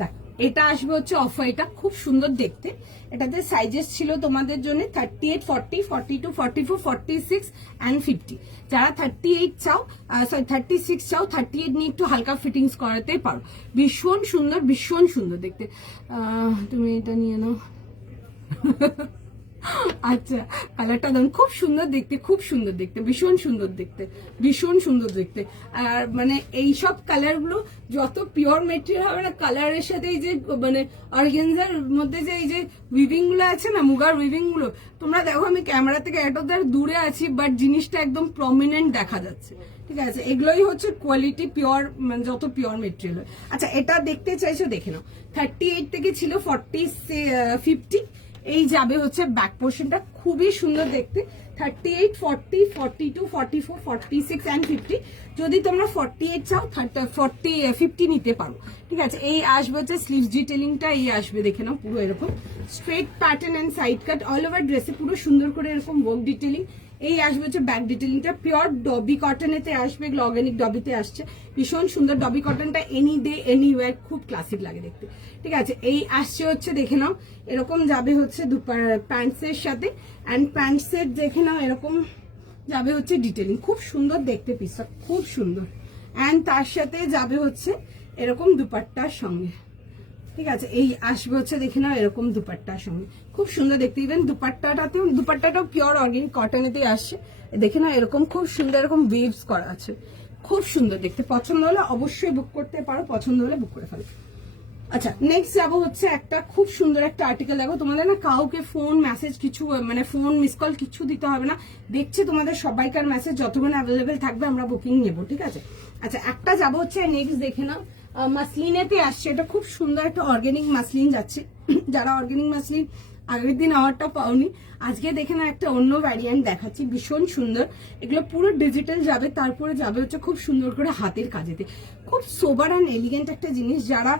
দেখ এটা আসবে হচ্ছে অফার, এটা খুব সুন্দর দেখতে। এটাতে সাইজেস ছিল তোমাদের জন্য 38, 40, 42, 44, 46 and 50। যারা 38 চাও, সরি 36 চাও, 38 নিয়ে একটু হালকা ফিটিংস করাতে পারো। ভীষণ সুন্দর, ভীষণ সুন্দর দেখতে। তুমি এটা নিয়ে নাও। আচ্ছা কালারটা দেখুন, খুব সুন্দর দেখতে, খুব সুন্দর দেখতে, ভীষণ সুন্দর দেখতে, ভীষণ সুন্দর দেখতে। আর মানে এইসব কালার গুলো যত পিওর মেটেরিয়াল হবে না, কালারের সাথে এই যে মানে অর্গানজার মধ্যে যে এই যে উইভিং গুলো আছে না, মুগার উইভিং গুলো, তোমরা দেখো আমি ক্যামেরা থেকে এতটার দূরে আছি বাট জিনিসটা একদম প্রমিনেন্ট দেখা যাচ্ছে, ঠিক আছে? এগুলোই হচ্ছে কোয়ালিটি পিওর, মানে যত পিওর মেটেরিয়াল হয়। আচ্ছা এটা দেখতে চাইছো দেখে নাও। 38 থেকে ছিল 40, 50, এই যাবে হচ্ছে ব্যাক পোর্শনটা, খুবই সুন্দর দেখতে। 38, 40, 42, 44, 46 and 50। যদি তোমরা 48 চাও 50 নিতে পারো, ঠিক আছে? এই আসবে হচ্ছে স্লিভস ডিটেলিংটা, এই আসবে দেখে নাও পুরো এরকম straight pattern and side cut all over ড্রেসে, পুরো সুন্দর করে এরকম ওয়ার্ক ডিটেলিং। এই আসবে হচ্ছে ব্যাক ডিটেলিংটা, পিওর ডবি কটনেতে আসবে, অর্গানিক ডবিতে আসছে, ভীষণ সুন্দর। ডবি কটনটা এনি ডে এনিওয়্যার খুব ক্লাসিক লাগে দেখতে, ঠিক আছে? এই আসছে হচ্ছে দেখে নাও এরকম যাবে হচ্ছে প্যান্টসের সাথে, অ্যান্ড প্যান্টসের দেখে নাও এরকম যাবে হচ্ছে ডিটেলিং, খুব সুন্দর দেখতে পিসটা, খুব সুন্দর। অ্যান্ড তার সাথে যাবে হচ্ছে এরকম দুপাট্টার সঙ্গে, ঠিক আছে? এই আসবে হচ্ছে দেখে নাও এরকম দুপাট্টার সঙ্গে, খুব সুন্দর দেখতে। ইভেন দুপাট্টাটাও পিওর অর্গানিক কটনেতে আসছে, দেখে নাও এরকম খুব সুন্দর এরকম ওয়েভস করা আছে, খুব সুন্দর দেখতে। পছন্দ হলে অবশ্যই বুক করতে পারো, পছন্দ হলে বুক করে ফেলো। আচ্ছা নেক্সট যাবো হচ্ছে একটা খুব সুন্দর একটা আর্টিকেল। দেখো তোমাদের না কাউকে ফোন মেসেজ কিছু, মানে ফোন মিস কল কিছু দিতে হবে না, দেখছি তোমাদের সবাইকার মেসেজ যতক্ষণ অ্যাভেলেবেল থাকবে আমরা বুকিং নেবো, ঠিক আছে? আচ্ছা একটা যাবো হচ্ছে নেক্সট দেখে নাও, মাসলিনেতে আসছে, এটা খুব সুন্দর একটা অর্গানিক মাসলিন যাচ্ছে। যারা অর্গানিক মাসলিন আগের দিন আমারটা পাওনি, আজকে দেখে না একটা অন্য ভ্যারিয়েন্ট দেখাচ্ছি, ভীষণ সুন্দর। এগুলো পুরো ডিজিটাল যাবে, তারপরে যাবে হচ্ছে খুব সুন্দর করে হাতের কাজেতে, খুব সোবার অ্যান্ড এলিগেন্ট একটা জিনিস। যারা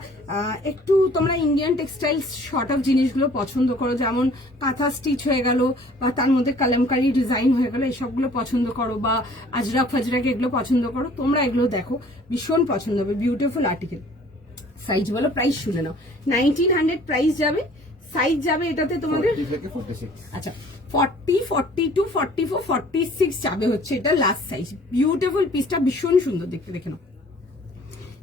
একটু তোমরা ইন্ডিয়ান টেক্সটাইল শর্ট অফ জিনিসগুলো পছন্দ করো, যেমন কাঁথা স্টিচ হয়ে গেল বা তার মধ্যে কালামকারি ডিজাইন হয়ে গেল, এসবগুলো পছন্দ করো, বা আজরাক ফাজরাক এগুলো পছন্দ করো, তোমরা এগুলো দেখো, ভীষণ পছন্দ হবে। Beautiful article. সাইজ বলো, প্রাইস শুনে নাও। 1900 প্রাইস যাবে, সাইজ যাবে এটাতে তোমাদের 40 থেকে 46। আচ্ছা 40, 42, 44, 46 যাবে হচ্ছে এটা লাস্ট সাইজ। বিউটিফুল পিসটা, ভীষণ সুন্দর দেখতে, দেখে নাও।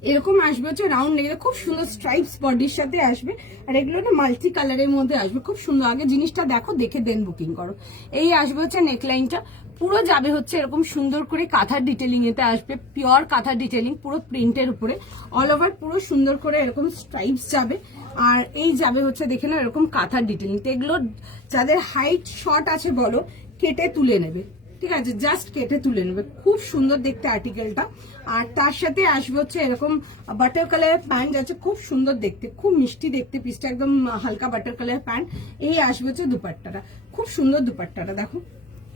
এরকম আসবে হচ্ছে রাউন্ড নেকে, খুব সুন্দর স্ট্রাইপস বডির সাথে আসবে, আর এগুলো না মাল্টি কালারের মধ্যে আসবে, খুব সুন্দর। আগে জিনিসটা দেখো, দেখে দেন বুকিং করো। এই আসবে হচ্ছে নেকলাইনটা, পুরো যাবে হচ্ছে এরকম সুন্দর করে কাঁথার ডিটেলিং এতে আসবে, পিওর কাঁথার ডিটেলিং, পুরো প্রিন্টের উপরে অল ওভার পুরো সুন্দর করে এরকম স্ট্রাইপস যাবে। আর এই যাবে হচ্ছে দেখে না এরকম কাঁথার ডিটেলিং। এগুলো যাদের হাইট শর্ট আছে বলো, কেটে তুলে নেবে, ঠিক আছে? জাস্ট কেটে তুলে নেবে, খুব সুন্দর দেখতে আর্টিকেলটা। আর তার সাথে আসবে হচ্ছে এরকম বাটার কালারের প্যান্ট যাচ্ছে, খুব সুন্দর দেখতে, খুব মিষ্টি দেখতে পিসটা, একদম হালকা বাটার কালারের প্যান্ট। এই আসবে হচ্ছে দুপাট্টাটা, খুব সুন্দর দুপাট্টাটা দেখো।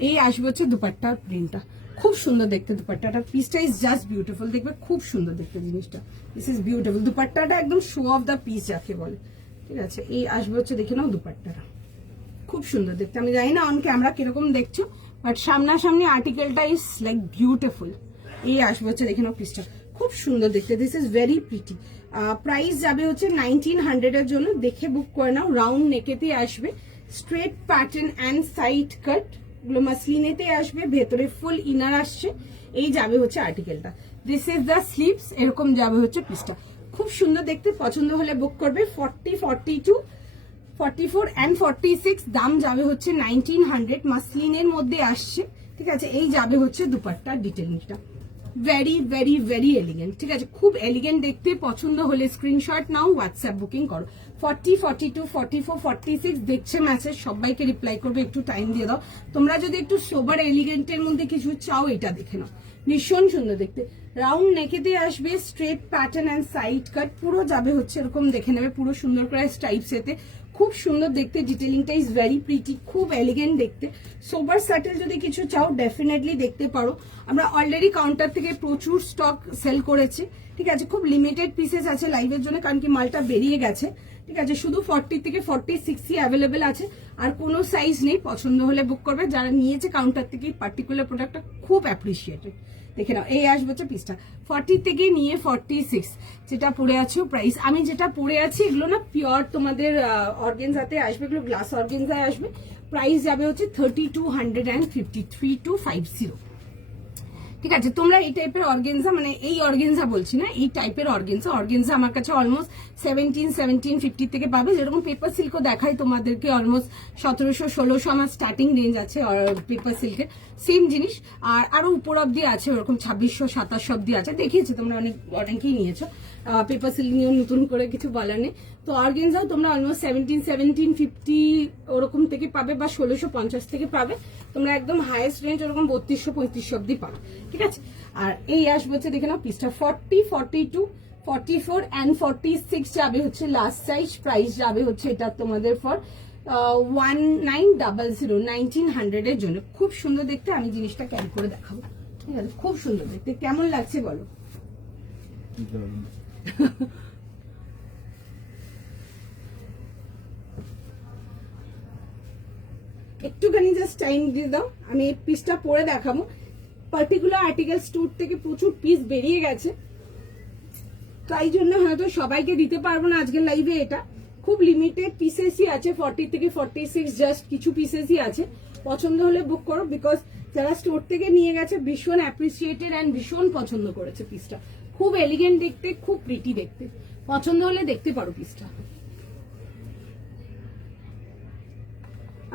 এই আসবে হচ্ছে দুপাট্টার প্রিন্টটা, খুব সুন্দর দেখতে দুপাট্টাটা। পিসটা ইজ জাস্ট বিউটিফুল, দেখবে খুব সুন্দর দেখতে জিনিসটা। This is beautiful. দুপাট্টাটা একদম শো অফ দ্য পিস যাকে বলে, ঠিক আছে? এই আসবে হচ্ছে দেখে নাও দুপাট্টাটা, খুব সুন্দর দেখতে। আমি জানি না অন ক্যামেরা কিরকম দেখছো, বাট সামনাসামনি আর্টিকেলটা ইজ লাইক বিউটিফুল। এই আসবে হচ্ছে দেখে নাও পিসটা, খুব সুন্দর দেখতে। This is very pretty. Price যাবে হচ্ছে 1900 এর জন্য, দেখে বুক করে নাও। রাউন্ড নেকেতে আসবে, স্ট্রেট প্যাটার্ন অ্যান্ড সাইড কাট, এগুলো মাসলিনেতে আসবে, ভেতরে ফুল ইনার আসছে। এই যাবে হচ্ছে আর্টিকেলটা। দিস ইজ দ্য স্লিভস, এরকম যাবে হচ্ছে পিসটা, খুব সুন্দর দেখতে। পছন্দ হলে বুক করবে। 40, 42, 44 and 46 দাম যাবে হচ্ছে 1900, মাসলিনের মধ্যে আসছে, ঠিক আছে, এই যাবে হচ্ছে দুপাট্টার ডিটেলিংটা। ভেরি ভেরি ভেরি এলিগেন্ট, ঠিক আছে, খুব এলিগেন্ট দেখতে। পছন্দ হলে স্ক্রিনশট নাও, হোয়াটসঅ্যাপ বুকিং করো। 40, 42, 44, 46 দেখছে মেসেজ, সবাইকে রিপ্লাই করবে, একটু টাইম দিয়ে দাও। তোমরা যদি একটু সোবার এলিগেন্টের মধ্যে কিছু চাও, এটা দেখে নাও, ভীষণ সুন্দর দেখতে। রাউন্ড নেকে দিয়ে আসবে, straight pattern and side cut, পুরো যাবে হচ্ছে এরকম, দেখে নেবে, পুরো সুন্দর করে স্ট্রাইপস এতে, খুব সুন্দর দেখতে। ডিটেলিংটা ইজ ভেরি প্রিটি, খুব এলিগেন্ট দেখতে। সোবার স্যাটেল যদি কিছু চাও ডেফিনেটলি দেখতে পারো। আমরা অলরেডি কাউন্টার থেকে প্রচুর স্টক সেল করেছি, ঠিক আছে, খুব লিমিটেড পিসেস আছে লাইভের জন্য, কারণ কি মালটা বেরিয়ে গেছে, ঠিক আছে। শুধু 40 থেকে 46 অ্যাভেলেবেল আছে, আর কোনো সাইজ নেই। পছন্দ হলে বুক করবে। যারা নিয়েছে কাউন্টার থেকে পার্টিকুলার প্রোডাক্টটা খুব অ্যাপ্রিসিয়েটেড। দেখে নাও, এই আসবে হচ্ছে পিসটা 40 থেকে নিয়ে 46 যেটা পরে আছো প্রাইস। আমি যেটা পরে আছি এগুলো না পিওর তোমাদের অর্গেনজাতে আসবে, এগুলো গ্লাস অর্গেনজায় আসবে। প্রাইস যাবে হচ্ছে 3250, 3250, ঠিক আছে। তোমরা এই টাইপের অর্গেনজা, মানে এই অর্গেনজা বলছি না, এই টাইপের অর্গেনজা আমার কাছে অলমোস্ট 1750 থেকে পাবে। যেরকম পেপার সিল্কও দেখাই তোমাদেরকে, অলমোস্ট 1700-1600 আমার স্টার্টিং রেঞ্জ আছে পেপার সিল্কের, সেম জিনিস। আর আরো উপর অব্দি আছে, ওরকম 2600-2700 অব্দি আছে, দেখিয়েছি তোমরা অনেকেই নিয়েছো। পেপার সিল্ক নিয়েও নতুন করে কিছু বলার নেই। তো অর্গেনজাও তোমরা অলমোস্ট 1750 ওরকম থেকে পাবে, বা 1650 থেকে পাবে। তোমরা একদম হাইয়েস্ট রেঞ্জ ওরকম 3200-3500 অব্দি পাবে, ঠিক আছে। আর এই আসবে হচ্ছে, দেখে নাও পিসটা 40, 42, 44 অ্যান্ড 46 যাবে হচ্ছে লাস্ট সাইজ। প্রাইস যাবে হচ্ছে এটা তোমাদের ফর 1900, 1900 এর জন্য। খুব সুন্দর দেখতে, আমি জিনিসটা ক্যারি করে দেখাবো, ঠিক আছে। খুব সুন্দর দেখতে, কেমন লাগছে বলো? একটুখানি জাস্ট টাইম দিয়ে দাও, আমি এই পিসটা পরে দেখাবো। পার্টিকুলার আর্টিকেল স্টোর থেকে প্রচুর পিস বেরিয়ে গেছে, তাই জন্য হয়তো সবাইকে দিতে পারবো না আজকের লাইভে। এটা খুব লিমিটেড পিসেসই আছে, 40 থেকে 46 জাস্ট কিছু পিসেসই আছে। পছন্দ হলে বুক করো, বিকজ যারা স্টোর থেকে নিয়ে গেছে ভীষণ অ্যাপ্রিসিয়েটেড অ্যান্ড ভীষণ পছন্দ করেছে পিসটা। খুব এলিগেন্ট দেখতে, খুব প্রিটি দেখতে। পছন্দ হলে দেখতে পারো পিসটা।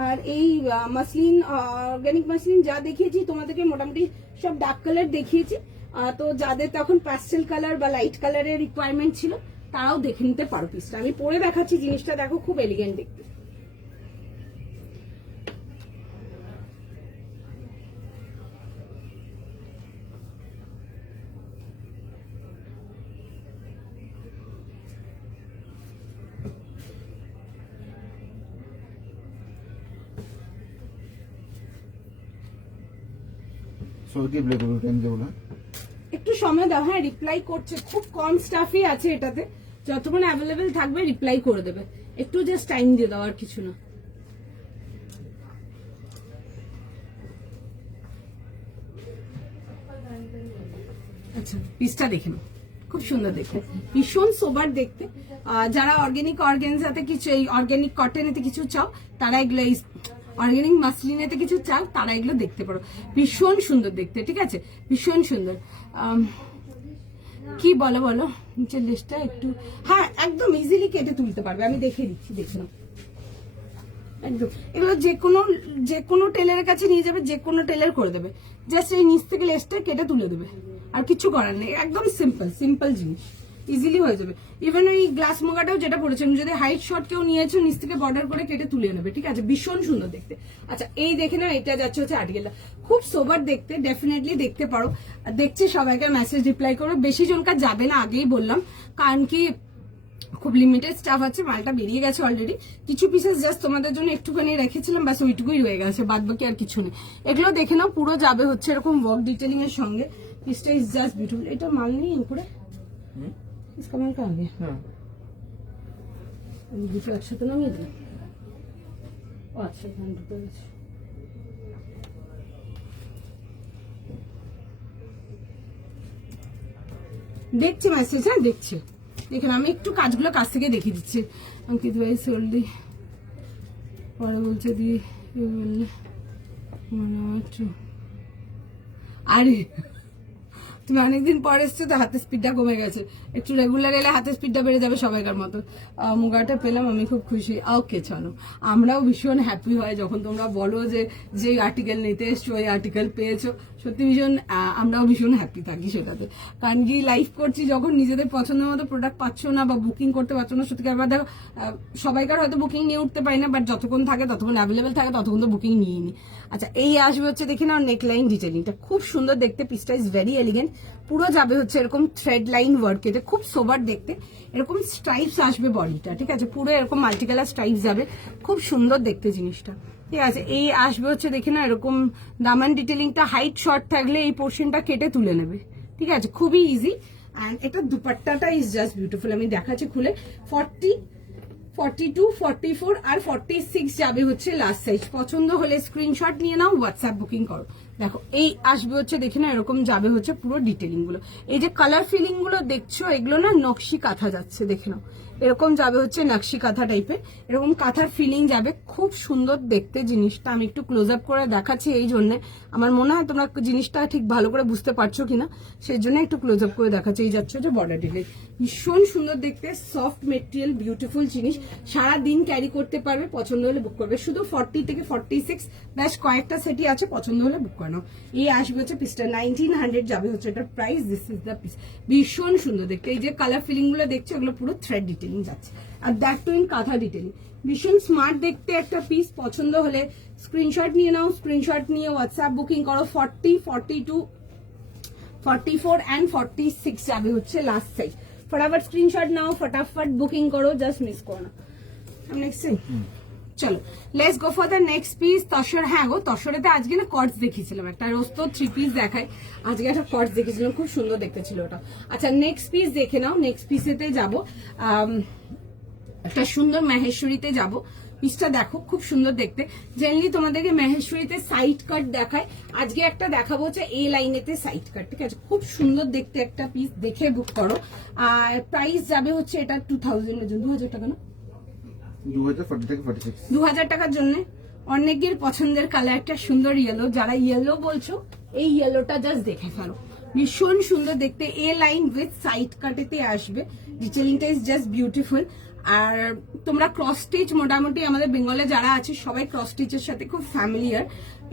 আর এই মাসলিন, অর্গানিক মাসলিন যা দেখিয়েছি তোমাদেরকে মোটামুটি সব ডার্ক কালার দেখিয়েছি। তো যাদের তখন প্যাস্টেল কালার বা লাইট কালারের রিকোয়ারমেন্ট ছিল তারাও দেখে নিতে পারো পিসটা। আমি পরে দেখাচ্ছি জিনিসটা, দেখো খুব এলিগেন্ট দেখতে। একটু সময় দাও, হ্যাঁ রিপ্লাই করছে, খুব কম স্টাফই আছে এটাতে, যতক্ষণ অ্যাভেলেবেল থাকবে রিপ্লাই করে দেবে। একটু জাস্ট টাইম দিয়ে দাও, আর কিছু না। আচ্ছা পিসটা দেখে নাও, খুব সুন্দর দেখতে, ভীষণ সোবার দেখতে। যারা অর্গানিক অর্গানজাতে কিছু, এই অর্গানিক কটনেতে কিছু চাও তারা এগুলো, অর্গানিক মাসলিনেতে কিছু চাও তারা এগুলো দেখতে পারো। ভীষণ সুন্দর দেখতে, ঠিক আছে, ভীষণ সুন্দর। কি বলো বলো নিচের লিস্টটা একটু, হ্যাঁ একদম ইজিলি কেটে তুলতে পারবে, আমি দেখিয়ে দিচ্ছি, দেখে নাও একদম। এগুলো যে কোনো টেলারের কাছে নিয়ে যাবে, যে কোনো টেলার করে দেবে, জাস্ট এই নিচ থেকে লেসটা কেটে তুলে দেবে, আর কিছু করার নেই। একদম সিম্পল জিনিস, ইজিলি হয়ে যাবে। ইভেন ওই গ্লাস মোগাটাও যেটা পড়েছেন, যদি হাইট শর্ট কেউ নিয়েছো নিচ থেকে বর্ডার করে কেটে তুলে নেবে, ঠিক আছে, ভীষণ সুন্দর দেখতে। আচ্ছা এই দেখে নাও, এটা যাচ্ছে হচ্ছে আর্টিকেলটা, খুব সোবার দেখতে, ডেফিনেটলি দেখতে পারো। দেখছে সবাইকে মেসেজ রিপ্লাই করো, বেশি জনকার যাবে না, আগেই বললাম, কারণ কি খুব লিমিটেড স্টাফ আছে, মালটা বেরিয়ে গেছে অলরেডি। কিছু পিসেস জাস্ট তোমাদের জন্য একটুখানি রেখেছিলাম, ব্যাস ওইটুকুই রয়ে গেছে, বাদ বাকি আর কিছু নেই। এগুলো দেখে নাও, পুরো যাবে হচ্ছে এরকম ওয়ার্ক ডিটেলিং এর সঙ্গে। পিসটা ইজ জাস্ট বিউটিফুল। এটা মাল নেই উপরে, इसका माल कहाँ गया? हाँ দুটো একসাথে নামিয়ে দিই। ও আচ্ছা, এখানে দুটো আছে। দেখছি মেসেজ, হ্যাঁ দেখছি। দেখেন আমি একটু কাজগুলো কাছ থেকে দেখিয়ে দিচ্ছি। অঙ্কিত ভাই সোল্ডি পরে বলছে দিয়ে বললে মনে হচ্ছে, আরে তুমি অনেকদিন পর এসছো তো হাতের স্পিডটা কমে গেছে, একটু রেগুলার এলে হাতের স্পিডটা বেড়ে যাবে সবাইকার মতো। মুগাটা পেলাম, আমি খুব খুশি। ওকে চলো, আমরাও ভীষণ হ্যাপি হয় যখন তোমরা বলো যে আর্টিকেল নিতে এসছো ওই আর্টিকেল পেয়েছো, সত্যি ভীষণ আমরাও ভীষণ হ্যাপি থাকি সেটাতে। কারণ কি লাইভ করছি যখন নিজেদের পছন্দের মতো প্রোডাক্ট পাচ্ছ না বা বুকিং করতে পারছো না, সত্যি এবার দেখো সবাইকার হয়তো বুকিং নিয়ে উঠতে পারি না, বাট যতক্ষণ থাকে ততক্ষণ অ্যাভেলেবেল থাকে ততক্ষণ তো বুকিং নিয়ে নি। আচ্ছা এই আসবে হচ্ছে দেখি না নেকলাইন ডিটেলিংটা খুব সুন্দর দেখতে, পিসটা ইজ ভেরি এলিগেন্ট, পুরো যাবে হচ্ছে এরকম থ্রেড লাইন ওয়ার্ক, এটা খুব সোবার দেখতে, এরকম স্ট্রাইপস আসবে বডিটা, ঠিক আছে, পুরো এরকম মাল্টিকালার স্ট্রাইপস যাবে, খুব সুন্দর দেখতে জিনিসটা, ঠিক আছে। এই আসবে হচ্ছে দেখে না এরকম দামান ডিটেলিংটা, হাইট শর্ট থাকলে এই পোর্শনটা কেটে তুলে নেবে, ঠিক আছে, খুবই ইজি। অ্যান্ড এটা দুপাট্টাটা ইজ জাস্ট বিউটিফুল, আমি দেখাচ্ছি খুলে। 40, 42, 44 আর 46 যাবে হচ্ছে লাস্ট সাইজ। পছন্দ হলে স্ক্রিনশট নিয়ে নাও, হোয়াটসঅ্যাপ বুকিং করো। দেখো এই আসবে হচ্ছে দেখে না এরকম যাবে হচ্ছে পুরো ডিটেলিং গুলো, এই যে কালার ফিলিং গুলো দেখছো এগুলো না নকশি কাঁথা যাচ্ছে, দেখে নাও এরকম যাবে হচ্ছে নকশি কাঁথা টাইপের, এরকম কাঁথার ফিলিং যাবে, খুব সুন্দর দেখতে জিনিসটা। আমি একটু ক্লোজ আপ করে দেখাচ্ছি এই জন্য, আমার মনে হয় তোমরা জিনিসটা ঠিক ভালো করে বুঝতে পারছো কিনা, সেই জন্য একটু ক্লোজ আপ করে দেখাচ্ছি। এই যাচ্ছে যে বর্ডার ডিটেল, ভীষণ সুন্দর দেখতে, সফট মেটেরিয়াল, বিউটিফুল জিনিস, সারা দিন ক্যারি করতে পারবে, পছন্দ হলে বুক করবে। শুধু 40 থেকে 46 ব্যাস কয়েকটা সেটই আছে, পছন্দ হলে বুক করে নাও। এই আসবে হচ্ছে পিসটা 1900 যাবে হচ্ছে এটার price, this is the piece, ভীষণ সুন্দর দেখতে। এই যে কালার ফিলিং গুলো দেখছো এগুলো পুরো থ্রেড ডিটেলিং যাচ্ছে, আর দ্যাট টু ইন কাঁথা ডিটেলিং, ভীষণ স্মার্ট দেখতে একটা পিস। পছন্দ হলে স্ক্রিনশট নিয়ে নাও, স্ক্রিনশট নিয়ে হোয়াটসঅ্যাপ বুকিং করো। 40, 42, 44 and 46 যাবে হচ্ছে লাস্ট সাইজ। ফটাফট স্ক্রিনশট নাও, ফটাফট বুকিং করো, জাস্ট মিস করো না। নেক্সট চলো let's go for the next piece. Tussar, হ্যাঁ গো তসরেতে আজকে না কর্ডস দেখিয়েছিলাম একটা, রোজ তো 3 পিস দেখায়, আজকে একটা কর্ডস দেখেছিলাম, খুব সুন্দর দেখতে ছিল ওটা। আচ্ছা নেক্সট পিস দেখে নাও, নেক্সট পিসেতে যাবো একটা সুন্দর মাহেশ্বরীতে যাব। পিসটা দেখো খুব সুন্দর দেখতে, জেনারেলি তোমাদেরকে মাহেশ্বরীতে সাইড কাট দেখায়, আজকে একটা দেখাবো হচ্ছে এ লাইনেতে সাইড কাট, ঠিক আছে, খুব সুন্দর দেখতে একটা পিস, দেখে বুক করো। আর প্রাইস যাবে হচ্ছে এটা 2000 এর জন্য, 2000 টাকা না, 2040 থেকে 46, 2000 টাকার জন্য। অনেকের পছন্দের কালার একটা সুন্দর ইয়েলো, যারা ইয়েলো বলছো এই ইয়েলোটা জাস্ট দেখে ফেলো, ভীষণ সুন্দর দেখতে, এ লাইন উইথ সাইড কাটেতে আসবে, ডিটেলিংটা ইজ জাস্ট বিউটিফুল। আর তোমরা ক্রস স্টিচ মোটামুটি আমাদের বেঙ্গলে যারা আছে সবাই ক্রস স্টিচের সাথে খুব ফ্যামিলিয়ার,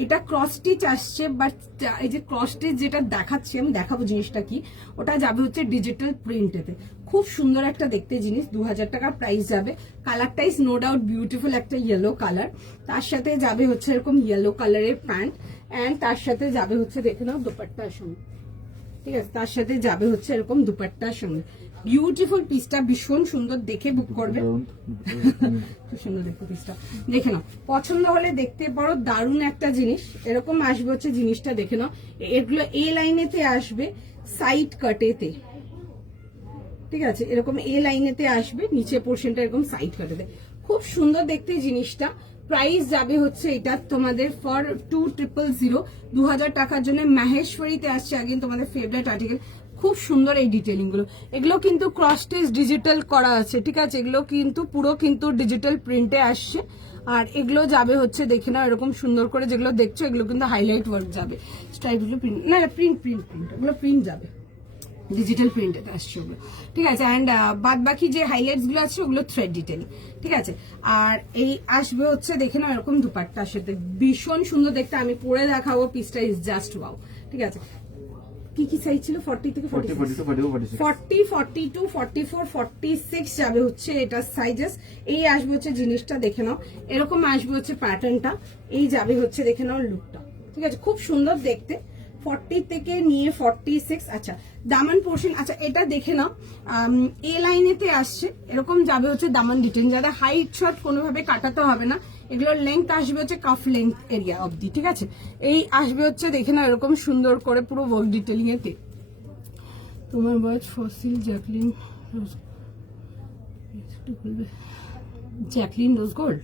এটা ক্রস স্টিচ আসছে, বাট এই যে ক্রস স্টিচ যেটা দেখাচ্ছি আমি দেখাবো জিনিসটা কি, ওটা যাবে হচ্ছে ডিজিটাল প্রিন্টেতে, খুব সুন্দর একটা দেখতে জিনিস, 2000 টাকা প্রাইস যাবে। কালারটা ইজ নো ডাউট বিউটিফুল, একটা ইয়েলো কালার, তার সাথে যাবে হচ্ছে এরকম ইয়েলো কালারের প্যান্ট, অ্যান্ড তার সাথে যাবে হচ্ছে দেখে নাও দুপাট্টার সঙ্গে, ঠিক আছে, তার সাথে যাবে হচ্ছে এরকম দুপাট্টার সঙ্গে, বিউটিফুল পিসটা, ভীষণ সুন্দর, দেখে বুক করবে, খুব সুন্দর দেখতে পিসটা, দেখে নাও, পছন্দ হলে দেখতে পারো, দারুণ একটা জিনিস। এরকম আসবে হচ্ছে জিনিসটা দেখে নাও, এগুলো এ লাইনেতে আসবে সাইড কাটেতে, ঠিক আছে, এরকম এ লাইনেতে আসবে, নিচে পোর্শনটা এরকম সাইড কাটেতে, খুব সুন্দর দেখতে জিনিসটা। প্রাইস যাবে হচ্ছে এটা তোমাদের ফর 2000, 2000 টাকার জন্য। মাহেশ্বরীতে আসছে আগে তোমাদের ফেভারিট আর্টিকেল, খুব সুন্দর এই ডিটেলিং গুলো, এগুলো কিন্তু ক্রস স্টিচ ডিজিটাল করা আছে, ঠিক আছে, এগুলো কিন্তু পুরো কিন্তু ডিজিটাল প্রিন্টে আসছে। আর এগুলো যাবে হচ্ছে দেখে না এরকম সুন্দর করে, যেগুলো দেখছো এগুলো কিন্তু হাইলাইট ওয়ার্ক যাবে, স্ট্রাইপগুলো প্রিন্ট না, প্রিন্ট প্রিন্ট প্রিন্ট এগুলো প্রিন্ট যাবে, ডিজিটাল প্রিন্টেড আসছে ওগুলো, ঠিক আছে। অ্যান্ড বাদ বাকি যে হাইলাইটস গুলো আছে ওগুলো থ্রেড ডিটেলিং, ঠিক আছে। আর এই আসবে হচ্ছে দেখে নাও এরকম দুপাট্টার সাথে, ভীষণ সুন্দর দেখতে, আমি পরে দেখাবো, পিসটা ইজ জাস্ট ওয়াও, ঠিক আছে। কি কি সাইজ ছিল? 40 থেকে 40, 42, 40, 42, 44, 46 যাবে হচ্ছে এটা সাইজেস। এই আসবে হচ্ছে জিনিসটা দেখে নাও, এরকম আসবে হচ্ছে প্যাটার্নটা, এই যাবে হচ্ছে দেখে নাও লুকটা, ঠিক আছে, খুব সুন্দর দেখতে। 40 থেকে নিয়ে 46, আচ্ছা দামান পোর্শন, আচ্ছা এটা দেখে নাও, এ লাইনেতে আসছে, এরকম যাবে হচ্ছে দামান ডিটেইল, যারা হাইট শর্ট কোনোভাবে কাটাতে হবে না, এগুলোর লেন্থ আসবে হচ্ছে কাফ লেন্থ এরিয়া অবধি, ঠিক আছে। এই আসবে হচ্ছে দেখে নাও এরকম সুন্দর করে পুরো ওয়ার্ক ডিটেইলিং এতে। তোমার বয়স ফসিল জ্যাকলিন রোজ গোল্ড,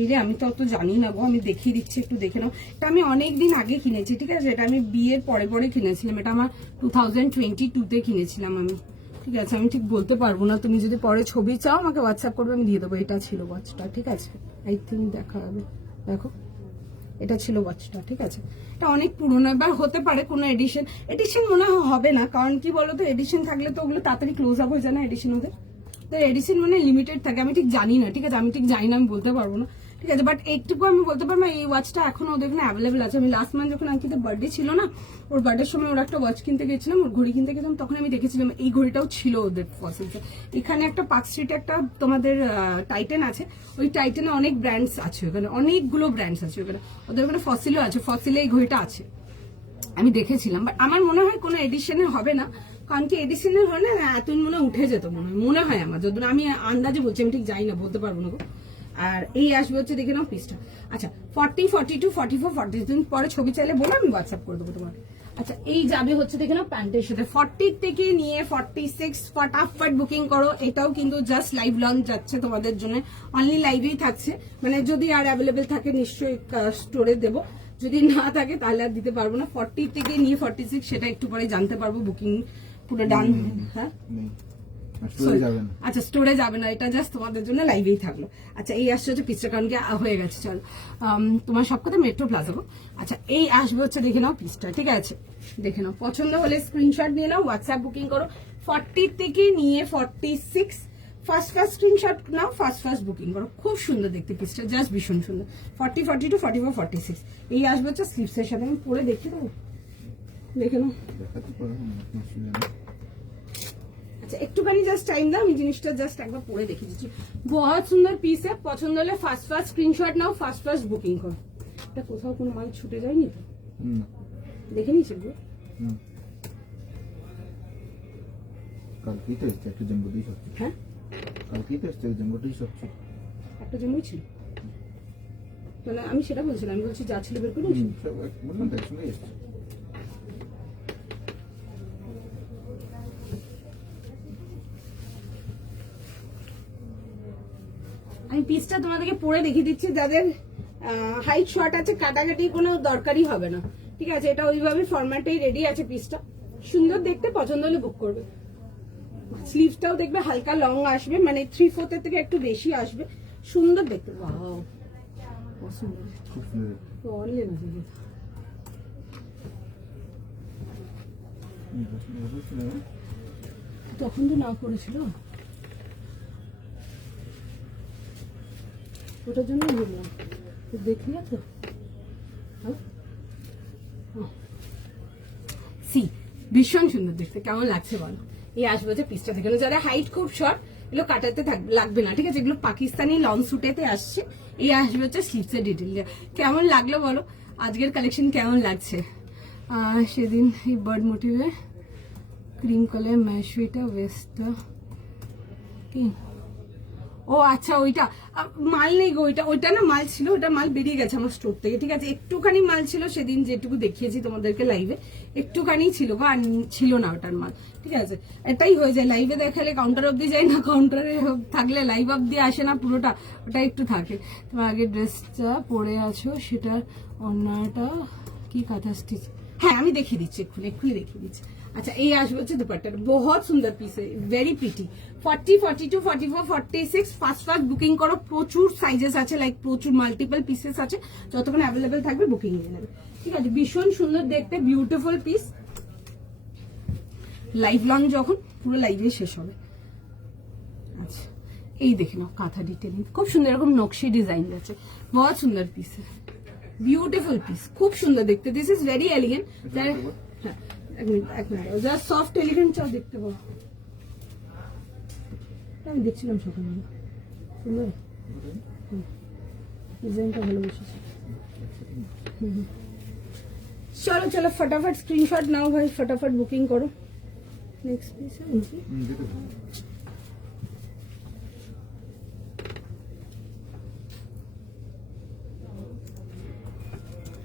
এই রে আমি তো অত জানি না গো, আমি দেখিয়ে দিচ্ছি, একটু দেখে নাও। এটা আমি অনেকদিন আগে কিনেছি, ঠিক আছে, এটা আমি বিয়ের পরে পরে কিনেছিলাম, এটা আমার 2022-তে কিনেছিলাম আমি, ঠিক আছে, আমি ঠিক বলতে পারবো না, তুমি যদি পরে ছবি চাও আমাকে হোয়াটসঅ্যাপ করবে, আমি দিয়ে দেবো। এটা ছিল ওয়াচটা, ঠিক আছে, আই থিঙ্ক দেখা হবে, দেখো এটা ছিল ওয়াচটা, ঠিক আছে? এটা অনেক পুরোনো, এবার হতে পারে কোনো এডিশন মনে হয় হবে না, কারণ কি বলতো এডিশন থাকলে তো ওগুলো তাড়াতাড়ি ক্লোজ আপ হয়ে যায় না এডিশন ওদের, তো এডিশন মানে লিমিটেড থাকে, আমি ঠিক জানি না, ঠিক আছে? আমি ঠিক জানি না, আমি বলতে পারবো না, ঠিক আছে? বাট একটুকু আমি বলতে পারবো এই ওয়াচটা এখন ওদের এখানে অ্যাভেলেবেল আছে। আমি লাস্ট মান্থ যখন আঙ্কিতের বার্থডে ছিল না, ওর বার্থডের সময় ওরা একটা ওয়াচ কিনতে গেছিলাম, ওর ঘড়ি কিনতে গেছিলাম, তখন আমি দেখেছিলাম এই ঘড়িটাও ছিল ওদের ফসিলসে। এখানে একটা পার্ক স্ট্রিটে একটা তোমাদের টাইটেন আছে, ওই টাইটেনে অনেক ব্র্যান্ডস আছে, ওখানে অনেকগুলো ব্র্যান্ডস আছে ওখানে, ওদের ওখানে ফসিলও আছে, ফসিলে এই ঘড়িটা আছে, আমি দেখেছিলাম। বাট আমার মনে হয় কোনো এডিশনে হবে না, কারণ কি এডিশনের হয় না এতদিন মনে হয় উঠে যেত, মনে হয় আমার, যতদিন আমি আন্দাজে বলছি, আমি ঠিক জানি না, বলতে পারবো না গো। আর এই আসবে হচ্ছে দেখে নাও পিসটা। আচ্ছা 40, 42, 44, 40 দিন পরে ছবি চাইলে বলো, আমি হোয়াটসঅ্যাপ করে দেবো তোমাকে। আচ্ছা এই যাবে হচ্ছে দেখে নাও প্যান্টের সাথে 40 থেকে নিয়ে 46, ফটাফট বুকিং করো। এটাও কিন্তু জাস্ট লাইভ লঞ্চ যাচ্ছে তোমাদের জন্য, অনলি লাইভেই থাকছে, মানে যদি আর অ্যাভেলেবেল থাকে নিশ্চয়ই স্টোরে দেবো, যদি না থাকে তাহলে আর দিতে পারবো না। 40 থেকে নিয়ে 46 সেটা একটু পরে জানতে পারবো, বুকিং পুরো ডান। হ্যাঁ আচ্ছা স্টোরে যাবে না, এটা জাস্ট তোমাদের জন্য লাইভেই থাকলো। আচ্ছা এই আসছে হচ্ছে পিসটা, কারণ কি হয়ে গেছে, চল তোমার সব কথা মেট্রো প্লাজা গো। আচ্ছা এই আসবে হচ্ছে দেখে নাও পিসটা, ঠিক আছে? দেখে নাও, পছন্দ হলে স্ক্রিনশট নিয়ে নাও, হোয়াটসঅ্যাপ বুকিং করো। 40 থেকে নিয়ে 46 ফার্স্ট স্ক্রিনশট নাও, ফার্স্ট বুকিং করো। খুব সুন্দর দেখতে পিসটা, জাস্ট ভীষণ সুন্দর। 40, 42, 44, 46 এই আসবে হচ্ছে স্লিপসের সাথে। আমি পরে দেখতে পাবো, দেখে নাও। আচ্ছা একটুখানি জাস্ট টাইম দাও, আমি জিনিসটা জাস্ট একবার পরে দেখে দিচ্ছি। বহুত সুন্দর পিস, পছন্দ হলে ফার্স্ট স্ক্রিনশট নাও, ফার্স্ট বুকিং করো। এটা কোথাও কোনো মাল ছুটে যায়নি তো? দেখে নিয়েছি গো। কালকেই তো এসছে একটা জম্বুতেই সবচেয়ে। হ্যাঁ কালকেই তো এসছে জম্বুতেই সবচেয়ে একটা জন্যই ছিল, মানে আমি সেটা বলছিলাম, আমি বলছি যা ছিল বের করে নিয়েছি। বললাম তো একসঙ্গে এসছে। আমি পিসটা তোমাদেরকে পরে দেখিয়ে দিচ্ছি, যাদের হাইট শর্ট আছে কাটাকাটি কোনো দরকারই হবে না, ঠিক আছে? এটা ওইভাবে ফরম্যাটেই রেডি আছে পিসটা, সুন্দর দেখতে, পছন্দ হলে বুক করবে। স্লিভসটাও দেখবে হালকা লং আসবে, মানে 3/4 থেকে একটু বেশি আসবে, সুন্দর দেখতে। ওয়াও পছন্দ, খুব সুন্দর। অনলাইন আছে তখন তো না করেছিল, ওটার জন্য বললাম দেখলি তো। সি ভীষণ সুন্দর দেখতে, কেমন লাগছে বলো? এই আসবে হচ্ছে পিসটা থেকে, যারা হাইট খুব শর্ট এগুলো কাটাতে লাগবে না, ঠিক আছে? এগুলো পাকিস্তানি লং সুটেতে আসছে। এই আসবে হচ্ছে স্লিভসের ডিটেল। কেমন লাগলো বলো আজকের কালেকশন, কেমন লাগছে? সেদিন এই বার্ড মোটিভে ক্রিম কালার ম্যাশুইটা ওয়েস্টটা কি, ও আচ্ছা ওইটা মাল নেই গো, ওইটা না মাল ছিল, ওটা মাল বেরিয়ে গেছে আমার স্টোর থেকে, ঠিক আছে? একটুখানি মাল ছিল সেদিন, যেটুকু দেখিয়েছি তোমাদেরকে লাইভে, একটুখানি ছিল গো, আর ছিল না ওটার মাল, ঠিক আছে? এটাই হয়ে যায়, লাইভে দেখালে কাউন্টার অব্দি যায় না, কাউন্টারে থাকলে লাইভ অব্দি আসে না পুরোটা, ওটা একটু থাকে। তোমার আগে ড্রেসটা পরে আছো সেটার অন্যটা কি কাঁথা স্টিচ, হ্যাঁ আমি দেখিয়ে দিচ্ছি, এক্ষুনি দেখিয়ে দিচ্ছি। আচ্ছা এই আসবে হচ্ছে দুপাট্টাটা, বহুত সুন্দর piece, very pretty. 40, 42, 44, 46 first booking করো। প্রচুর সাইজেস আছে, লাইক প্রচুর মাল্টিপল পিসেস আছে, যতক্ষণ অ্যাভেলেবেল থাকবে বুকিং নিয়ে নেবে, ঠিক আছে? ভীষণ সুন্দর দেখতে, বিউটিফুল পিস। লাইভ লঞ্চ যখন পুরো লাইভে শেষ হবে। আচ্ছা এই দেখে নাও কাঁথা ডিটেলিং, খুব সুন্দর, এরকম নকশি ডিজাইন আছে, বহুত সুন্দর পিস, বিউটিফুল পিস, খুব সুন্দর দেখতে। This is very elegant. হ্যাঁ এক মিনিট যা সফট এলিগেন্ট চাও দেখতে পাবো, আমি দেখছিলাম সকালবেলা, সুন্দর ডিজাইনটা ভালো বসেছে। চলো ফটাফট স্ক্রিনশট নাও ভাই, ফটাফট বুকিং করো। নেক্সট পিস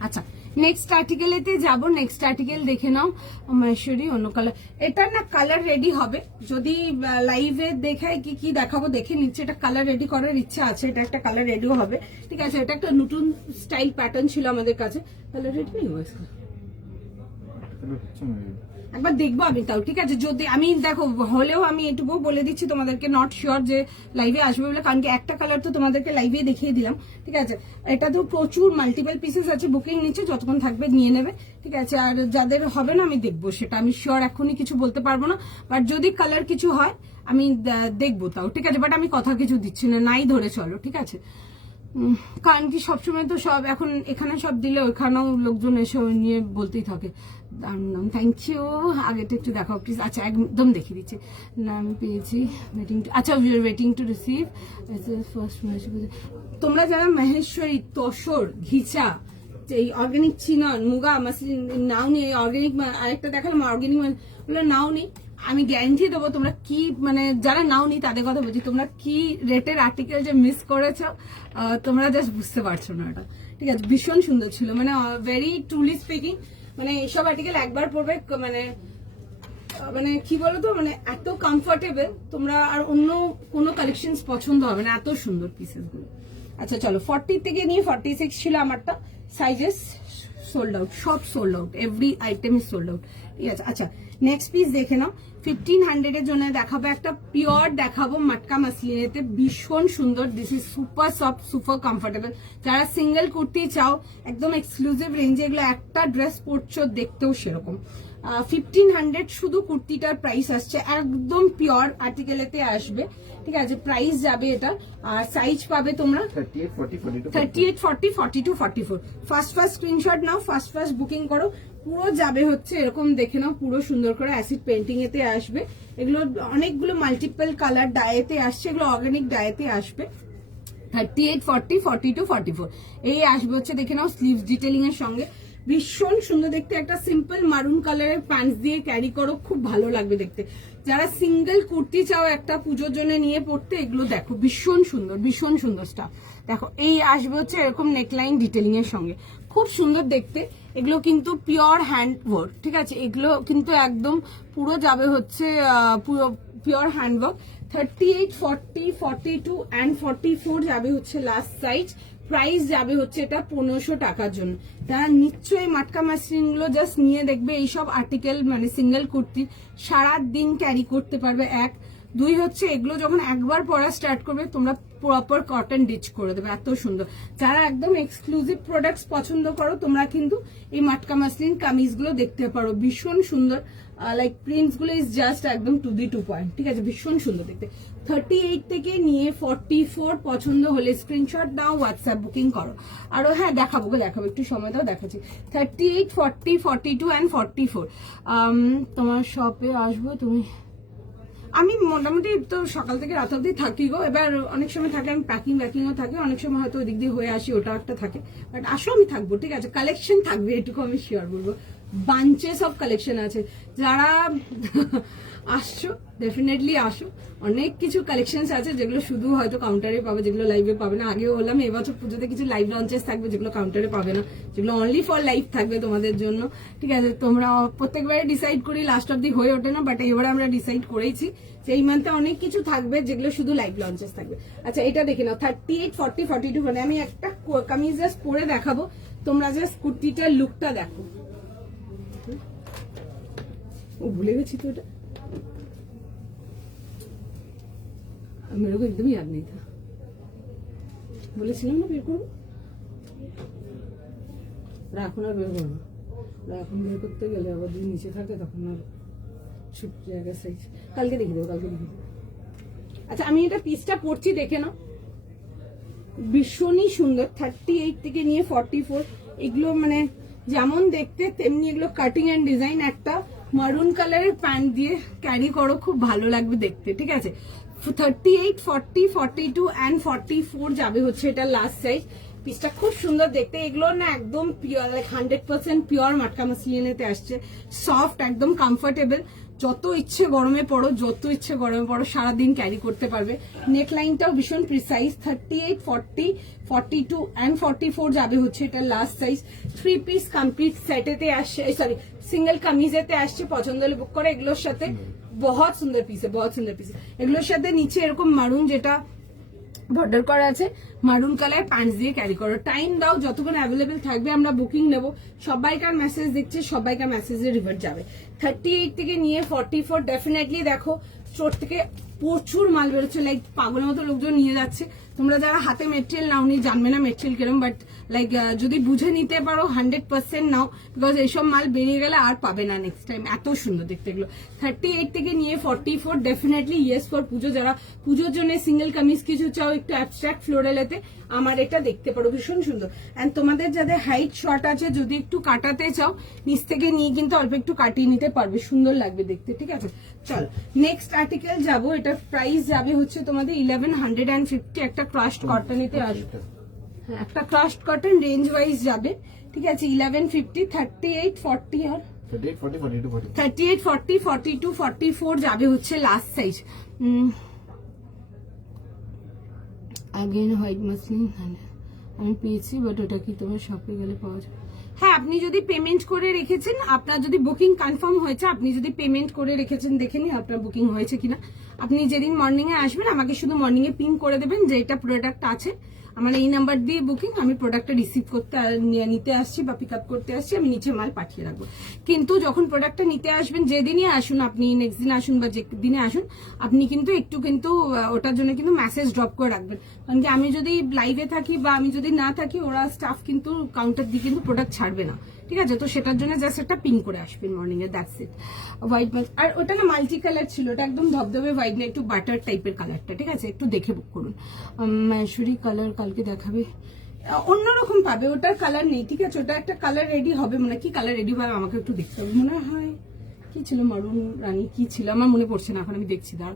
আচ্ছা নেক্সট আর্টিকেলেতে যাব। নেক্সট আর্টিকেল দেখে নাও, মহেশ্বরী অন্য কালার, এটা না কালার রেডি হবে, যদি লাইভে দেখায় কি কি দেখাবো দেখে নিচ্ছে। এটা কালার রেডি করার ইচ্ছা আছে, এটা একটা কালার রেডিও হবে, ঠিক আছে? এটা একটা নতুন স্টাইল প্যাটার্ন ছিল আমাদের কাছে, কালার রেডি নেই হয়েছে। একবার দেখবো আমি তাও, ঠিক আছে? যদি আমি দেখো হলেও আমি এটুকু বলে দিচ্ছি তোমাদেরকে, নট শিওর যে লাইভে আসবে বলে, কারণ কি একটা কালার তো তোমাদেরকে লাইভে দেখিয়ে দিলাম, ঠিক আছে? এটা তো প্রচুর মাল্টিপল পিসেস আছে, বুকিং নিচ্ছে, যতক্ষণ থাকবে নিয়ে নেবে, ঠিক আছে? আর যাদের হবে না আমি দেখবো, সেটা আমি শিওর এখনই কিছু বলতে পারবো না, বাট যদি কালার কিছু হয় আমি দেখবো তাও, ঠিক আছে? বাট আমি কথা কিছু দিচ্ছি না, নাই ধরে চলো, ঠিক আছে? কারণ কি সবসময় তো সব এখন এখানে সব দিলে ওইখানেও লোকজন এসে ওই নিয়ে বলতেই থাকে। Thank you. আগেটা একটু দেখাও প্লিজ। আচ্ছা একদম দেখিয়ে দিচ্ছি না, আমি পেয়েছি ওয়েটিং টু, আচ্ছা we are waiting to receive first. তোমরা যারা মহেশ্বরী, তসর, ঘিচা, এই অর্গানিক চিনন, মুগা মাসলিন নাও নেই, অর্গানিক আরেকটা দেখালাম অর্গানিক ওগুলো নাও নেই, আমি গ্যারান্টি দেবো তোমরা কি মানে যারা নাও নি তাদের কথা বলছি, তোমরা কি রেটের আর্টিকেল যে মিস করেছো তোমরা জাস্ট বুঝতে পারছো না এটা, ঠিক আছে? ভীষণ সুন্দর ছিল, মানে ভেরি ট্রুলি স্পিকিং, মানে এইসব আর্টিকেল একবার পড়বে মানে মানে কি বলতো, মানে এত কমফোর্টেবল, তোমরা আর অন্য কোনো কালেকশনস পছন্দ হবে না, এত সুন্দর পিসেস গুলো। আচ্ছা চলো, 40 থেকে নিয়ে 46 ছিল আমারটা, সাইজেস সোল্ড আউট, সব sold out, every item is sold out, ঠিক আছে? আচ্ছা নেক্সট পিস দেখে নাও, 1500 এর জন্য দেখাবো একটা পিওর, দেখাবো মাটকা মাসলিনেতে, ভীষণ সুন্দর, this is super soft, super comfortable. যারা সিঙ্গেল কুর্তি চাও একদম এক্সক্লুসিভ রেঞ্জে, এগুলো একটা ড্রেস পরছো দেখতেও সেরকম। 1500 শুধু কুর্তিটার প্রাইস আসছে, একদম পিওর আর্টিকেলেতে আসবে, ঠিক আছে? প্রাইস যাবে এটা, আর সাইজ পাবে তোমরা 38, 40, 42, 38, 40, 42, 44। ফার্স্ট স্ক্রিনশট নাও, ফার্স্ট বুকিং করো, পুরো যাবে হচ্ছে এরকম, দেখে নাও পুরো সুন্দর করে অ্যাসিড পেন্টিং এতে আসবে। এগুলো অনেকগুলো মাল্টিপল কালার ডায়েতে আসছে, এগুলো অর্গানিক ডায়েতে আসবে। 38, 40, 42, 44 এই আসবে হচ্ছে, দেখে নাও স্লিভস ডিটেলিং এর সঙ্গে, ভীষণ সুন্দর দেখতে। একটা সিম্পল মারুন কালারের প্যান্টস দিয়ে ক্যারি করো, খুব ভালো লাগবে দেখতে। যারা সিঙ্গেল কুর্তি চাও একটা পুজোর জন্য নিয়ে পড়তে, এগুলো দেখো ভীষণ সুন্দর, ভীষণ সুন্দর স্টাফ। দেখো এই আসবে হচ্ছে এরকম নেকলাইন ডিটেলিং এর সঙ্গে, খুব সুন্দর দেখতে। এগুলো কিন্তু পিওর হ্যান্ড ওয়ার্ক, ঠিক আছে? এগুলো কিন্তু একদম পুরো যাবে হচ্ছে পুরো পিওর হ্যান্ড ওয়ার্ক। 38, 40, 42 অ্যান্ড 44 যাবে হচ্ছে লাস্ট সাইজ। প্রাইস যাবে হচ্ছে এটা 1500 টাকার জন্য। যারা নিশ্চয়ই মাটকা মাসলিন গুলো জাস্ট নিয়ে দেখবে, এইসব আর্টিকেল মানে সিঙ্গেল কুর্তি সারা দিন ক্যারি করতে পারবে। এক, দুই হচ্ছে এগুলো যখন একবার পরা স্টার্ট করবে তোমরা প্রপার কটন ডিচ করে দেবে, এত সুন্দর। যারা একদম এক্সক্লুসিভ প্রোডাক্টস পছন্দ করো তোমরা কিন্তু এই মাটকা মাসলিন কামিজ গুলো দেখতে পারো, ভীষণ সুন্দর। লাইক প্রিন্টস গুলো ইজ জাস্ট একদম টু দি টু পয়েন্ট, ঠিক আছে? ভীষণ সুন্দর দেখতে। 38 থেকে নিয়ে 44 পছন্দ হলে স্ক্রিনশট দাও, হোয়াটসঅ্যাপ বুকিং করো। আরো হ্যাঁ দেখাবো একটু সময় দাও, দেখাচ্ছি। 38, 40, 42 অ্যান্ড 44 তোমার শপে আসবো তুমি, আমি মোটামুটি তো সকাল থেকে রাত অব্দি থাকি গো। এবার অনেক সময় থাকে আমি প্যাকিংও থাকে, অনেক সময় হয়তো ওই দিক দিয়ে হয়ে আসি, ওটা একটা থাকে, বাট আসো আমি থাকবো, ঠিক আছে? কালেকশন থাকবে এটুকু আমি শিওর বলবো, বাঞ্চেস অফ কালেকশন আছে। যারা আসছো ডেফিনেটলি আসো, অনেক কিছু কালেকশনস আছে যেগুলো শুধু হয়তো কাউন্টারে পাবে, যেগুলো লাইভে পাবে না। আগেও বললাম এবছর পুজোতে কিছু লাইভ লঞ্চেস থাকবে যেগুলো কাউন্টারে পাবে না, যেগুলো অনলি ফর লাইভ থাকবে তোমাদের জন্য, ঠিক আছে? তোমরা প্রত্যেকবারে ডিসাইড করি, লাস্ট অব্দি হয়ে ওঠে না, বাট এবারে আমরা ডিসাইড করেছি যে এই মান্থে অনেক কিছু থাকবে যেগুলো শুধু লাইভ লঞ্চেস থাকবে। আচ্ছা এটা দেখে নাও, 38, 40, 42 মানে আমি একটা কামিজ জাস্ট পরে দেখাবো, তোমরা জাস্ট কুর্তিটার লুকটা দেখো। ও ভুলে গেছি তো, এটা मेरे को एकदम याद नहीं था, বলেছিলাম না বের করবো, এখন আর বের করবো, এখন বের করতে গেলে আবার যদি নিচে থাকে তখন আর ছুট জায়গা সাইজ, কালকে দেখে দেবো, কালকে দেখে দেবো। আচ্ছা আমি এটা পিসটা পরছি, দেখে নাও, ভীষণই সুন্দর। 38 থেকে নিয়ে 44 এগুলো মানে যেমন দেখতে তেমনি এগুলো কাটিং এন্ড ডিজাইন। একটা মারুন কালারের প্যান্ট দিয়ে ক্যারি করো, খুব ভালো লাগবে দেখতে, ঠিক আছে? 38, 40, 42 অ্যান্ড 44 যাবে হচ্ছে এটা লাস্ট সাইজ। পিসটা খুব সুন্দর দেখতে। এগুলো না একদম পিওর, লাইক 100% পিওর মাটকা মাসলিনেতে আসছে, সফট, একদম কমফোর্টেবল। যত ইচ্ছে গরমে পড়ো, সারাদিন ক্যারি করতে পারবে। নেক লাইনটাও ভীষণ প্রিসাইজ। 38, 40, 42 অ্যান্ড 44 যাবে হচ্ছে এটা লাস্ট সাইজ। 3 পিস কমপ্লিট সেটেতে আসছে, সরি সিঙ্গেল কামিজেতে আসছে, পছন্দ হলে বুক করে। এগুলোর সাথে বহুত সুন্দর পিস, এগুলোর সাথে নিচে এরকম মারুন যেটা বর্ডার করা আছে, মারুন কালার প্যান্টস দিয়ে ক্যারি করো। টাইম দাও, যতক্ষণ অ্যাভেলেবেল থাকবে আমরা বুকিং নেব। সবাইকার মেসেজ দেখছে, সবাইকার মেসেজে রিভার্ট যাবে। 38 থেকে নিয়ে 44 ডেফিনেটলি দেখো স্টোর থেকে প্রচুর মাল বেরোচ্ছে, লাইক পাগলের মতো লোকজন নিয়ে যাচ্ছে। তোমরা যারা হাতে মেটেরিয়াল নাওনি জানবে না মেটেরিয়াল কিরম, বাট লাইক যদি বুঝে নিতে পারো 100% নাও, বিকজ এইসব মাল বেরিয়ে গেলে আর পাবে না নেক্সট টাইম। এত সুন্দর দেখতে এগুলো। 38 থেকে নিয়ে 44 ডেফিনেটলি ইয়েস ফর পুজো। যারা পুজোর জন্য সিঙ্গেল কামিজ কিছু চাও একটু অ্যাবস্ট্রাক্ট ফ্লোরালেতে, আমার এটা দেখতে পারো, ভীষণ সুন্দর। অ্যান্ড তোমাদের যাদের হাইট শর্ট আছে, যদি একটু কাটাতে চাও নিচ থেকে নিয়ে কিন্তু অল্প একটু কাটিয়ে নিতে পারবে, সুন্দর লাগবে দেখতে। ঠিক আছে, চল নেক্সট আর্টিকেল যাবো। এটার প্রাইস যাবে হচ্ছে তোমাদের 1150। একটা ক্রাশড কটনেতে আসবে, হ্যাঁ একটা ক্রাশড কটন রেঞ্জ ওয়াইজ যাবে। ঠিক আছে, 1150, 38, 40 আর 38, 40, 42, 40. 38, 40, 42, 44 যাবে হচ্ছে last size. Again white muslin আমি পেয়েছি, বাট ওটা কি তোমার শপে গেলে পাওয়া যায়? হ্যাঁ, আপনি যদি পেমেন্ট করে রেখেছেন, আপনার যদি বুকিং কনফার্ম হয়েছে, আপনি যদি পেমেন্ট করে রেখেছেন, দেখে নিন আপনার বুকিং হয়েছে কিনা। আপনি যেদিন মর্নিং এ আসবেন আমাকে শুধু মর্নিং এ পিং করে দেবেন যে এটা প্রোডাক্ট আছে, আমার এই নাম্বার দিয়ে বুকিং, আমি প্রোডাক্টটা রিসিভ করতে নিতে আসছি বা পিক আপ করতে আসছি, আমি নিচে মাল পাঠিয়ে রাখবো। কিন্তু যখন প্রোডাক্টটা নিতে আসবেন, যেদিনই আসুন আপনি, নেক্সট দিন আসুন বা যে দিনে আসুন, আপনি কিন্তু একটু কিন্তু ওটার জন্য কিন্তু মেসেজ ড্রপ করে রাখবেন। কারণ কি আমি যদি লাইভে থাকি বা আমি যদি না থাকি, ওরা স্টাফ কিন্তু কাউন্টার দিয়ে কিন্তু প্রোডাক্ট ছাড়বে না। ঠিক আছে, তো সেটার জন্য জাস্ট একটা পিন করে আসবেন মর্নিং এ, দ্যাটস ইট। হোয়াইট মাছ, আর ওটা না মাল্টি কালার ছিল, ওটা একদম ধবধবে হোয়াইট না, একটু বাটার টাইপের কালারটা। ঠিক আছে, একটু দেখে বুক করুন। মাহেশ্বরী কালার কালকে দেখাবে, অন্যরকম পাবে, ওটার কালার নেই। ঠিক আছে, ওটা একটা কালার রেডি হবে, মানে কি কালার রেডি হবে আমাকে একটু দেখতে হবে। মনে হয় কি ছিল, মারুন রানী কি ছিল, আমার মনে পড়ছে না এখন, আমি দেখছি। দাঁড়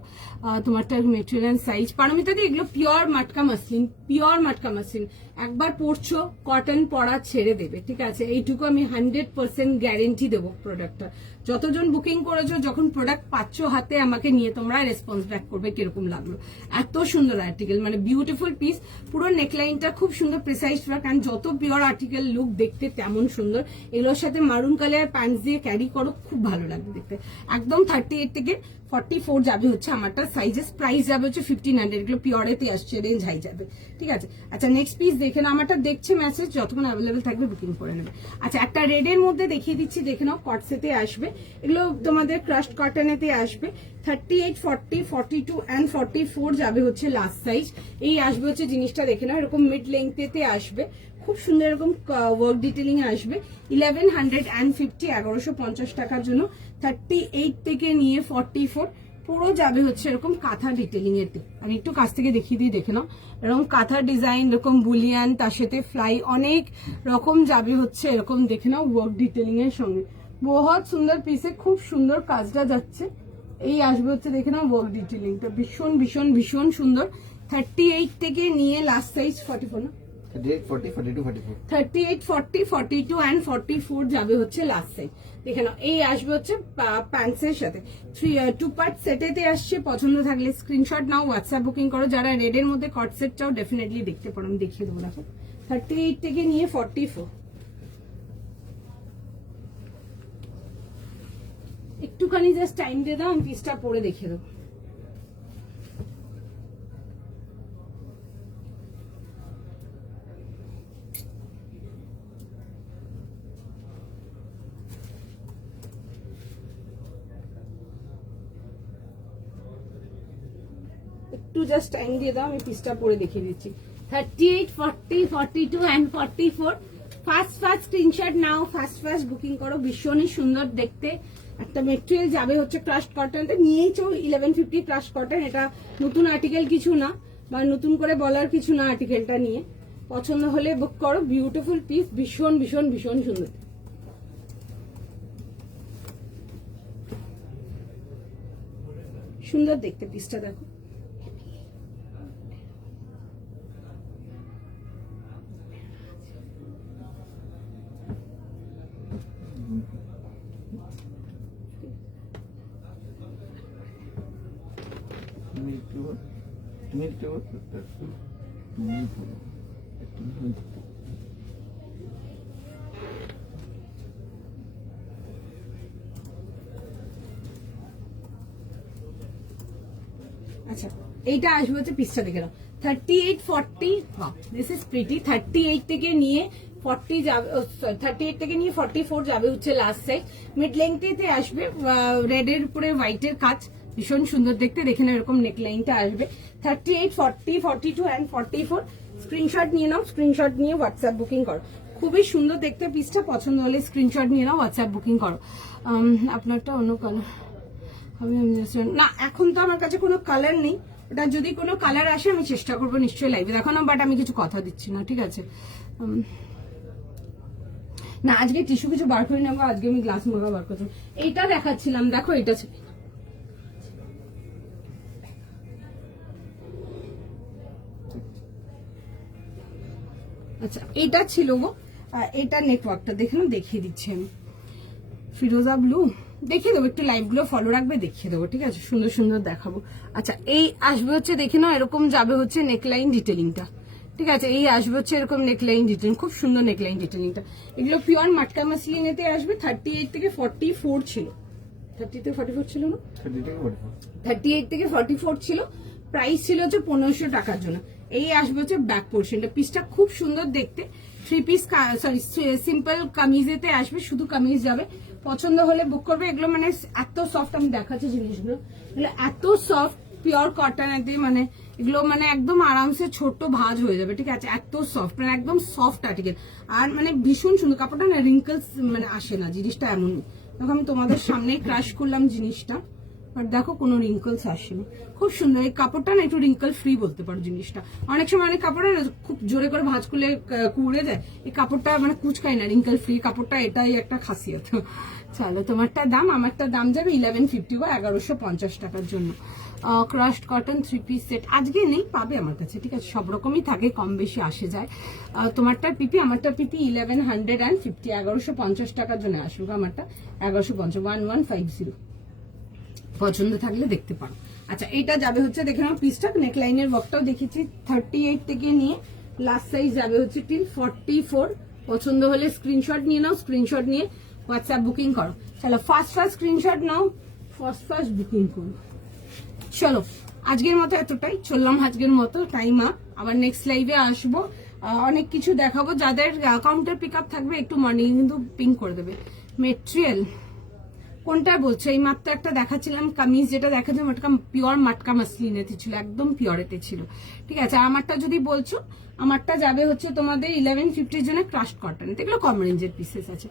তোমারটা মেটেরিয়াল সাইজ পারমিতা দি, এগুলো পিওর মাটকা মাসলিন, পিওর মাটকা মাসলিন। একবার পরছো কটন পরা ছেড়ে দেবে। ঠিক আছে, এইটুকু আমি 100% গ্যারেন্টি দেবো প্রোডাক্টটা। যতজন বুকিং করেছো, যখন প্রোডাক্ট পাচ্ছ হাতে, আমাকে নিয়ে তোমরা রেসপন্স ব্যাক করবে কিরকম লাগলো। এত সুন্দর আর্টিকেল, মানে বিউটিফুল পিস। পুরো নেকলাইনটা খুব সুন্দর প্রিসাইজ ওয়ার্ক, কারণ যত পিওর আর্টিকেল লুক দেখতে তেমন সুন্দর। এগুলোর সাথে মারুন কালার প্যান্টস দিয়ে ক্যারি করো, খুব ভালো লাগবে দেখতে। একদম 38 থেকে 44 যাবে হচ্ছে আমারটা সাইজেস। প্রাইস যাবে হচ্ছে 1500। এগুলো পিওরেতে আসছে, রেঞ্জ হাই যাবে। ঠিক আছে, আচ্ছা নেক্সট পিস দেখে নাও। আমারটা দেখছে মেসেজ, যতক্ষণ অ্যাভেলেবেল থাকবে বুকিং করে নেবে। আচ্ছা, একটা রেডের মধ্যে দেখিয়ে দিচ্ছি, দেখে নাও। কটসেতে আসবে এগুলো, তোমাদের ক্রাশড কটনেতে আসবে। 38, 40, 42 অ্যান্ড 44 যাবে হচ্ছে লাস্ট সাইজ। এই আসবে হচ্ছে জিনিসটা দেখে নাও, এরকম মিড লেংথেতে আসবে, খুব সুন্দর এরকম ওয়ার্ক ডিটেলিং আসবে। 1150, 1150 টাকার জন্য। 38 থেকে নিয়ে 44 পুরো যাবে হচ্ছে এরকম কাঁথা ডিটেলিং এর। আমি একটু কাছ থেকে দেখিয়ে দিই, দেখে নাও। এরকম কাঁথা ডিজাইন, এরকম বুলিয়ান, তার সাথে ফ্লাই, অনেক রকম যাবে হচ্ছে এরকম, দেখে নাও ওয়ার্ক ডিটেলিং এর সঙ্গে। বহুত সুন্দর পিসে, খুব সুন্দর কাজটা যাচ্ছে। এই আসবে হচ্ছে দেখে নাও ওয়ার্ক ডিটেলিংটা, ভীষণ ভীষণ ভীষণ সুন্দর। 38 থেকে নিয়ে লাস্ট সাইজ 44 না, 38, 40, 42, 44. 38, 40, 42 অ্যান্ড 44 যাবে হচ্ছে লাস্ট সাইজ। দেখে নাও, এই আসবে হচ্ছে প্যান্টসের সাথে। 2 পার্ট সেটেতে আসছে। পছন্দ থাকলে স্ক্রিনশট নাও, হোয়াটসঅ্যাপ বুকিং করো। যারা রেডের মধ্যে কট সেট চাও ডেফিনেটলি দেখতে পারো, আমি দেখিয়ে দেবো। দেখো 38 থেকে নিয়ে 44। একটুখানি জাস্ট টাইম দিয়ে দাও, আমি পিসটা পরে দেখিয়ে দেবো। একটু জাস্ট টাইম দিয়ে দাও, আমি পিসটা পরে দেখিয়ে দিচ্ছি। 38, 40, 42 অ্যান্ড 44। ফার্স্ট স্ক্রিনশট নাও, ফার্স্ট বুকিং করো। ভীষণই সুন্দর দেখতে একটা মেটেরিয়াল যাবে হচ্ছে ক্রাশড কটনটা। নিয়েছো 1150 ক্রাশড কটন, এটা নতুন আর্টিকেল কিছু না, বা নতুন করে বলার কিছু না আর্টিকেলটা নিয়ে। পছন্দ হলে বুক করো। বিউটিফুল পিস, ভীষণ ভীষণ ভীষণ সুন্দর, সুন্দর দেখতে পিসটা দেখো। আচ্ছা এইটা আসবে হচ্ছে পিসটা দেখে নাও 38-40, দিস ইজ প্রিটি। 38 থেকে নিয়ে 40 যাবে, 38 থেকে নিয়ে 44 যাবে হচ্ছে লাস্ট সাইজ। মিড লেংথেতে আসবে, রেড এর উপরে হোয়াইটের কাজ, ভীষণ সুন্দর দেখতে। দেখে নাও এরকম নেক লাইনটা আসবে। 38, 40, 42 এন্ড 44 স্ক্রিনশট নিয়ে নাও, স্ক্রিনশট নিয়ে হোয়াটসঅ্যাপ বুকিং করো। খুবই সুন্দর দেখতে পিসটা, পছন্দ হলে স্ক্রিনশট নিয়ে নাও, হোয়াটসঅ্যাপ বুকিং করো। আপনারটা অন্য কালার না, এখন তো আমার কাছে কোনো কালার নেই, ওটা যদি কোনো কালার আসে আমি চেষ্টা করবো নিশ্চয়ই লাইভে দেখানো, বাট আমি কিছু কথা দিচ্ছি না, ঠিক আছে? না আজকে টিস্যু কিছু বার করে নেবো, আজকে আমি গ্লাস মাখা বার করছি। এইটা দেখাচ্ছিলাম, দেখো এটা ছিল। আচ্ছা এটা ছিল গো, এটা নেটওয়ার্কটা দেখে নাও, দেখিয়ে দিচ্ছি আমি। ফিরোজা ব্লু দেখিয়ে দেবো, একটু লাইভ গুলো ফলো রাখবে, দেখিয়ে দেবো, ঠিক আছে? সুন্দর সুন্দর দেখাবো। আচ্ছা এই আসবে হচ্ছে দেখে নাও, এরকম যাবে হচ্ছে নেকলাইন ডিটেলিংটা, ঠিক আছে? এই আসবে হচ্ছে এরকম নেকলাইন ডিটেলিং, খুব সুন্দর নেকলাইন ডিটেলিংটা। এগুলো পিওর মাটকা মাসলিনেতে আসবে। 38 থেকে 44 ছিল, 30 থেকে 44 ছিল না, 38 থেকে 44 ছিল। প্রাইস ছিল হচ্ছে 1500 টাকার জন্য। এই আসবে হচ্ছে ব্যাক পোর্শনটা, পিসটা খুব সুন্দর দেখতে। 3 পিস সরি সিম্পল কামিজেতে আসবে, শুধু কামিজ যাবে। পছন্দ হলে বুক করবে। এগুলো মানে এত সফট, আমি দেখাচ্ছি জিনিসগুলো, এগুলো এত সফট, পিওর কটনেতে, মানে এগুলো মানে একদম আরামসে ছোট ভাঁজ হয়ে যাবে, ঠিক আছে? এত সফট, মানে একদম সফট আর্টিকেল, আর মানে ভীষণ সুন্দর কাপড়টা না, রিঙ্কলস মানে আসে না, জিনিসটা এমন। দেখো আমি তোমাদের সামনেই ক্রাশ করলাম জিনিসটা, বাট দেখো কোনো রিঙ্কলস আসেনি, খুব সুন্দর। এই কাপড়টা না একটু রিঙ্কল ফ্রি বলতে পারো জিনিসটা। অনেক সময় অনেক কাপড় না খুব জোরে করে ভাঁজ করলে কুড়ে যায়, এই কাপড়টা মানে কুচকায় না, রিঙ্কল ফ্রি কাপড়টা, এটাই একটা খাসিয়ত। চলো তোমারটা দাম, আমারটা দাম যাবে 1150 বা 1150 টাকার জন্য। ক্রাশড কটন 3 পিস সেট আজকে নেই, পাবে আমার কাছে, ঠিক আছে? সব রকমই থাকে, কম বেশি আসে যায়। তোমারটা পিপি, আমারটা পিপি 1150, 1150 টাকার জন্য আসবে। আমারটা 1150, 1150। পছন্দ থাকলে দেখতে পারো। আচ্ছা এটা যাবে হচ্ছে দেখে নাও পিসটা, নেকলাইনের ওয়ার্কটাও দেখেছি। 38 থেকে নিয়ে লাস্ট সাইজ যাবে হচ্ছে টিল 44। পছন্দ হলে স্ক্রিনশট নিয়ে নাও, স্ক্রিনশট নিয়ে হোয়াটসঅ্যাপ বুকিং করো। চলো ফার্স্ট স্ক্রিনশট নাও, ফার্স্ট বুকিং করো। চলো আজকের মতো এতটাই, চললাম আজকের মতো, টাইম আপ। আবার নেক্সট লাইভে আসবো, অনেক কিছু দেখাবো। যাদের কাউন্টার পিক আপ থাকবে একটু মর্নিং কিন্তু পিং করে দেবে। মেটেরিয়াল কোনটা বলছো? এই মাত্র একটা দেখাচ্ছিলাম কামিজ, যেটা দেখাচ্ছিলাম ওটা পিওর মাটকা মাসলিনেতে ছিল, একদম পিওরেতে ছিল, ঠিক আছে? আমারটা যদি বলছো, আমারটা যাবে হচ্ছে তোমাদের 1150 জন্য ক্রাশড কটন। এগুলো কম রেঞ্জের পিসেস আছে।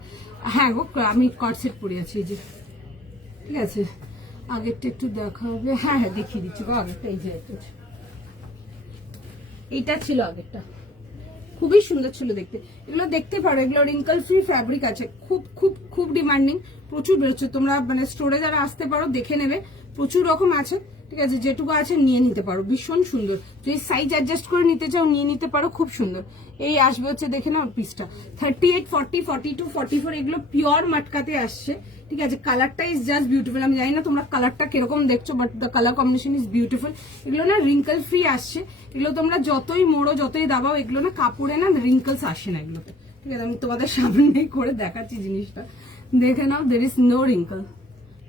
হ্যাঁ গো আমি কটসেট পরে আছি এই যে, ঠিক আছে? আগেরটা একটু দেখা হবে, হ্যাঁ হ্যাঁ দেখিয়ে দিচ্ছি গো আগেরটা। এই যে এইটা ছিল আগেরটা, খুবই সুন্দর ছিল দেখতে। এগুলো দেখতে পারো, এগুলো রিঙ্কল ফ্রি ফ্যাব্রিক আছে, খুব খুব খুব ডিমান্ডিং, প্রচুর বেরোচ্ছে। তোমরা মানে স্টোরে যারা আসতে পারো দেখে নেবে, প্রচুর রকম আছে, ঠিক আছে? যেটুকু আছে নিয়ে নিতে পারো, ভীষণ সুন্দর। যদি সাইজ অ্যাডজাস্ট করে নিতে চাও নিয়ে নিতে পারো, খুব সুন্দর। এই আসবে হচ্ছে দেখে নাও পিসটা 38, 40, 42, 44, এগুলো পিওর মাটকাতে আসছে, ঠিক আছে? কালারটা ইজ জাস্ট বিউটিফুল। আমি জানি না তোমরা কালারটা কিরকম দেখছো, but the colour combination is beautiful. এগুলো না রিঙ্কল ফ্রি আসছে, এগুলো তোমরা যতই মোড়ো যতই দাবাও, এগুলো না কাপড়ে না রিঙ্কলস আসে না এগুলোতে, ঠিক আছে? আমি তোমাদের সামনে করে দেখাচ্ছি জিনিসটা, দেখে নাও, দের ইজ নো রিঙ্কল,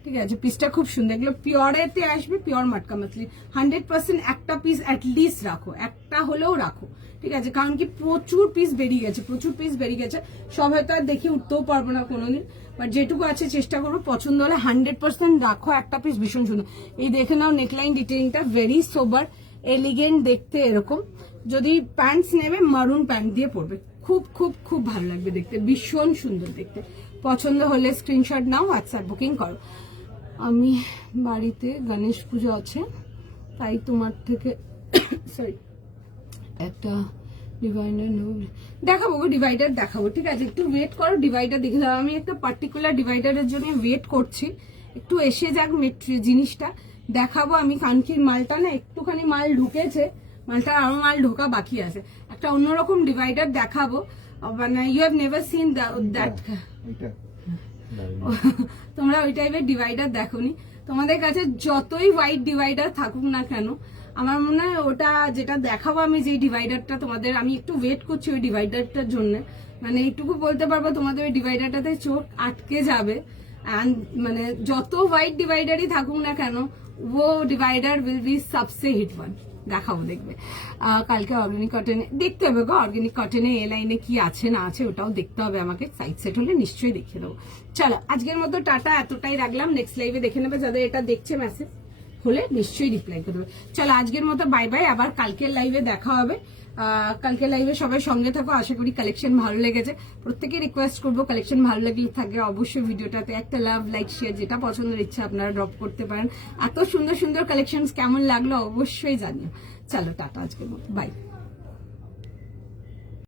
ঠিক আছে? পিসটা খুব সুন্দর। এগুলো পিওরেতে আসবে, পিওর মাটকা মাছলি। 100% একটা পিস অ্যাটলিস্ট রাখো, একটা হলেও রাখো, ঠিক আছে? কারণ কি প্রচুর পিস বেরিয়ে গেছে, প্রচুর পিস বেরিয়ে গেছে। সব হয়তো আর দেখে উঠতেও পারবো না কোনোদিন, বাট যেটুকু আছে চেষ্টা করবো। পছন্দ হলে 100% রাখো, একটা পিস ভীষণ সুন্দর। এই দেখে নাও নেকলাইন ডিটেইলিংটা, ভেরি সোবার এলিগেন্ট দেখতে এরকম। যদি প্যান্টস নেবে মারুন প্যান্ট দিয়ে পরবে, খুব খুব খুব ভালো লাগবে দেখতে, ভীষণ সুন্দর দেখতে। পছন্দ হলে স্ক্রিনশট নাও, হোয়াটসঅ্যাপ বুকিং করো। আমি বাড়িতে গণেশ পুজো আছে, তাই তোমার থেকে সরি একটা ডিভাইডার দেখাবো গো, ডিভাইডার দেখাবো, ঠিক আছে? একটু ওয়েট করো, ডিভাইডার দেখে দাও। আমি একটা পার্টিকুলার ডিভাইডারের জন্য ওয়েট করছি, একটু এসে যাক জিনিসটা দেখাবো আমি। কানকির মালটা না একটুখানি মাল ঢুকেছে, মালটা আরো মাল ঢোকা বাকি আছে। একটা অন্যরকম ডিভাইডার দেখাবো, মানে you have never seen that. তোমরা ওই টাইপের ডিভাইডার দেখোনি। তোমাদের কাছে যতই হোয়াইট ডিভাইডার থাকুক না কেন, আমার মনে হয় ওটা যেটা দেখাবো আমি, যে ডিভাইডারটা তোমাদের, আমি একটু ওয়েট করছি ওই ডিভাইডারটার জন্য। মানে এইটুকু বলতে পারবো তোমাদের ওই ডিভাইডারটাতে চোখ আটকে যাবে। মানে যত হোয়াইট ডিভাইডারই থাকুক না কেন, वो डिवाइडर विल बी सबसे हिट वन, দেখাবো দেখবে। কালকে অর্গানিক কটনে দেখতে হবে গো, অর্গানিক কটনে এ লাইনে কি আছে না আছে ওটাও দেখতে হবে আমাকে, সাইড সেট হলে নিশ্চয়ই দেখিয়ে দেবো। চলো আজকের মতো টাটা, এতটাই রাখলাম, নেক্সট লাইভে দেখে নেবে যাদের এটা দেখছে, মেসেজ হলে নিশ্চয়ই রিপ্লাই করে দেবে। চলো আজকের মতো বাই বাই, আবার কালকের লাইভে দেখা হবে। কালকে লাইভে সবাই সঙ্গে থাকো, আশা করি কালেকশন ভালো লেগেছে। প্রত্যেকে রিকোয়েস্ট করবো কালেকশন ভালো লাগলে থাকে অবশ্যই ভিডিওটাতে একটা লাভ, লাইক, শেয়ার, যেটা পছন্দের ইচ্ছা আপনারা ড্রপ করতে পারেন। এত সুন্দর সুন্দর কালেকশন কেমন লাগলো অবশ্যই জানিও। চলো টাটা আজকের মতো, বাই।